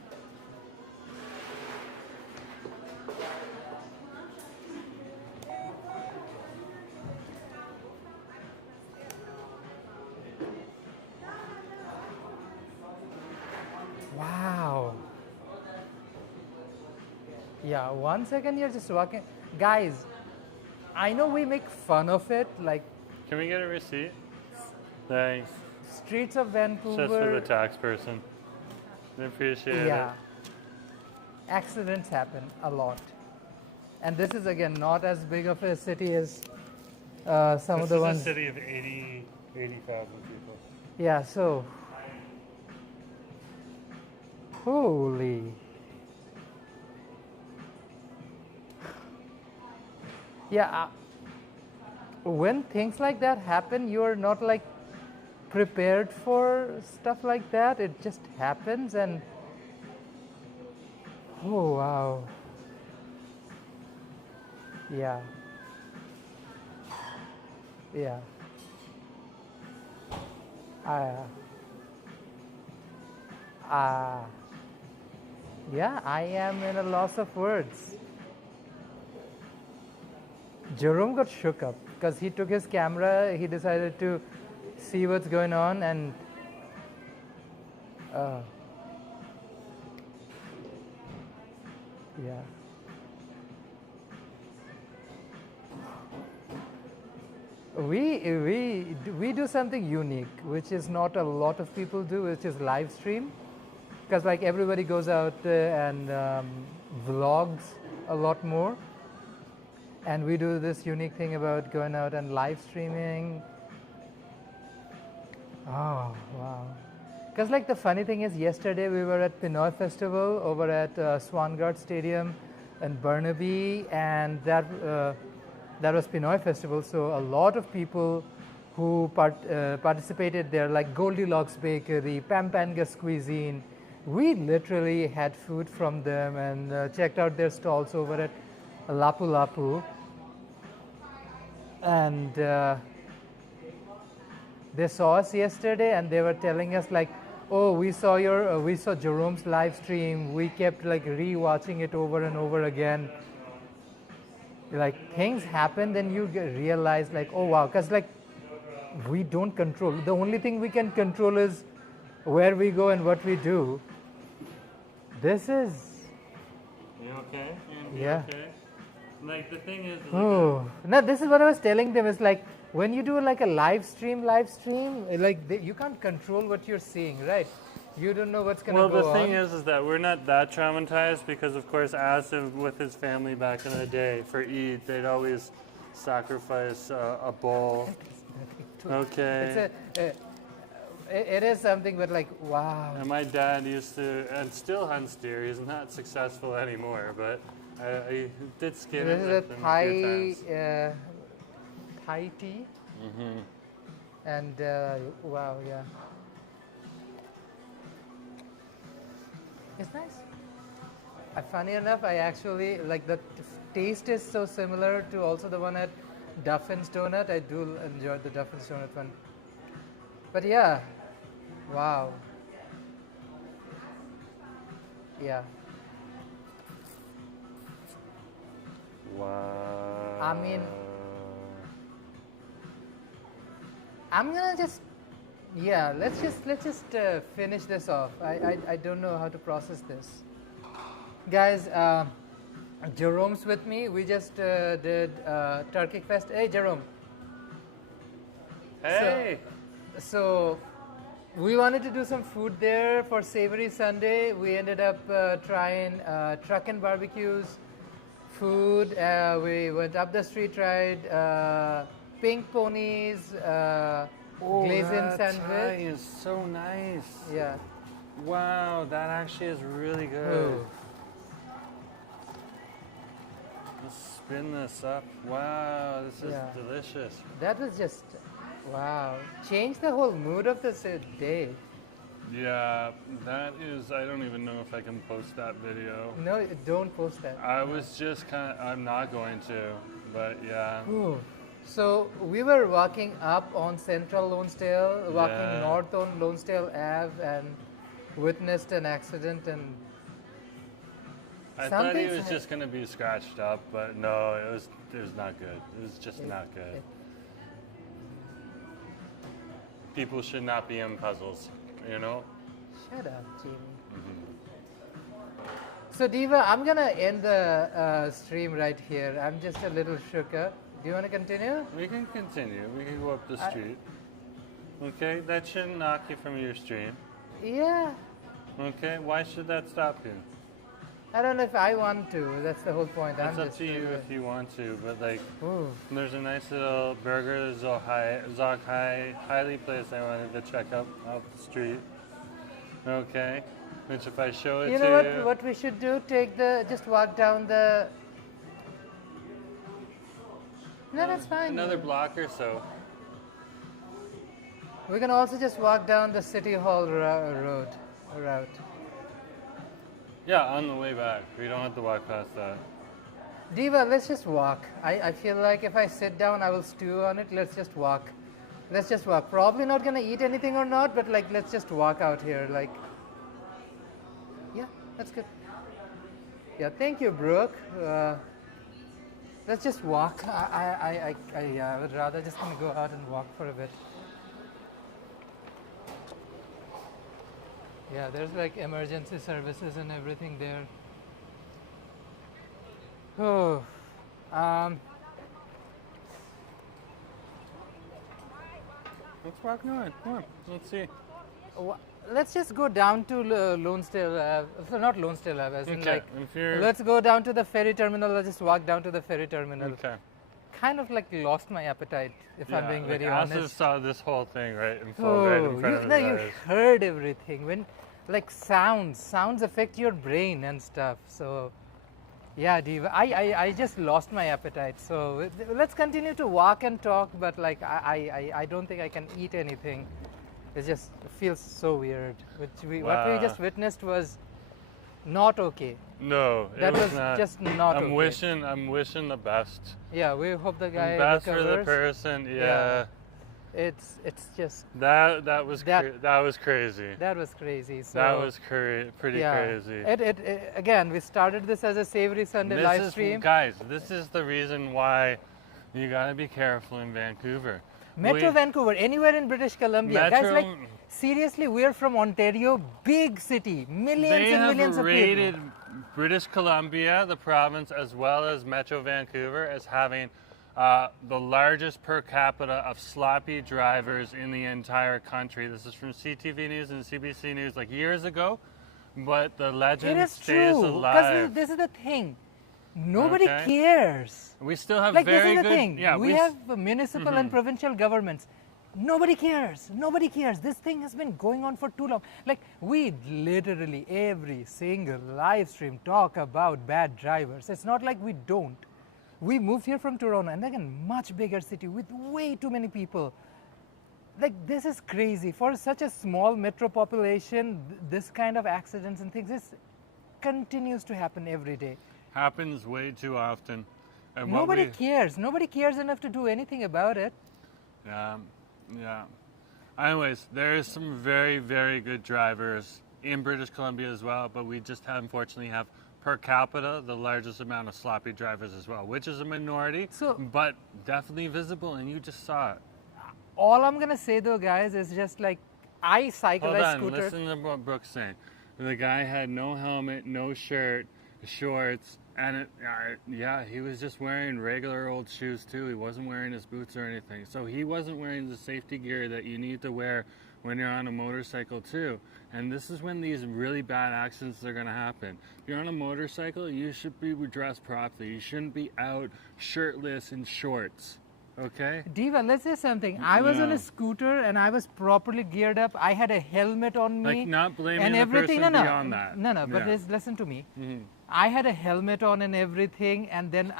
Wow. Yeah, 1 second you're just walking. Guys, I know we make fun of it, like Can we get a receipt? Thanks. streets of Vancouver. Just for the tax person. I appreciate Yeah. accidents happen a lot. And this is again not as big of a city as some of the This ones. is a city of 80,000 people. Yeah, so holy. Yeah, when things like that happen, you're not like prepared for stuff like that. It just happens, and oh wow. Yeah. Yeah. Yeah, I am in a loss of words. Jerome got shook up because he took his camera, he decided to see what's going on, and yeah. We do something unique, which is not a lot of people do, which is live stream. Because like everybody goes out and vlogs a lot more. And we do this unique thing about going out and live streaming. Oh, wow. Because like the funny thing is, yesterday we were at Pinoy Festival over at Swangard Stadium in Burnaby, and that was Pinoy Festival. So a lot of people who participated there, like Goldilocks Bakery, Pampangus Cuisine, we literally had food from them and checked out their stalls over at Lapu Lapu. And they saw us yesterday and they were telling us like, oh, we saw Jerome's live stream. We kept like re-watching it over and over again. Like things happen, then you realize like, oh wow, because like we don't control. The only thing we can control is where we go and what we do. This is. You okay? Yeah. Okay? Like the thing is. Oh, no, this is what I was telling them. It's like when you do like a live stream, like you can't control what you're seeing, right? You don't know what's going to go on. Well, the thing is that we're not that traumatized because, of course, Asif with his family back in the day for Eid, they'd always sacrifice a bull. Okay. It is something, but like, wow. And my dad used to, and still hunts deer. He's not successful anymore, but I did skin it with him a few times. Thai tea. Mm-hmm. And wow, yeah. It's nice. Funny enough, I actually like the taste is so similar to also the one at Duffin's Donut. I do enjoy the Duffin's Donut one. But yeah, wow. Yeah. Wow. I mean, I'm gonna just. Yeah, let's just finish this off. I don't know how to process this. Guys, Jerome's with me. We just did Turkey Fest. Hey, Jerome. Hey! So we wanted to do some food there for Savory Sunday. We ended up trying Truck and Barbecue's food. We went up the street, tried Pink Pony's glazed sandwich. Thai is so nice. Yeah. Wow, that actually is really good. Ooh. Let's spin this up. Wow, this is delicious. That was just, wow. Changed the whole mood of this day. Yeah, that is, I don't even know if I can post that video. No, don't post that. I was just I'm not going to, but yeah. Ooh. So we were walking up on Central Lonesdale, walking north on Lonesdale Ave, and witnessed an accident. And I thought he was just going to be scratched up, but no, it was not good. It was just not good. People should not be in puzzles, you know? Shut up, Jamie. Mm-hmm. So Diva, I'm going to end the stream right here. I'm just a little shook up. Do you want to continue? We can continue. We can go up the street. Okay, that shouldn't knock you from your stream. Yeah. Okay, why should that stop you? I don't know if I want to. That's the whole point. It's I'm up just to you if you want to, but like, Ooh. there's a nice little burger highly place I wanted to check out off the street. Okay, which if I show it You to know you, what we should do? Just walk down the. No, that's fine. another block or so. We can also just walk down the City Hall route. Yeah, on the way back. We don't have to walk past that. Diva, let's just walk. I feel like if I sit down, I will stew on it. Let's just walk. Let's just walk. Probably not gonna eat anything or not, but like, let's just walk out here. Like, yeah, that's good. Yeah, thank you, Brooke. Let's just walk. I would rather just gonna go out and walk for a bit. Yeah, there's like emergency services and everything there. Oh, Let's walk on. Come on. Let's see. let's just go down to Lonesdale Ave. Not Lonesdale Ave, as in Okay, like, if you're- let's go down to the ferry terminal. Let's just walk down to the ferry terminal. Okay. Kind of like lost my appetite, if I'm being very Asif honest. saw this whole thing right in full, right in front of his you eyes. heard everything. When like sounds affect your brain and stuff. So yeah, Diva, I just lost my appetite. So let's continue to walk and talk, but like I don't think I can eat anything. It just feels so weird. What we Wow. just witnessed was not okay. No, That it was not. just not I'm okay. I'm wishing the best. Yeah, we hope the guy Best for recovers. the person. Yeah. Yeah. It's just That was That- that was crazy. that was crazy. So That was pretty yeah. crazy. It again, we started this as a Savory Sunday live stream. Guys, this is the reason why you gotta be careful in Vancouver. Metro We- Vancouver, anywhere in British Columbia. Guys, Metro- like seriously, we're from Ontario, big city, millions They and have millions of rated people. British Columbia, the province, as well as Metro Vancouver, as having the largest per capita of sloppy drivers in the entire country. This is from CTV News and CBC News like years ago, but the legend It is stays true. alive. Because this is the thing. Nobody Okay. cares. We still have Like very this is the good. thing. Yeah, we s- have municipal and provincial governments. Nobody cares. Nobody cares. This thing has been going on for too long. Like we literally every single live stream talk about bad drivers. It's not like we don't. We moved here from Toronto, and like a much bigger city with way too many people. Like this is crazy for such a small metro population. This kind of accidents and things this continues to happen every day. happens way too often. And what Nobody we- cares. Nobody cares enough to do anything about it. Yeah, yeah. Anyways, there is some very, very good drivers in British Columbia as well, but we just unfortunately have per capita the largest amount of sloppy drivers as well, which is a minority, So- but definitely visible, and you just saw it. All I'm gonna say though, guys, is just like I cycle Hold a on, scooter. listen to what Brooke's saying. The guy had no helmet, no shirt, shorts, and yeah, he was just wearing regular old shoes too. He wasn't wearing his boots or anything. So he wasn't wearing the safety gear that you need to wear when you're on a motorcycle too. And this is when these really bad accidents are going to happen. If you're on a motorcycle, you should be dressed properly. You shouldn't be out shirtless in shorts. Okay? Diva, let's say something. I was on Yeah. a scooter and I was properly geared up. I had a helmet on me. Like not blaming and the everything. person no, beyond that. No, but Yeah. listen to me. Mhm. I had a helmet on and everything, and then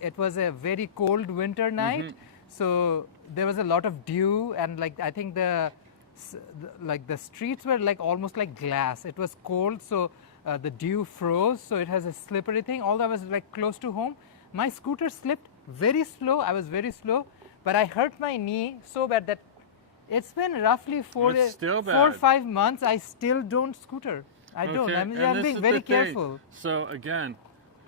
it was a very cold winter night, Mm-hmm. so there was a lot of dew, and like I think the streets were like almost like glass. It was cold, so the dew froze, so it has a slippery thing. Although I was like close to home, my scooter slipped very slow. I was very slow, but I hurt my knee so bad that it's been roughly It's still 4 or bad. 5 months. I still don't scooter. I don't. Okay, I'm and this being is very the thing. careful. So again,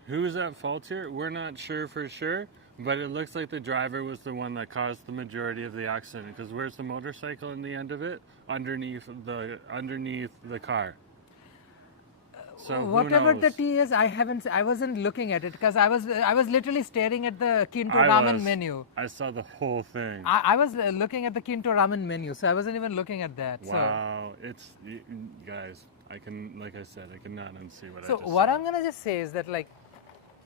who's at fault here? We're not sure for sure, but it looks like the driver was the one that caused the majority of the accident. Because where's the motorcycle in the end of it? Underneath the car. So who Whatever the knows? tea is, I wasn't looking at it because I was literally staring at the Kinto ramen menu. I saw the whole thing. I was looking at the Kinto ramen menu, so I wasn't even looking at that. Wow, it's guys. like I said, I cannot unsee what I So just what saw. I'm gonna just say is that like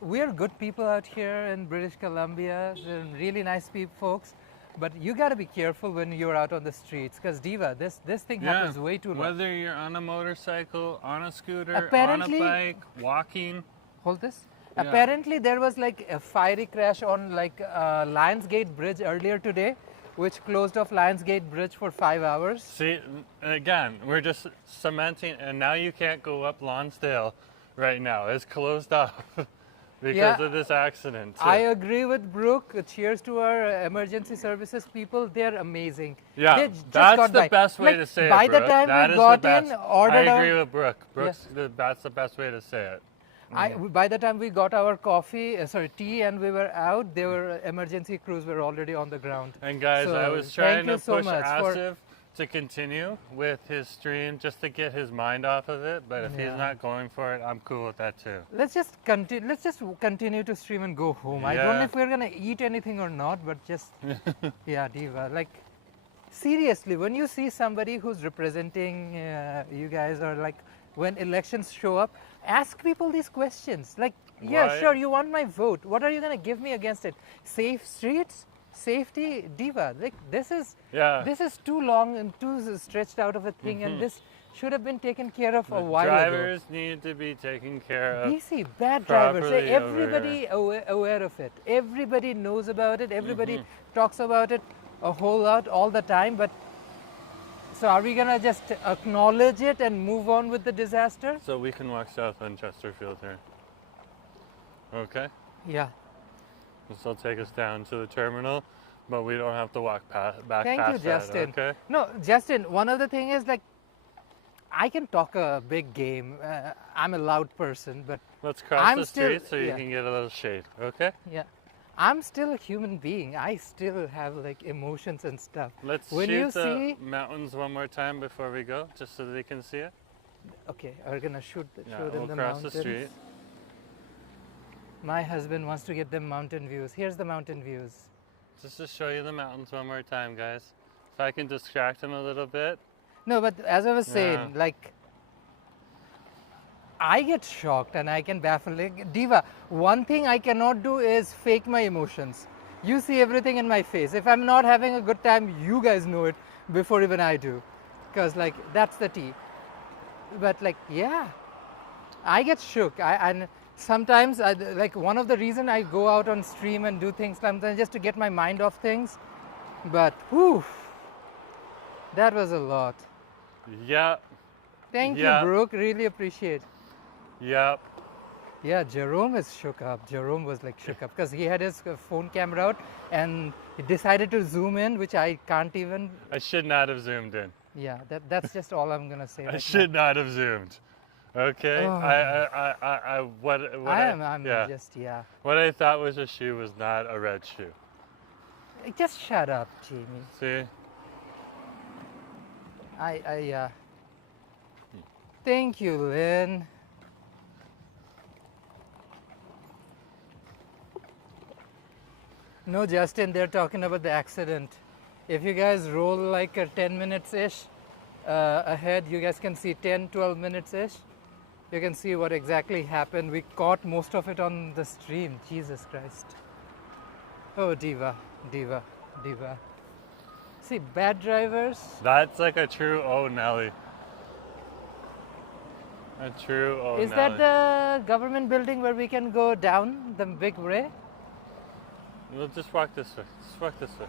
we're good people out here in British Columbia. They're really nice folks, but you got to be careful when you're out on the streets because Diva, this thing happens way too long. Whether you're on a motorcycle, on a scooter, Apparently- on a bike, walking. Hold this. Yeah. Apparently there was like a fiery crash on like Lionsgate Bridge earlier today, which closed off Lionsgate Bridge for 5 hours. See, again, we're just cementing, and now you can't go up Lonsdale right now. It's closed off because Yeah. of this accident. I agree with Brooke. Cheers to our emergency services people. They're amazing. Yeah, They just that's got the by. best way Like, to say by it, the Brooke. time That we is got the best. in, ordered I agree our, with Brooke. Brooke's that's the best way to say it. by the time we got our tea, and we were out, emergency crews were already on the ground. And guys, So, I was thank trying you to so push much for- Asif to continue with his stream just to get his mind off of it. But if Yeah. he's not going for it, I'm cool with that too. Let's just continue to stream and go home. I don't know Yeah. if we're gonna eat anything or not, but just yeah, Diva. Like seriously, when you see somebody who's representing you guys, or like when elections show up, ask people these questions. Like, yeah, Why- sure, you want my vote. What are you gonna give me against it? Safe streets, safety, Diva. Like this is too long and too stretched out of a thing, and this should have been taken care of a while ago. Drivers need to be taken care of. BC, bad drivers. properly Everybody aware of it. Everybody knows about it. Everybody talks about it a whole lot all the time. But so are we gonna just acknowledge it and move on with the disaster? So we can walk south on Chesterfield here. Okay? Yeah. This will take us down to the terminal, but we don't have to walk back Thank you, past that, Justin. okay? No, Justin. One of the thing is like, I can talk a big game. I'm a loud person, but Let's cross I'm the still- street so you yeah. can get a little shade, okay? yeah. I'm still a human being. I still have like emotions and stuff. Let's When shoot you the see- mountains one more time before we go, just so they can see it. Okay, we're gonna shoot Yeah, in we'll the cross mountains. the street. My husband wants to get them mountain views. Here's the mountain views. Just to show you the mountains one more time, guys. If I can distract him a little bit. No, but as I was saying, Yeah. like, I get shocked and I can baffle. Like, Diva, one thing I cannot do is fake my emotions. You see everything in my face. If I'm not having a good time, you guys know it before even I do. Because, like, that's the tea. But, like, yeah, I get shook. And sometimes, like, one of the reason I go out on stream and do things sometimes just to get my mind off things. But, whew, that was a lot. Yep, Thank Yeah. you, Brooke. Really appreciate. yep. Yeah, Jerome is shook up. Jerome was like shook up because he had his phone camera out and he decided to zoom in, which I can't even. I should not have zoomed in. Yeah, that's just all I'm gonna say. I right now. should not have zoomed. Okay. Oh. I'm yeah. just yeah. What I thought was a shoe was not a red shoe. Just shut up, Jamie. See? Yeah. Thank you, Lynn. No, Justin, they're talking about the accident. If you guys roll like a 10 minutes-ish ahead, you guys can see 10, 12 minutes-ish. You can see what exactly happened. We caught most of it on the stream. Jesus Christ. Oh, Diva, Diva, Diva. See, bad drivers. That's like a true oh Nelly. A true oh Is Nelly. that the government building where we can go down the big way? We'll just walk this way. Just walk this way.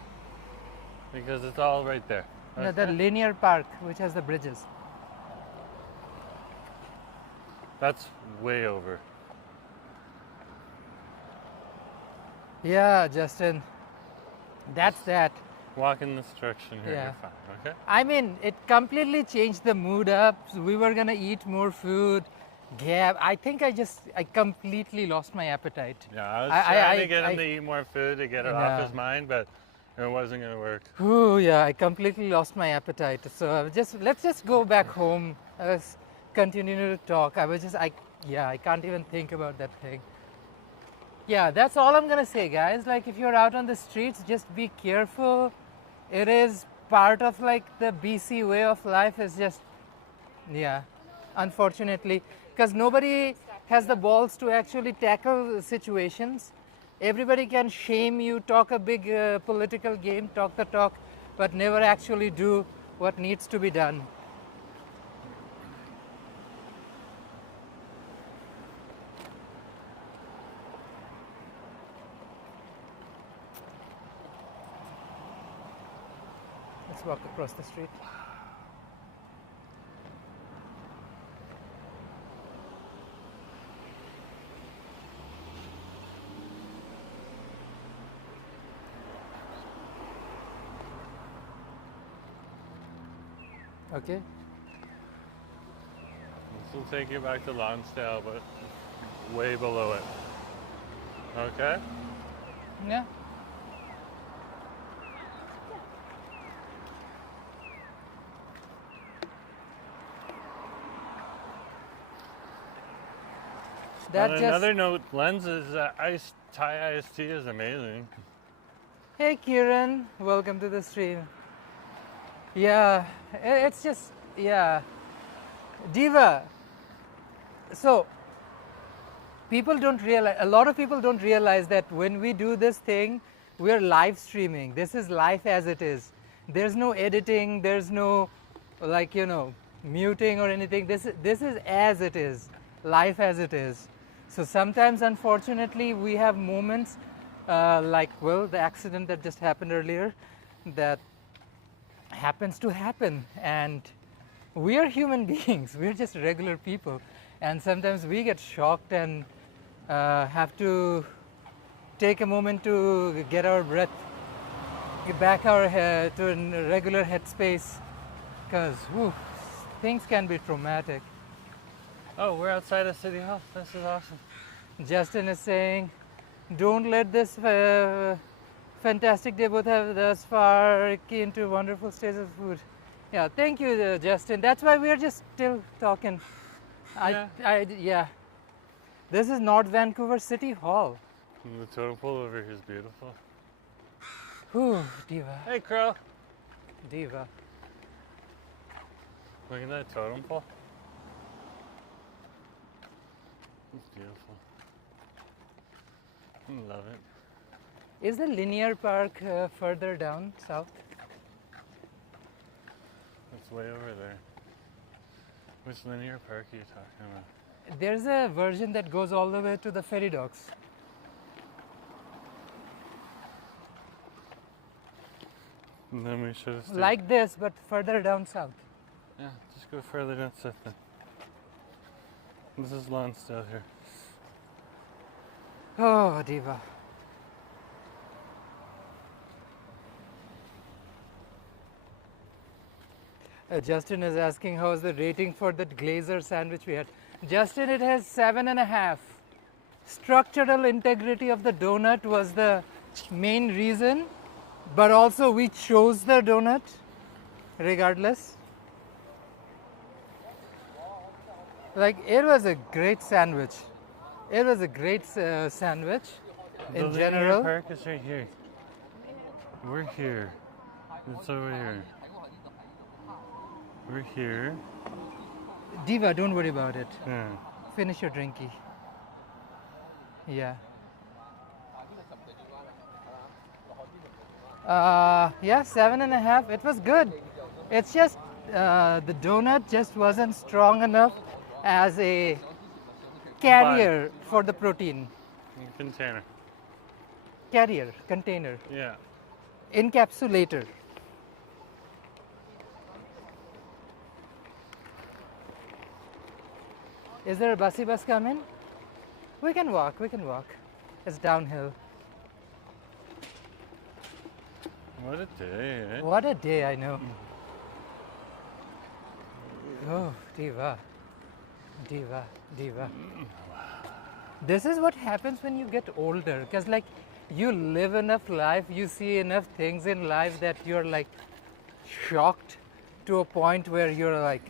Because it's all right there. No, the Okay? linear park, which has the bridges. That's way over. Yeah, Justin. That's that. Walk in this direction here, Yeah. you're fine, okay? I mean, it completely changed the mood up. We were gonna eat more food. Gab, I think I completely lost my appetite. Yeah, I was I- trying I- to get him I- to eat more food to get it Yeah. off his mind, but it wasn't gonna work. Oh yeah, I completely lost my appetite. So let's just go back home. Let's continue to talk. I can't even think about that thing. Yeah, that's all I'm gonna say, guys. Like, if you're out on the streets, just be careful. It is part of like the BC way of life. Is just, yeah. unfortunately, because nobody has the balls to actually tackle situations. Everybody can shame you, talk a big political game, talk the talk, but never actually do what needs to be done. Let's walk across the street. Okay. This will take you back to Lonsdale, but way below it. Okay? Yeah. That On just another note, Lens's Thai iced tea is amazing. Hey Kiran, welcome to the stream. Yeah, it's just, yeah. Diva, so people don't realize, a lot of people don't realize that when we do this thing, we're live streaming. This is life as it is. There's no editing, there's no like, you know, muting or anything. This is as it is, life as it is. So sometimes, unfortunately, we have moments like, well, the accident that just happened earlier, that happens to happen, and we are human beings. We're just regular people, and sometimes we get shocked and have to take a moment to get our breath, get back our head to a regular headspace, because things can be traumatic. Oh, we're outside of City Hall. This is awesome. Justin is saying, don't let this fantastic day both have thus far key into wonderful states of food. Yeah, thank you, Justin. That's why we're just still talking. Yeah. This is North Vancouver City Hall. And the totem pole over here is beautiful. Whew, diva. Hey, Crow. Diva. Look at that totem pole. It's beautiful. I love it. Is the linear park further down south? It's way over there. Which linear park are you talking about? There's a version that goes all the way to the ferry docks. And then we should have stayed. Like this, but further down south. Yeah, just go further down south then. This is Lonsdale here. Oh, diva. Justin is asking how's the rating for the glazer sandwich we had. Justin, it has 7.5. Structural integrity of the donut was the main reason, but also we chose the donut regardless. Like, it was a great sandwich. It was a great sandwich in The general. linear park is right here. We're here. It's over here. We're here. Diva, don't worry about it. Yeah. Finish your drinky. Yeah. Yeah, 7.5. It was good. It's just the donut just wasn't strong enough as a carrier for the protein. Container. Carrier, container, Yeah. encapsulator. Is there a bussy bus coming? We can walk, we can walk. It's downhill. What a day, eh? What a day, I know. Oh, diva. Diva, diva. This is what happens when you get older, because like you live enough life, you see enough things in life that you're like shocked to a point where you're like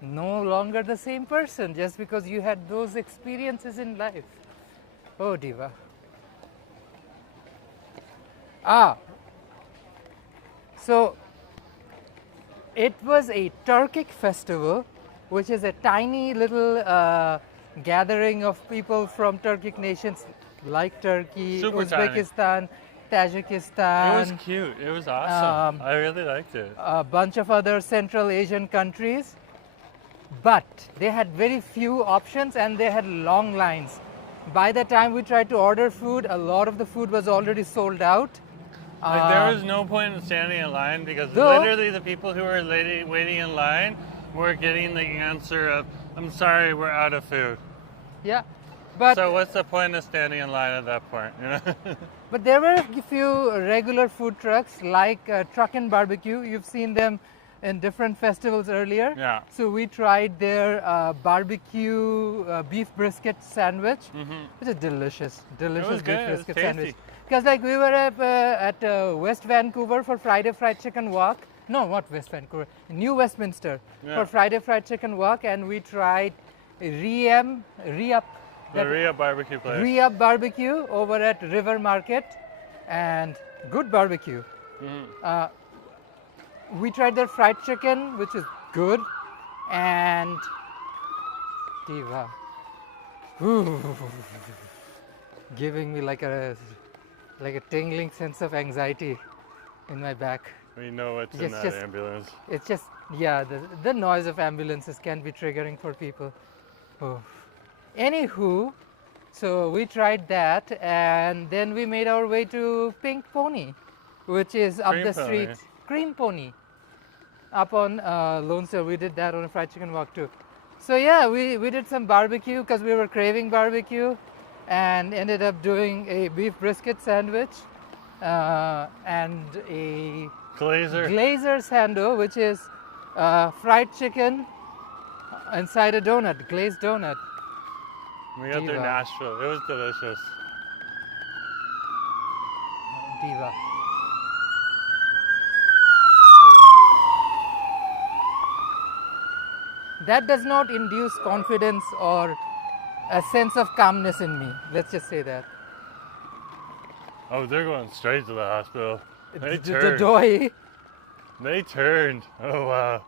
no longer the same person just because you had those experiences in life. Oh, diva. So it was a Turkic festival which is a tiny little gathering of people from Turkic nations like Turkey, Super tiny. Uzbekistan, Tajikistan. It was cute. It was awesome. I really liked it. A bunch of other Central Asian countries, but they had very few options and they had long lines. By the time we tried to order food, a lot of the food was already sold out. Like, there was no point in standing in line because Though- literally the people who were waiting in line were getting the answer of, I'm sorry, we're out of food. Yeah, but So what's the point of standing in line at that point? You know? but there were a few regular food trucks like Truck and Barbecue. You've seen them in different festivals earlier. Yeah. So we tried their barbecue beef brisket sandwich, which is delicious, delicious was beef good, it was brisket tasty. sandwich. Because like we were at West Vancouver for Friday Fried Chicken Walk. No, not West Vancouver, New Westminster Yeah. for Friday Fried Chicken Walk, and we tried Re-Up The Ria barbecue place. Re-Up Barbecue over at River Market, and good barbecue. We tried their fried chicken, which is good, and Diva, Ooh. Giving me like a tingling sense of anxiety in my back. We know what's in It's that just- ambulance. It's just, yeah, the noise of ambulances can be triggering for people. Oh. Anywho, so we tried that, and then we made our way to Pink Pony, which is up Cream the Pony. street. Cream Pony. Up on Lone Star. We did that on a fried chicken walk too. So yeah, we did some barbecue because we were craving barbecue, and ended up doing a beef brisket sandwich and a Glazer. glazer sando, which is fried chicken inside a donut, glazed donut. We got their Diva. Nashville. It was delicious. Diva. That does not induce confidence or a sense of calmness in me. Let's just say that. Oh, they're going straight to the hospital. They The turned. doy. They turned. Oh, wow.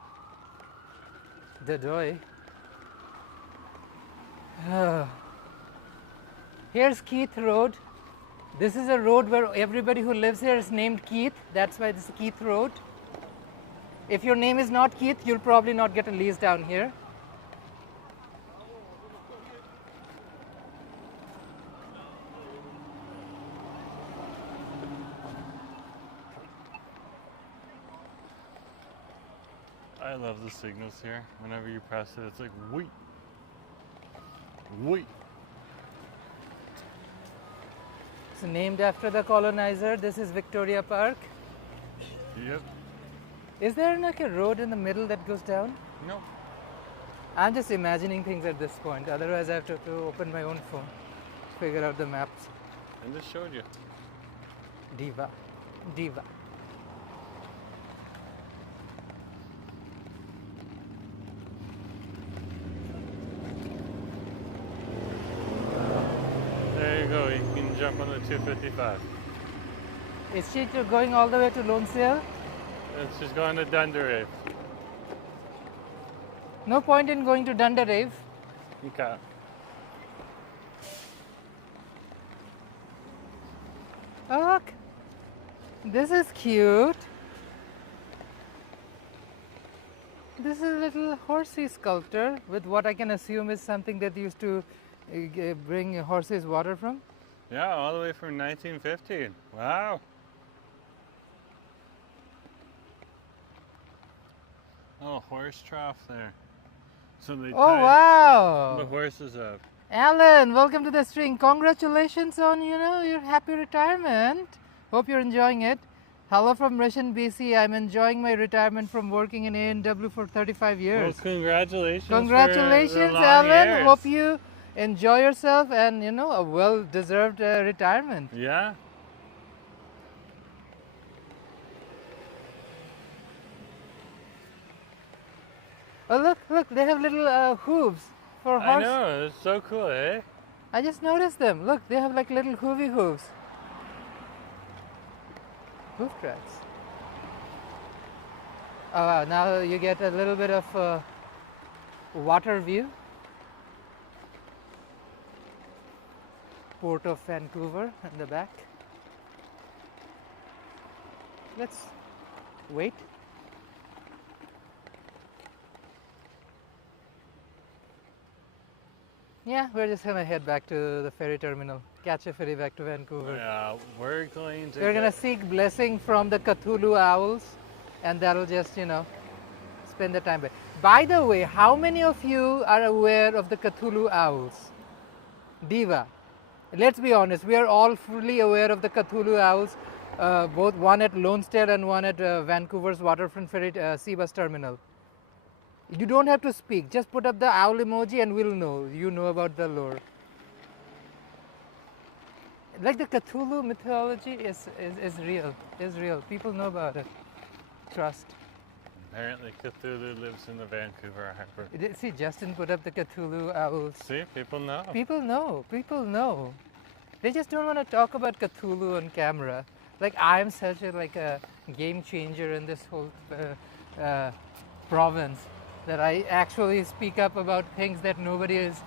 The doy. Here's Keith Road. This is a road where everybody who lives here is named Keith. That's why this is Keith Road. If your name is not Keith, you'll probably not get a lease down here. I love the signals here. Whenever you press it, it's like, wait. Wait. It's named after the colonizer. This is Victoria Park. Yep. Is there like a road in the middle that goes down? No. I'm just imagining things at this point. Otherwise, I have to open my own phone to figure out the maps. I just showed you. Diva. Diva. There you go. You can jump on the 255. Is she going all the way to Lone Sale? It's just going to Dunderave. No point in going to Dunderave. Okay. Oh, look. This is cute. This is a little horsey sculpture with what I can assume is something that used to bring horses water from. Yeah, all the way from 1915. Wow. Oh, horse trough there. So they Oh, tie wow. the horses up. Alan, welcome to the stream. Congratulations on, your happy retirement. Hope you're enjoying it. Hello from Russian BC. I'm enjoying my retirement from working in A&W for 35 Well, years. congratulations. Congratulations, for the long Alan. years. Hope you enjoy yourself and, a well-deserved retirement. Yeah. Oh, look, they have little hooves for I horse. know. It's so cool, eh? I just noticed them. Look, they have like little hoovy hooves. Hoof tracks. Oh, wow, now you get a little bit of water view. Port of Vancouver in the back. Let's wait. Yeah, we're just gonna head back to the ferry terminal, catch a ferry back to Vancouver. Yeah, we're going to. We're gonna seek blessing from the Cthulhu owls, and that'll just, you know, spend the time. By the way, how many of you are aware of the Cthulhu owls? Diva, let's be honest, we are all fully aware of the Cthulhu owls, both one at Lonesdale and one at Vancouver's waterfront ferry sea bus terminal. You don't have to speak, just put up the owl emoji and we'll know. You know about the lore. Like the Cthulhu mythology is real. People know about it. Trust. Apparently Cthulhu lives in the Vancouver harbor. See, Justin put up the Cthulhu owls. See, people know. People know. They just don't want to talk about Cthulhu on camera. Like, I'm such a game changer in this whole province, that I actually speak up about things that nobody is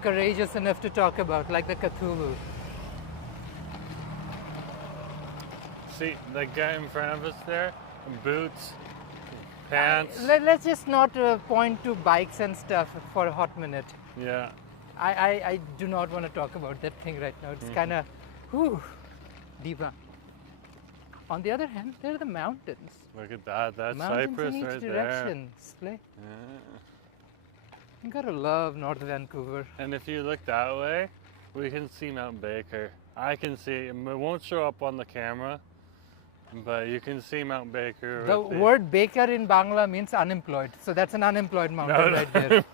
courageous enough to talk about, like the Cthulhu. See, the guy in front of us there, boots, pants. Let's just not point to bikes and stuff for a hot minute. Yeah. I do not want to talk about that thing right now. It's kind of, diva. On the other hand, there are the mountains. Look at that. That's Mountains Cyprus in each right direction. Slay. there. You gotta love North Vancouver. And if you look that way, we can see Mount Baker. I can see, it won't show up on the camera, but you can see Mount Baker. The word baker in Bangla means unemployed. So that's an unemployed mountain right there.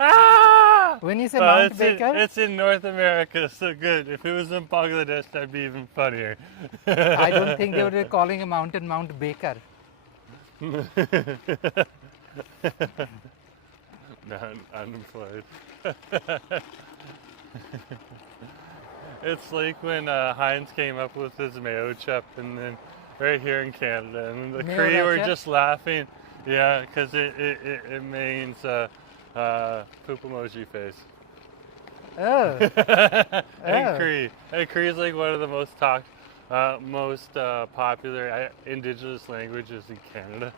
Ah! When you say Mount it's Baker, it's in North America, so good. If it was in Bangladesh, that'd be even funnier. I don't think they would be calling a mountain Mount Baker. Not unemployed. It's like when Heinz came up with his mayo chip, and then right here in Canada, and the Mayo Cree were chip? just laughing, yeah, because it means poop emoji face. Oh. And Cree is like one of the most popular Indigenous languages in Canada.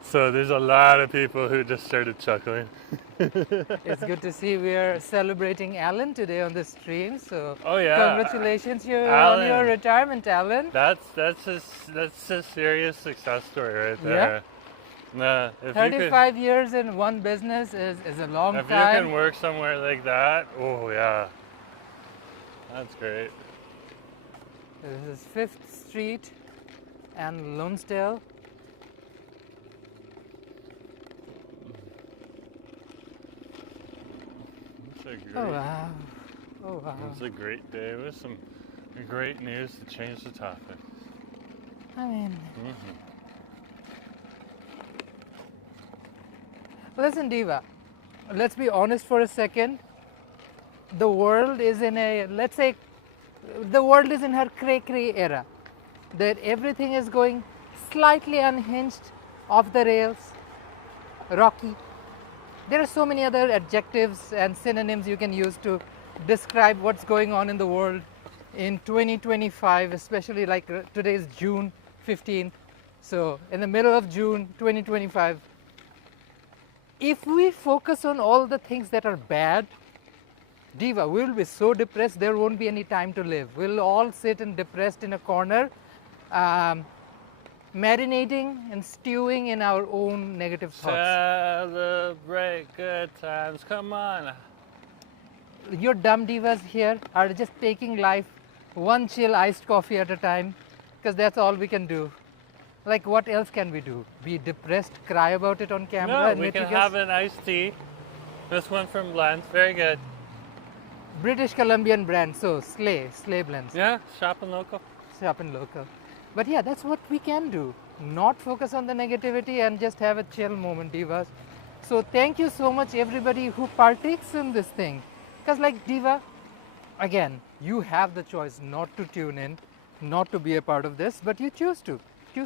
So there's a lot of people who just started chuckling. It's good to see we are celebrating Alan today on the stream. So Oh yeah, congratulations on Alan. your retirement, Alan. that's a serious success story right there. Nah, if 35 years in one business is a long if time. you can work somewhere like that, oh yeah, that's great. This is 5th Street and Lonesdale. Oh wow. Oh wow. It's a great day with some great news to change the topic. I mean, listen, Diva, let's be honest for a second. The world is in the world is in her cray-cray era. That everything is going slightly unhinged, off the rails, rocky. There are so many other adjectives and synonyms you can use to describe what's going on in the world in 2025, especially like today is June 15th. So in the middle of June 2025, if we focus on all the things that are bad, Diva, we'll be so depressed there won't be any time to live. We'll all sit and depressed in a corner, marinating and stewing in our own negative thoughts. Celebrate good times, come on. Your dumb divas here are just taking life one chill iced coffee at a time, because that's all we can do. Like, what else can we do? Be depressed, cry about it on camera? No, and we can have an iced tea. This one from Blends, very good. British Columbian brand, so Slay blends. Yeah, shopping local. Shop and local. But yeah, that's what we can do. Not focus on the negativity and just have a chill moment, divas. So thank you so much everybody who partakes in this thing. Because like Diva, again, you have the choice not to tune in, not to be a part of this, but you choose to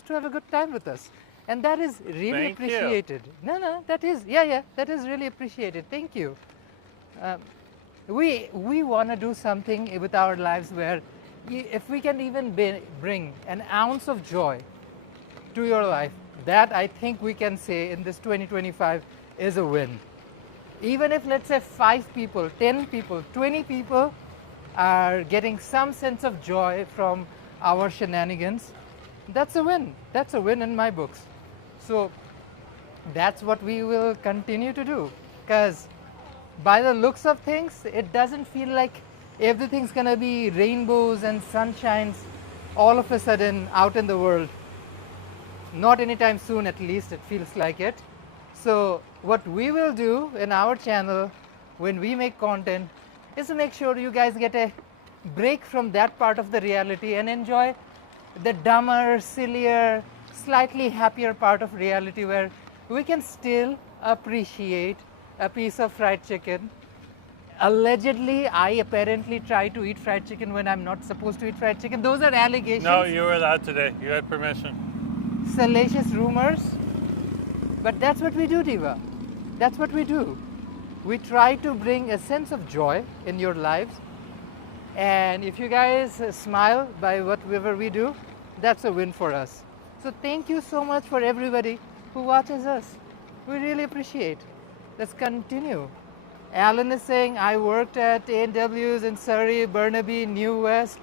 have a good time with us. And that is really Thank you. appreciated. No, that is, yeah, that is really appreciated. Thank you. We want to do something with our lives where if we can even bring an ounce of joy to your life, that I think we can say in this 2025 is a win. Even if, let's say, 5 people, 10 people, 20 people are getting some sense of joy from our shenanigans, that's a win. That's a win in my books. So that's what we will continue to do, because by the looks of things, it doesn't feel like everything's gonna be rainbows and sunshines all of a sudden out in the world. Not anytime soon, at least it feels like it. So what we will do in our channel when we make content is to make sure you guys get a break from that part of the reality and enjoy the dumber, sillier, slightly happier part of reality where we can still appreciate a piece of fried chicken. Allegedly, I apparently try to eat fried chicken when I'm not supposed to eat fried chicken. Those are allegations. No, you were allowed today. You had permission. Salacious rumors. But that's what we do, Diva. That's what we do. We try to bring a sense of joy in your lives. And if you guys smile by whatever we do, that's a win for us. So thank you so much for everybody who watches us. We really appreciate. Let's continue. Alan is saying, I worked at A&W's in Surrey, Burnaby, New West,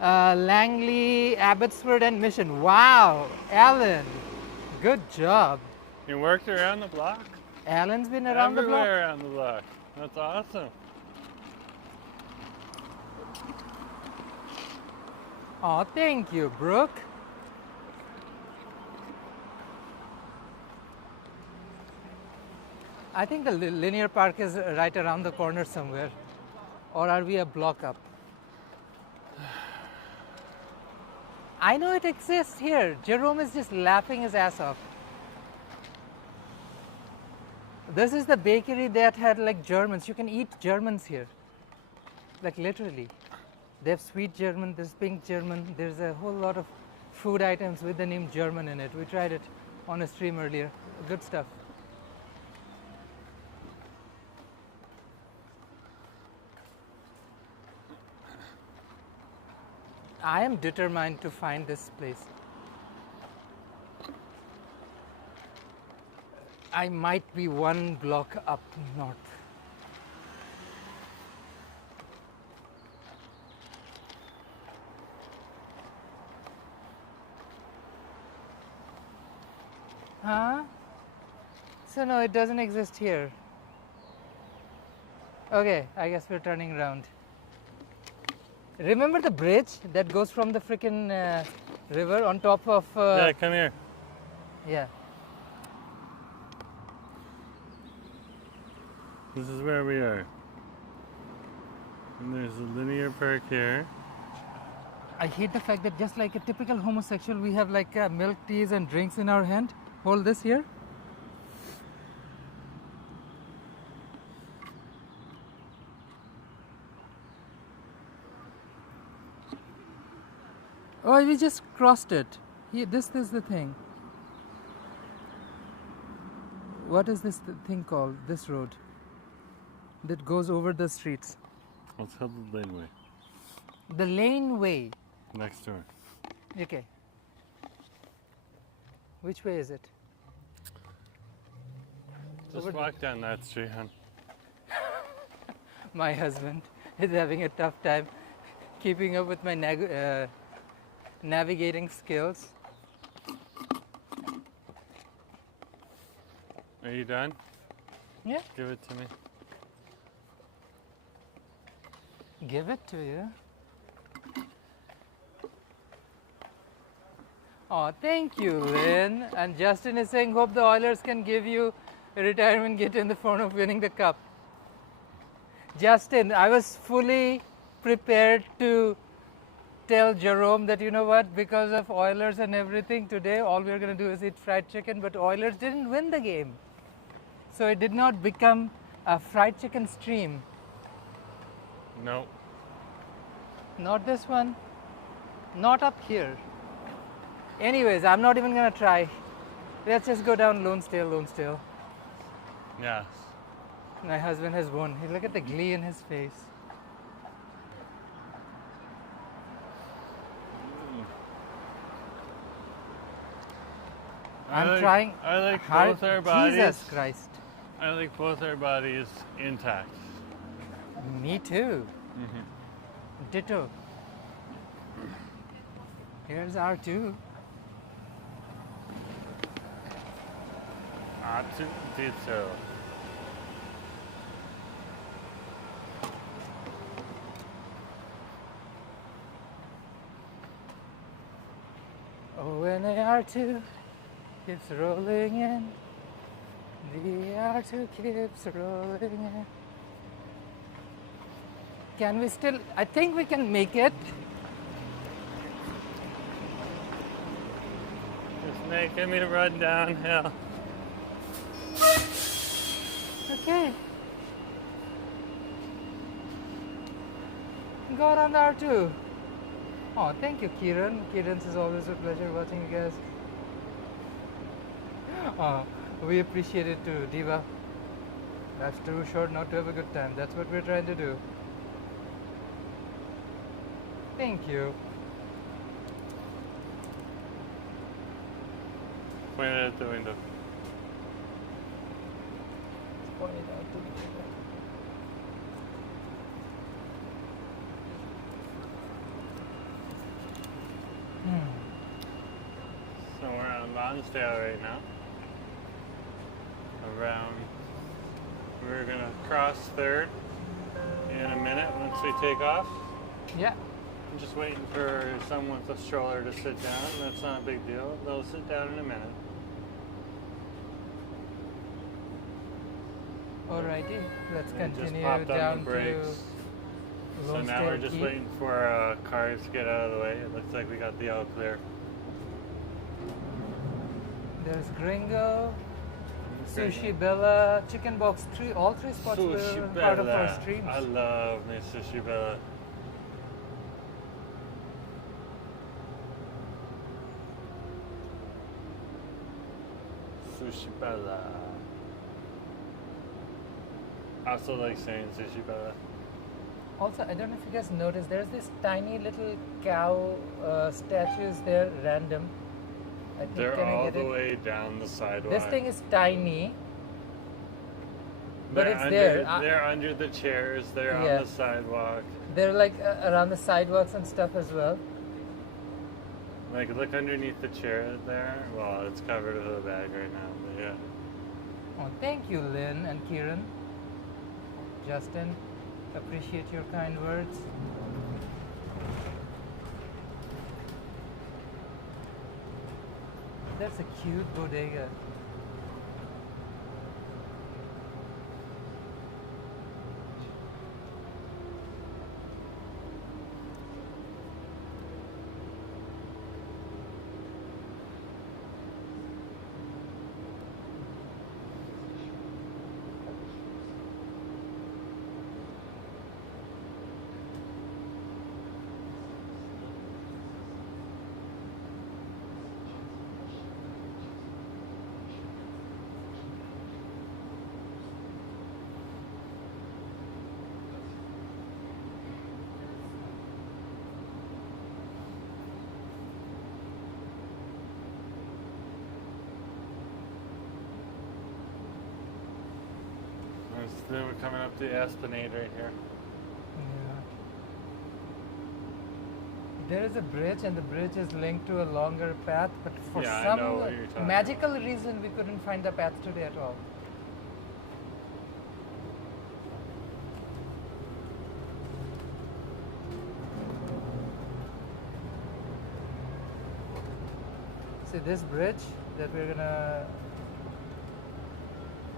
Langley, Abbotsford, and Mission. Wow, Alan, good job. You worked around the block? Alan's been around the block. Everywhere around the block. That's awesome. Oh, thank you, Brooke. I think the linear park is right around the corner somewhere. Or are we a block up? I know it exists here. Jerome is just laughing his ass off. This is the bakery that had like Germans. You can eat Germans here. Like literally. They have sweet German, there's pink German, there's a whole lot of food items with the name German in it. We tried it on a stream earlier. Good stuff. I am determined to find this place. I might be one block up north. Huh? So no, it doesn't exist here. Okay, I guess we're turning around. Remember the bridge that goes from the freaking river on top of... Yeah, come here. Yeah. This is where we are. And there's a linear park here. I hate the fact that just like a typical homosexual, we have like milk teas and drinks in our hand. Hold this here. Oh, we just crossed it. Here, this is the thing. What is this thing called? This road that goes over the streets. It's called the laneway. The laneway. Next door. Okay. Which way is it? Just walk down that street, hon. My husband is having a tough time keeping up with my navigating skills. Are you done? Yeah. Give it to me. Give it to you. Oh, thank you, Lynn. And Justin is saying, hope the Oilers can give you a retirement gift in the form of winning the cup. Justin, I was fully prepared to tell Jerome that, you know what, because of Oilers and everything today, all we're going to do is eat fried chicken, but Oilers didn't win the game. So it did not become a fried chicken stream. No. Not this one. Not up here. Anyways, I'm not even going to try. Let's just go down Lonesdale, Lonesdale. Yes. My husband has won. Hey, look at the glee in his face. I'm trying I like hard. both our bodies. Jesus Christ. I like both our bodies intact. Me too. Ditto. Here's R2. Ditto. Oh, when the R2 keeps rolling in, the R2 keeps rolling in. Can we still? I think we can make it. It's making me run downhill. Okay. Got on the R2. Oh, thank you, Kiran. Kiran's is always a pleasure watching you guys. Oh, we appreciate it too, Diva. Life's too short not to have a good time. That's what we're trying to do. Thank you. Point it at the window. Point it out to the window. So we're on Lonsdale right now. We're gonna cross 3rd in a minute once we take off. Yeah. I'm just waiting for someone with a stroller to sit down. That's not a big deal. They'll sit down in a minute. Alrighty, let's And just continue popped on down the brakes. to So now we're just waiting for cars to get out of the way. It looks like we got the all clear. There's Gringo, Sushi Bella, Chicken Box 3. All 3 spots were Sushi part of our Bella. streams. I love me Sushi Bella. Sushi Bella. I also like saying Sushi Bella. Also, I don't know if you guys noticed, there's this tiny little cow statues there, random. I think, They're can I all get the it? way down the sidewalk. This thing is tiny, but They're it's under, there. They're under the chairs. They're Yeah. on the sidewalk. They're like around the sidewalks and stuff as well. Like, look underneath the chair there. Well, it's covered with a bag right now, but yeah. Oh, thank you, Lynn and Kieran. Justin, appreciate your kind words. That's a cute bodega. Then we're coming up to Esplanade right here. Yeah. There is a bridge, and the bridge is linked to a longer path, but for Yeah, I some know what you're talking magical reason, we couldn't find the path today at all. See this bridge that we're gonna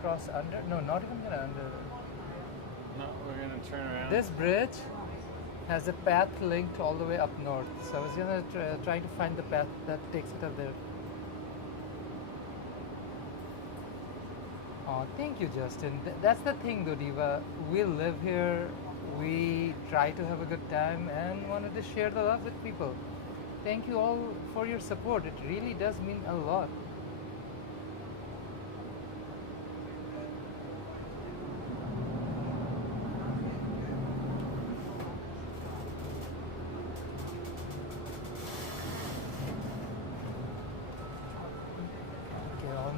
cross under? No, not even gonna under. No, we're gonna turn around. This bridge has a path linked all the way up north. So I was gonna try to find the path that takes it up there. Oh, thank you, Justin. That's the thing, though, Diva. We live here. We try to have a good time and wanted to share the love with people. Thank you all for your support. It really does mean a lot.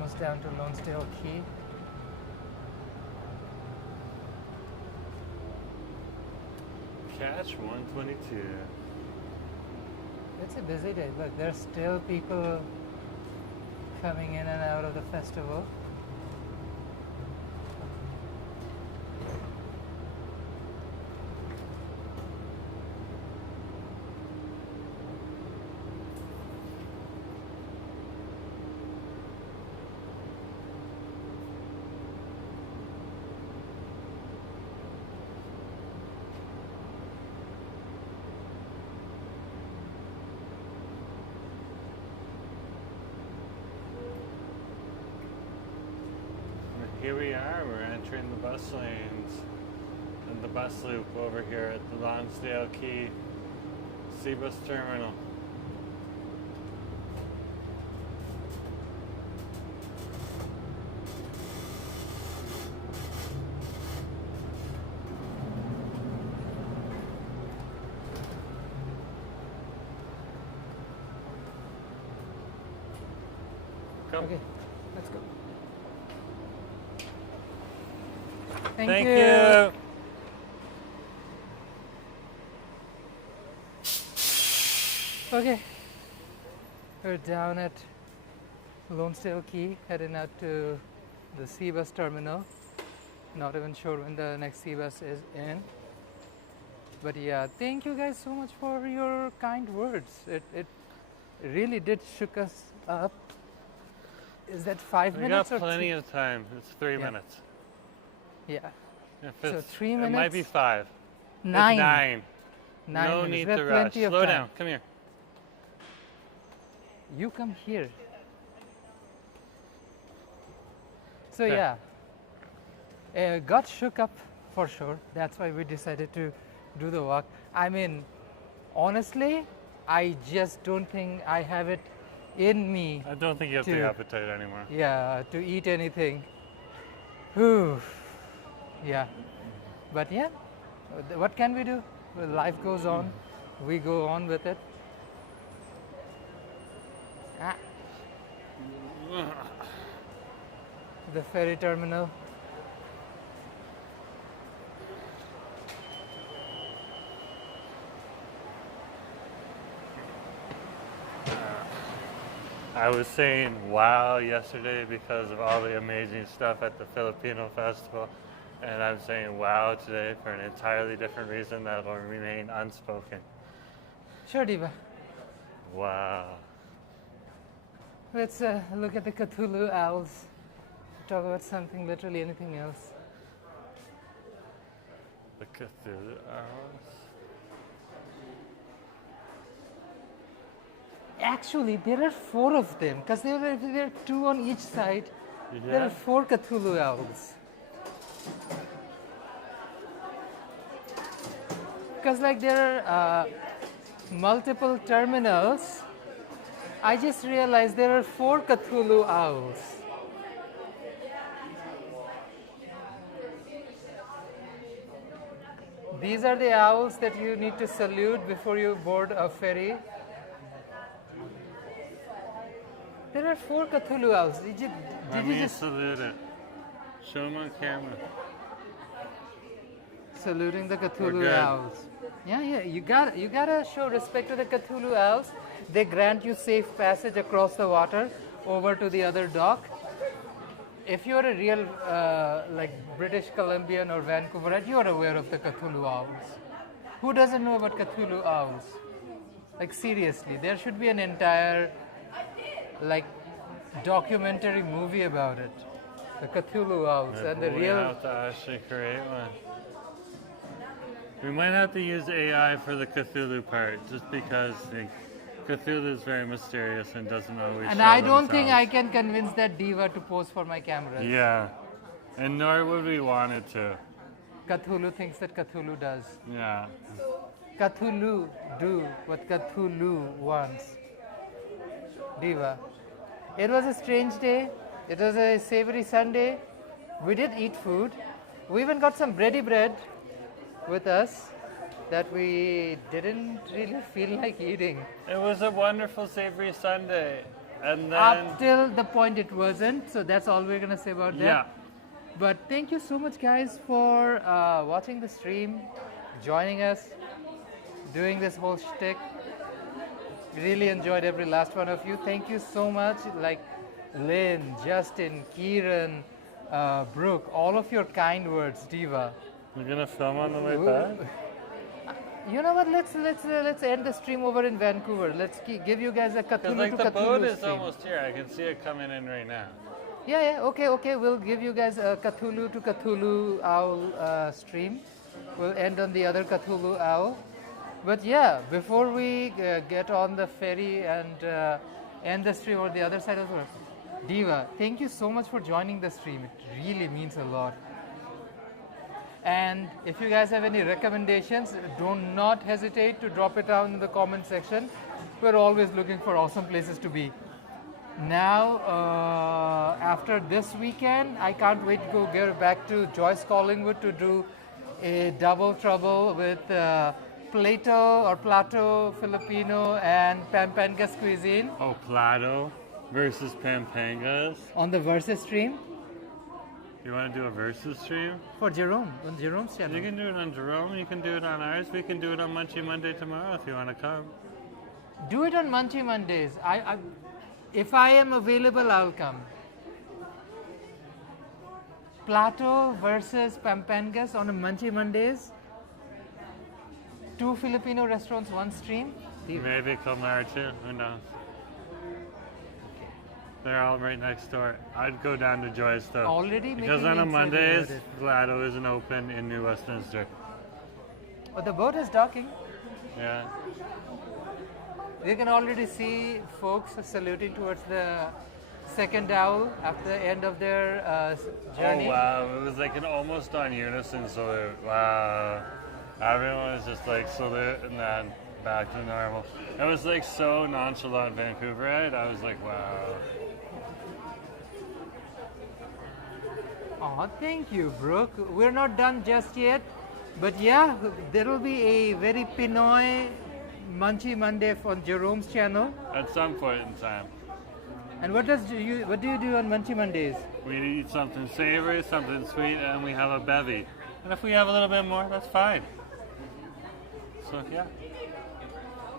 almost down to Lonesdale Key. Catch 122. It's a busy day. Look, there's still people coming in and out of the festival. Here we are, we're entering the bus lanes and the bus loop over here at the Lonsdale Quay Sea Bus Terminal. Come. Okay, let's go. Thank you. Okay, we're down at Lonesdale Key, heading out to the sea bus terminal. Not even sure when the next sea bus is in. But yeah, thank you guys so much for your kind words. It really did shook us up. Is that 5 We minutes got or plenty of time. It's 3 Yeah. minutes. Yeah, If So it's, 3 It might minutes? be 5. nine. It's 9. 9 No minutes. need We have to rush. plenty of Slow time. down. Come here. You come here. So Okay. yeah, got shook up for sure. That's why we decided to do the walk. I mean, honestly, I just don't think I have it in me, I don't think you have Two. the appetite anymore. yeah, to eat anything. Whew. Yeah, but yeah, what can we do? Well, life goes on. We go on with it. Ah. The ferry terminal. I was saying wow yesterday because of all the amazing stuff at the Filipino festival, and I'm saying wow today for an entirely different reason that will remain unspoken. Sure, Diva. Wow. Let's look at the Cthulhu owls. Talk about something, literally anything else. The Cthulhu Owls. Actually, there are 4 of them because there are 2 on each side. There Yeah. are 4 Cthulhu owls. Because like there are multiple terminals, I just realized there are 4 Cthulhu owls. These are the owls that you need to salute before you board a ferry. There are 4 Cthulhu owls. Did Let you me just salute it. Show them on camera. saluting the Cthulhu good. owls? Yeah, you gotta show respect to the Cthulhu owls. They grant you safe passage across the water over to the other dock. If you're a real like British Columbian or Vancouverite, you are aware of the Cthulhu owls. Who doesn't know about Cthulhu owls? Like seriously, there should be an entire like documentary movie about it. The Cthulhu owls and the we real. have to actually create one. We might have to use AI for the Cthulhu part, just because the Cthulhu is very mysterious and doesn't always. And show I don't think I themselves. can convince that diva to pose for my cameras. Yeah, and nor would we want it to. Cthulhu thinks that Cthulhu does. Yeah. Cthulhu do what Cthulhu wants. Diva. It was a strange day. It was a savory Sunday. We did eat food. We even got some bready bread with us that we didn't really feel like eating. It was a wonderful savory Sunday. And then, up till the point it wasn't. So that's all we're gonna say about that. yeah. But thank you so much, guys, for watching the stream, joining us, doing this whole shtick. Really enjoyed every last one of you. Thank you so much. Like Lynn, Justin, Kieran, Brooke, all of your kind words, Diva. We're gonna film on the way back. You know what? Let's end the stream over in Vancouver. Let's give you guys a Cause Cthulhu like to the Cthulhu boat is stream. almost here. I can see it coming in right now. Yeah. Okay. We'll give you guys a Cthulhu to Cthulhu owl stream. We'll end on the other Cthulhu owl. But yeah, before we get on the ferry and end the stream on the other side of the world, Diva, thank you so much for joining the stream. It really means a lot. And if you guys have any recommendations, do not hesitate to drop it down in the comment section. We're always looking for awesome places to be. Now, after this weekend, I can't wait to get back to Joyce Collingwood to do a double trouble with Plato Filipino and Pampangas cuisine Oh, Plato versus Pampangas. on the Versus stream You want to do a versus stream? for Jerome, on Jerome's channel. You can do it on Jerome. You can do it on ours. We can do it on Munchie Monday tomorrow if you want to come. Do it on Munchie Mondays. If I am available, I'll come. Plato versus Pampangas on a Munchie Mondays. 2 Filipino restaurants, 1 stream. Maybe Kumar too. Who knows? They're all right next door. I'd go down to Joyce though. Already Because making on a me excited Mondays, about it. Plato isn't open in New Westminster. But the boat is docking. Yeah. You can already see folks saluting towards the second owl after the end of their journey. Oh wow, it was like an almost on unison salute. Wow. Everyone was just like salute and then back to normal. It was like so nonchalant Vancouverite. I was like, wow. Oh, thank you, Brooke. We're not done just yet, but yeah, there will be a very Pinoy Munchie Monday on Jerome's channel. At some point in time. And what do you do on Munchie Mondays? We eat something savory, something sweet, and we have a bevy. And if we have a little bit more, that's fine. So yeah.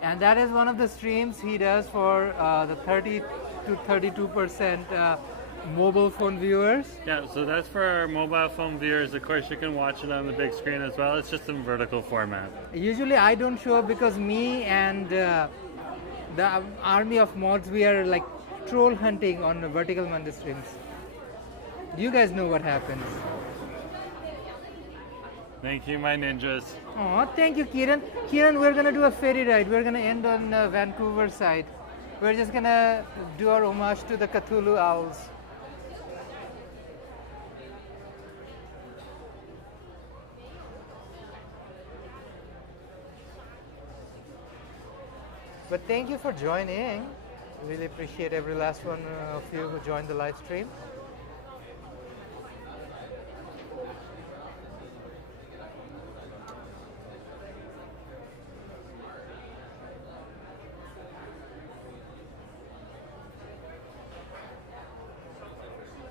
And that is one of the streams he does for the 30 to 32% mobile phone viewers. Yeah, so that's for our mobile phone viewers. Of course, you can watch it on the big screen as well. It's just in vertical format. Usually I don't show up because me and the army of mods, we are like troll hunting on the vertical Monday streams. You guys know what happens. Thank you, my ninjas. Oh, thank you, Kieran. Kieran, we're gonna do a ferry ride. We're gonna end on Vancouver side. We're just gonna do our homage to the Cthulhu owls. But thank you for joining. Really appreciate every last one of you who joined the live stream.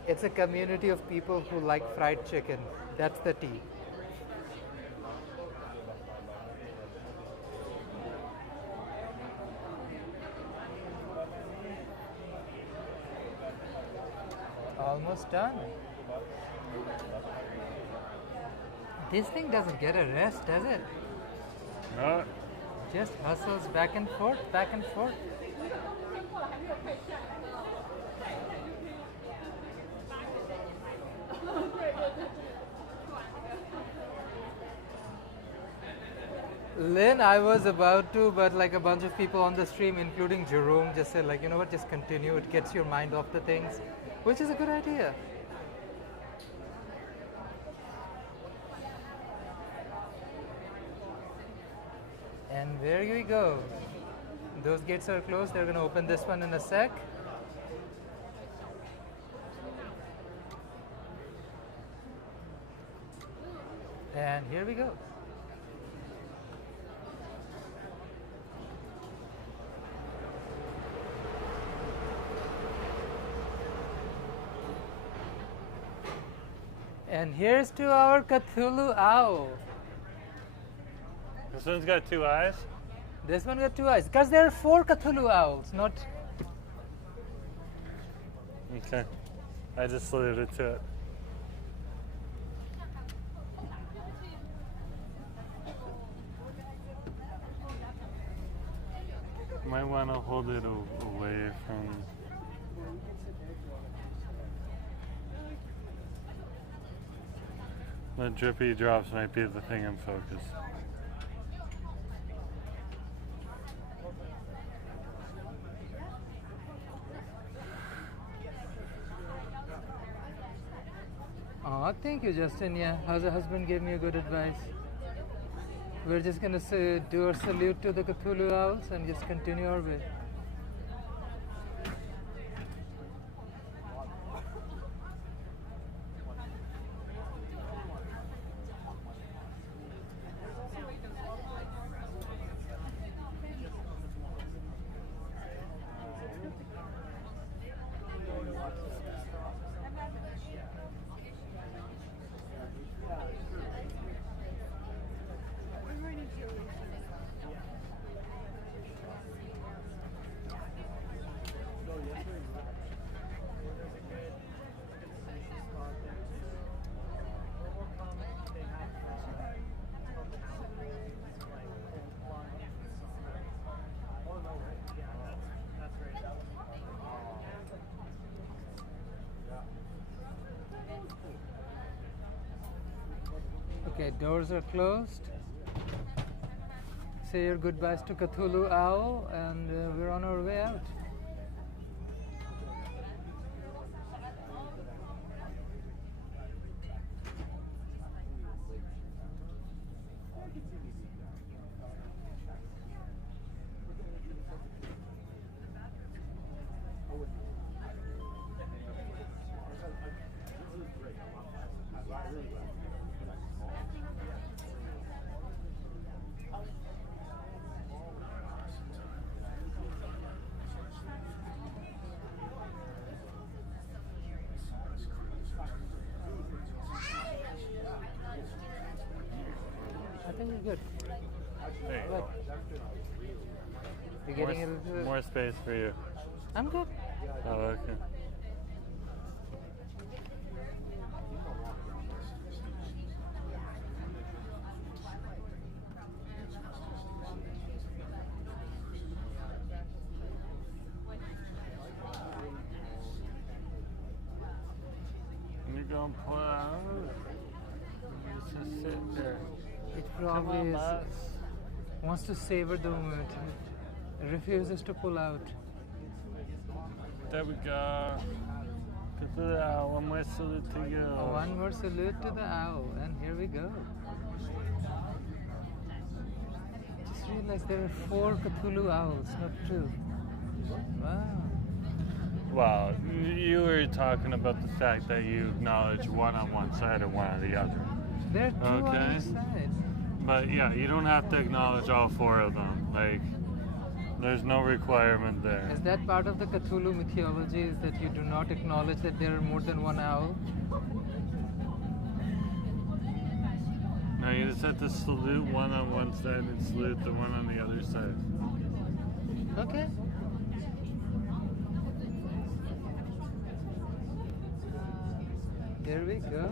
It's a community of people who like fried chicken. That's the tea. Almost done. This thing doesn't get a rest, does it? No, Just hustles back and forth, back and forth. Lynn, I was about to, but like a bunch of people on the stream, including Jerome, just said like, you know what, just continue. It gets your mind off the things, which is a good idea. And there you go. Those gates are closed. They're going to open this one in a sec. And here we go. And here's to our Cthulhu owl. This one's got 2 eyes. This one got 2 eyes. Because there are 4 Cthulhu owls, not... Okay. I just saluted to it. Might want to hold it away from... The drippy drops might be the thing in focus. Oh, thank you, Justin. Yeah, how's the husband gave me a good advice. We're just gonna do our salute to the Cthulhu owls and just continue our way. Okay, doors are closed. Say your goodbyes to Cthulhu Owl, and we're on our way out. I think you're good. There you go. You're getting a little... More space for you. I'm good. Oh, okay. You're gonna pull out. Just sit there. It Come probably on, is, boss. wants to savor the moment. It refuses to pull out. There we go. One more salute to you. One more salute to the owl, and here we go. Just realized there are 4 Cthulhu owls, not 2. Wow. Wow, you were talking about the fact that you acknowledge one on one side and one on the other. There are 2 on Okay. each side. But yeah, you don't have to acknowledge all 4 of them. Like, there's no requirement there. Is that part of the Cthulhu mythology, is that you do not acknowledge that there are more than one owl? No, you just have to salute one on one side and salute the one on the other side. Okay. There we go.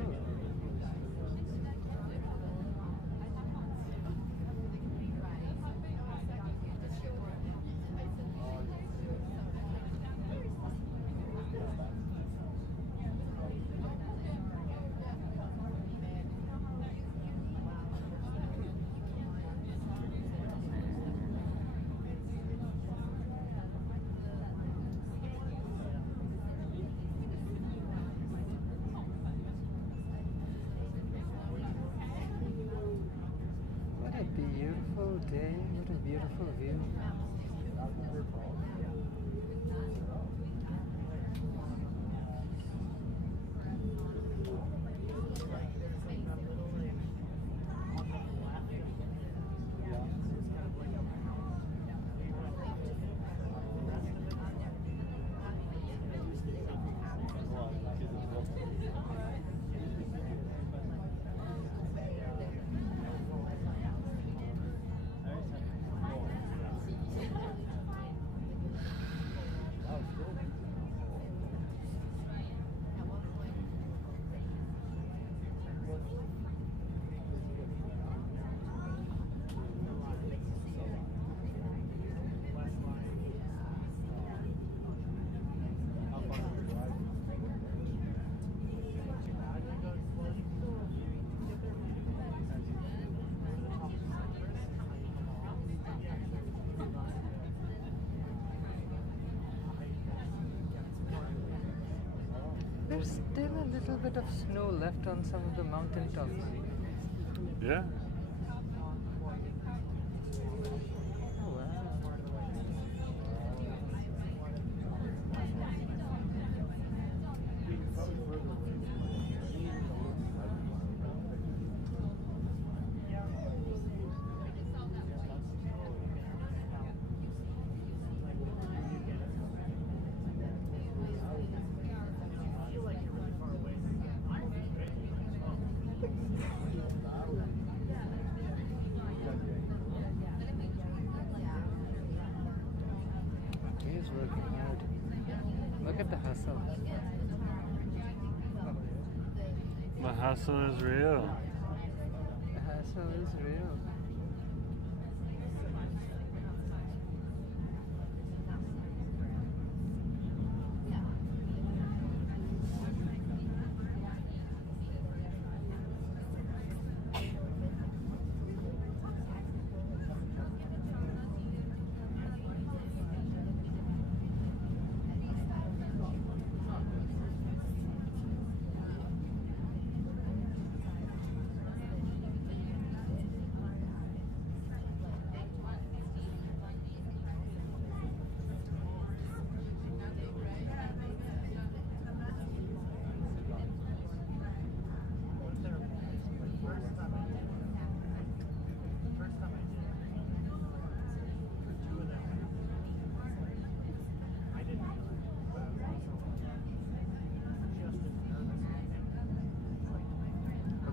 There's still a little bit of snow left on some of the mountain tops. Yeah. Oh, wow. He's working hard. Look at the hustle. The hustle is real. The hustle is real.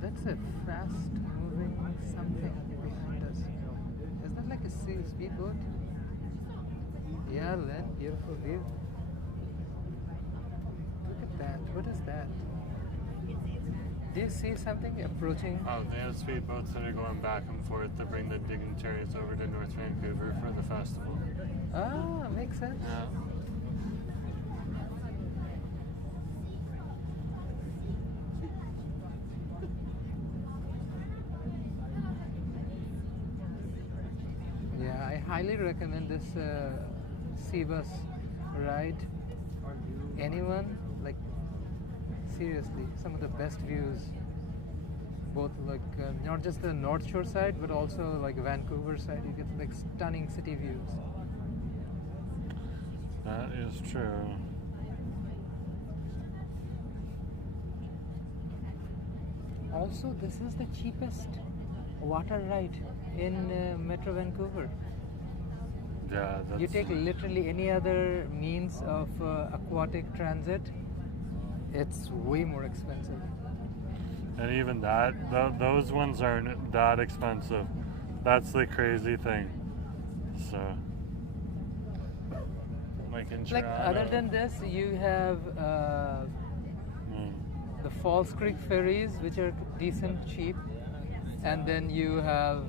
That's a fast moving something behind us. Is that like a speedboat? Yeah, Len, beautiful view. Look at that. What is that? Do you see something approaching? Oh, they have speedboats that are going back and forth to bring the dignitaries over to North Vancouver for the festival. Ah, makes sense. Yeah. Yeah, I highly recommend this sea bus ride. Anyone, like, seriously, some of the best views. Both like not just the North Shore side, but also like Vancouver side. You get like stunning city views. That is true. Also, this is the cheapest water ride in Metro Vancouver. Yeah, that's... You take literally any other means of aquatic transit, it's way more expensive. And even that, those ones aren't that expensive. That's the crazy thing. So, like in Like Toronto. other than this, you have the Falls Creek ferries, which are decent, cheap, and then you have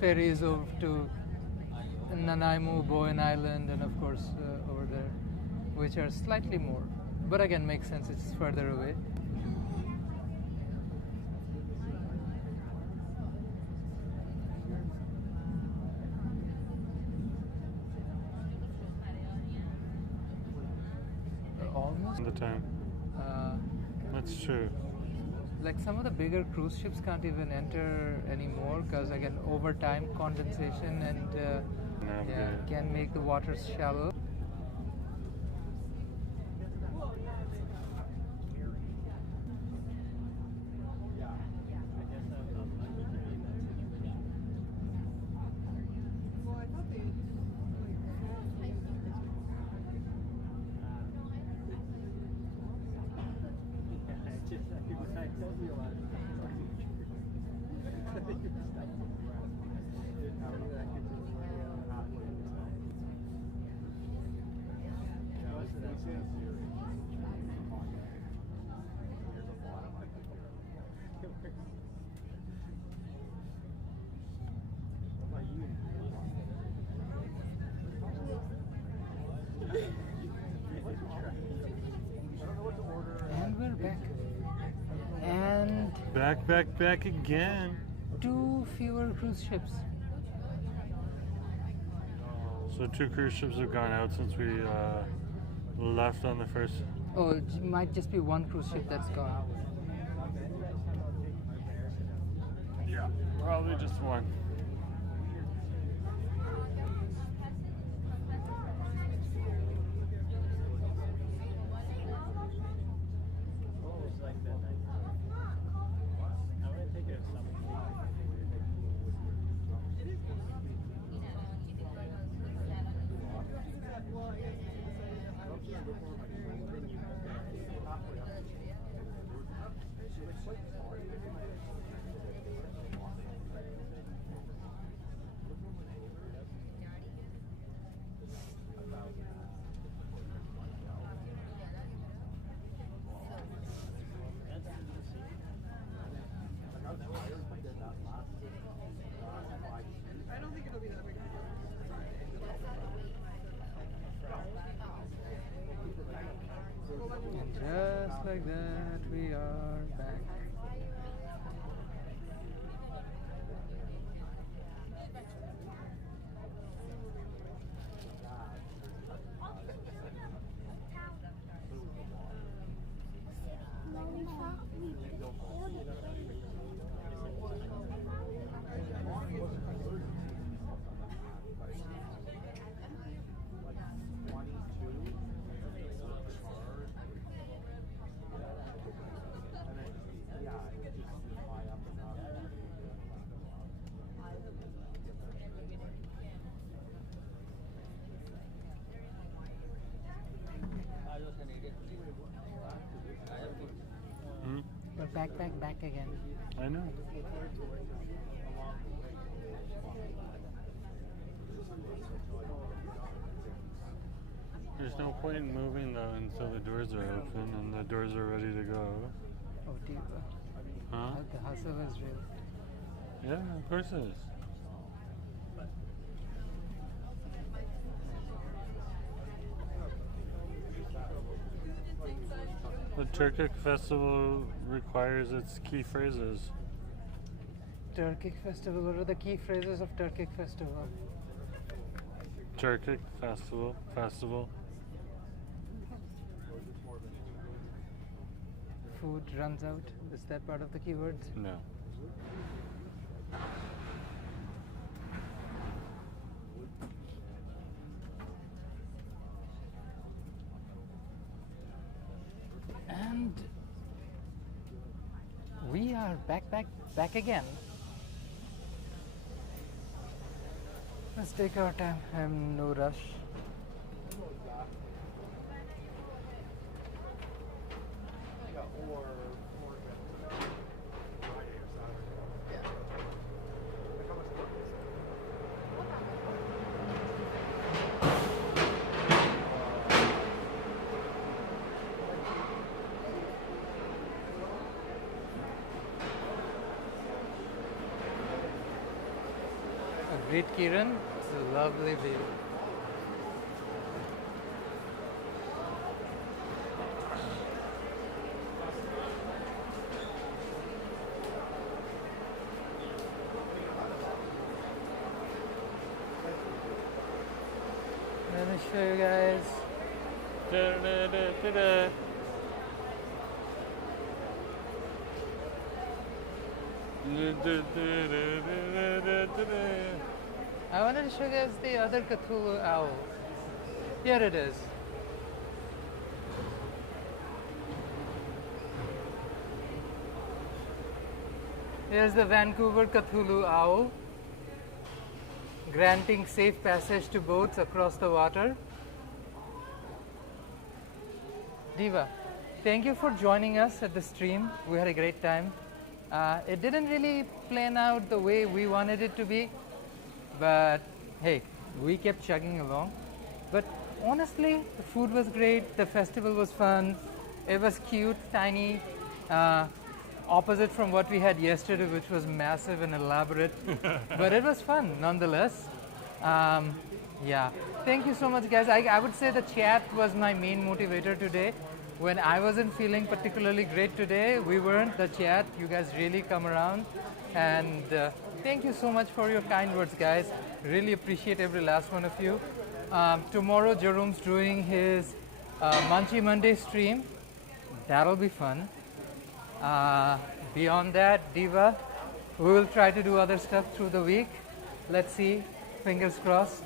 ferries over to Nanaimo, Bowen Island, and of course over there, which are slightly more, but again makes sense. It's further away. Almost The time. That's true. Like some of the bigger cruise ships can't even enter anymore because again over time condensation and can make the waters shallow. And we're back. And Back again. 2 fewer cruise ships. So 2 cruise ships have gone out since we left on the first. Oh, it might just be one cruise ship that's gone. Yeah, probably just one. And just like that, we are back. We're back again. I know. There's no point in moving though until the doors are open and the doors are ready to go. Oh, dear. Huh? The hustle is real. Yeah, of course it is. The Turkic festival requires its key phrases. Turkic festival. What are the key phrases of Turkic festival? Turkic festival. Food runs out. Is that part of the keywords? No. And we are back again. Let's take our time. I'm no rush. Great Kiran, it's a lovely view. Let me show you guys. Da-da-da-da-da. I wanted to show you guys the other Cthulhu owl. Here it is. Here's the Vancouver Cthulhu owl, granting safe passage to boats across the water. Diva, thank you for joining us at the stream. We had a great time. It didn't really plan out the way we wanted it to be, but hey, we kept chugging along. But honestly, the food was great, the festival was fun, it was cute, tiny, opposite from what we had yesterday, which was massive and elaborate, but it was fun nonetheless. Yeah, thank you so much, guys. I would say the chat was my main motivator today. When I wasn't feeling particularly great today, we weren't. The chat, you guys really come around, and thank you so much for your kind words, guys. Really appreciate every last one of you. Tomorrow, Jerome's doing his Munchy Monday stream. That'll be fun. Beyond that, Diva, we will try to do other stuff through the week. Let's see. Fingers crossed.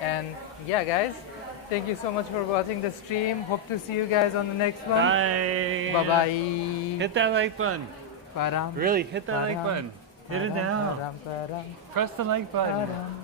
And yeah, guys, thank you so much for watching the stream. Hope to see you guys on the next one. Bye. Bye-bye. Hit that like button. Ba-dum, Really, hit that like ba-dum, button. Hit it ba-dum, down. ba-dum, ba-dum, Press the like button. ba-dum.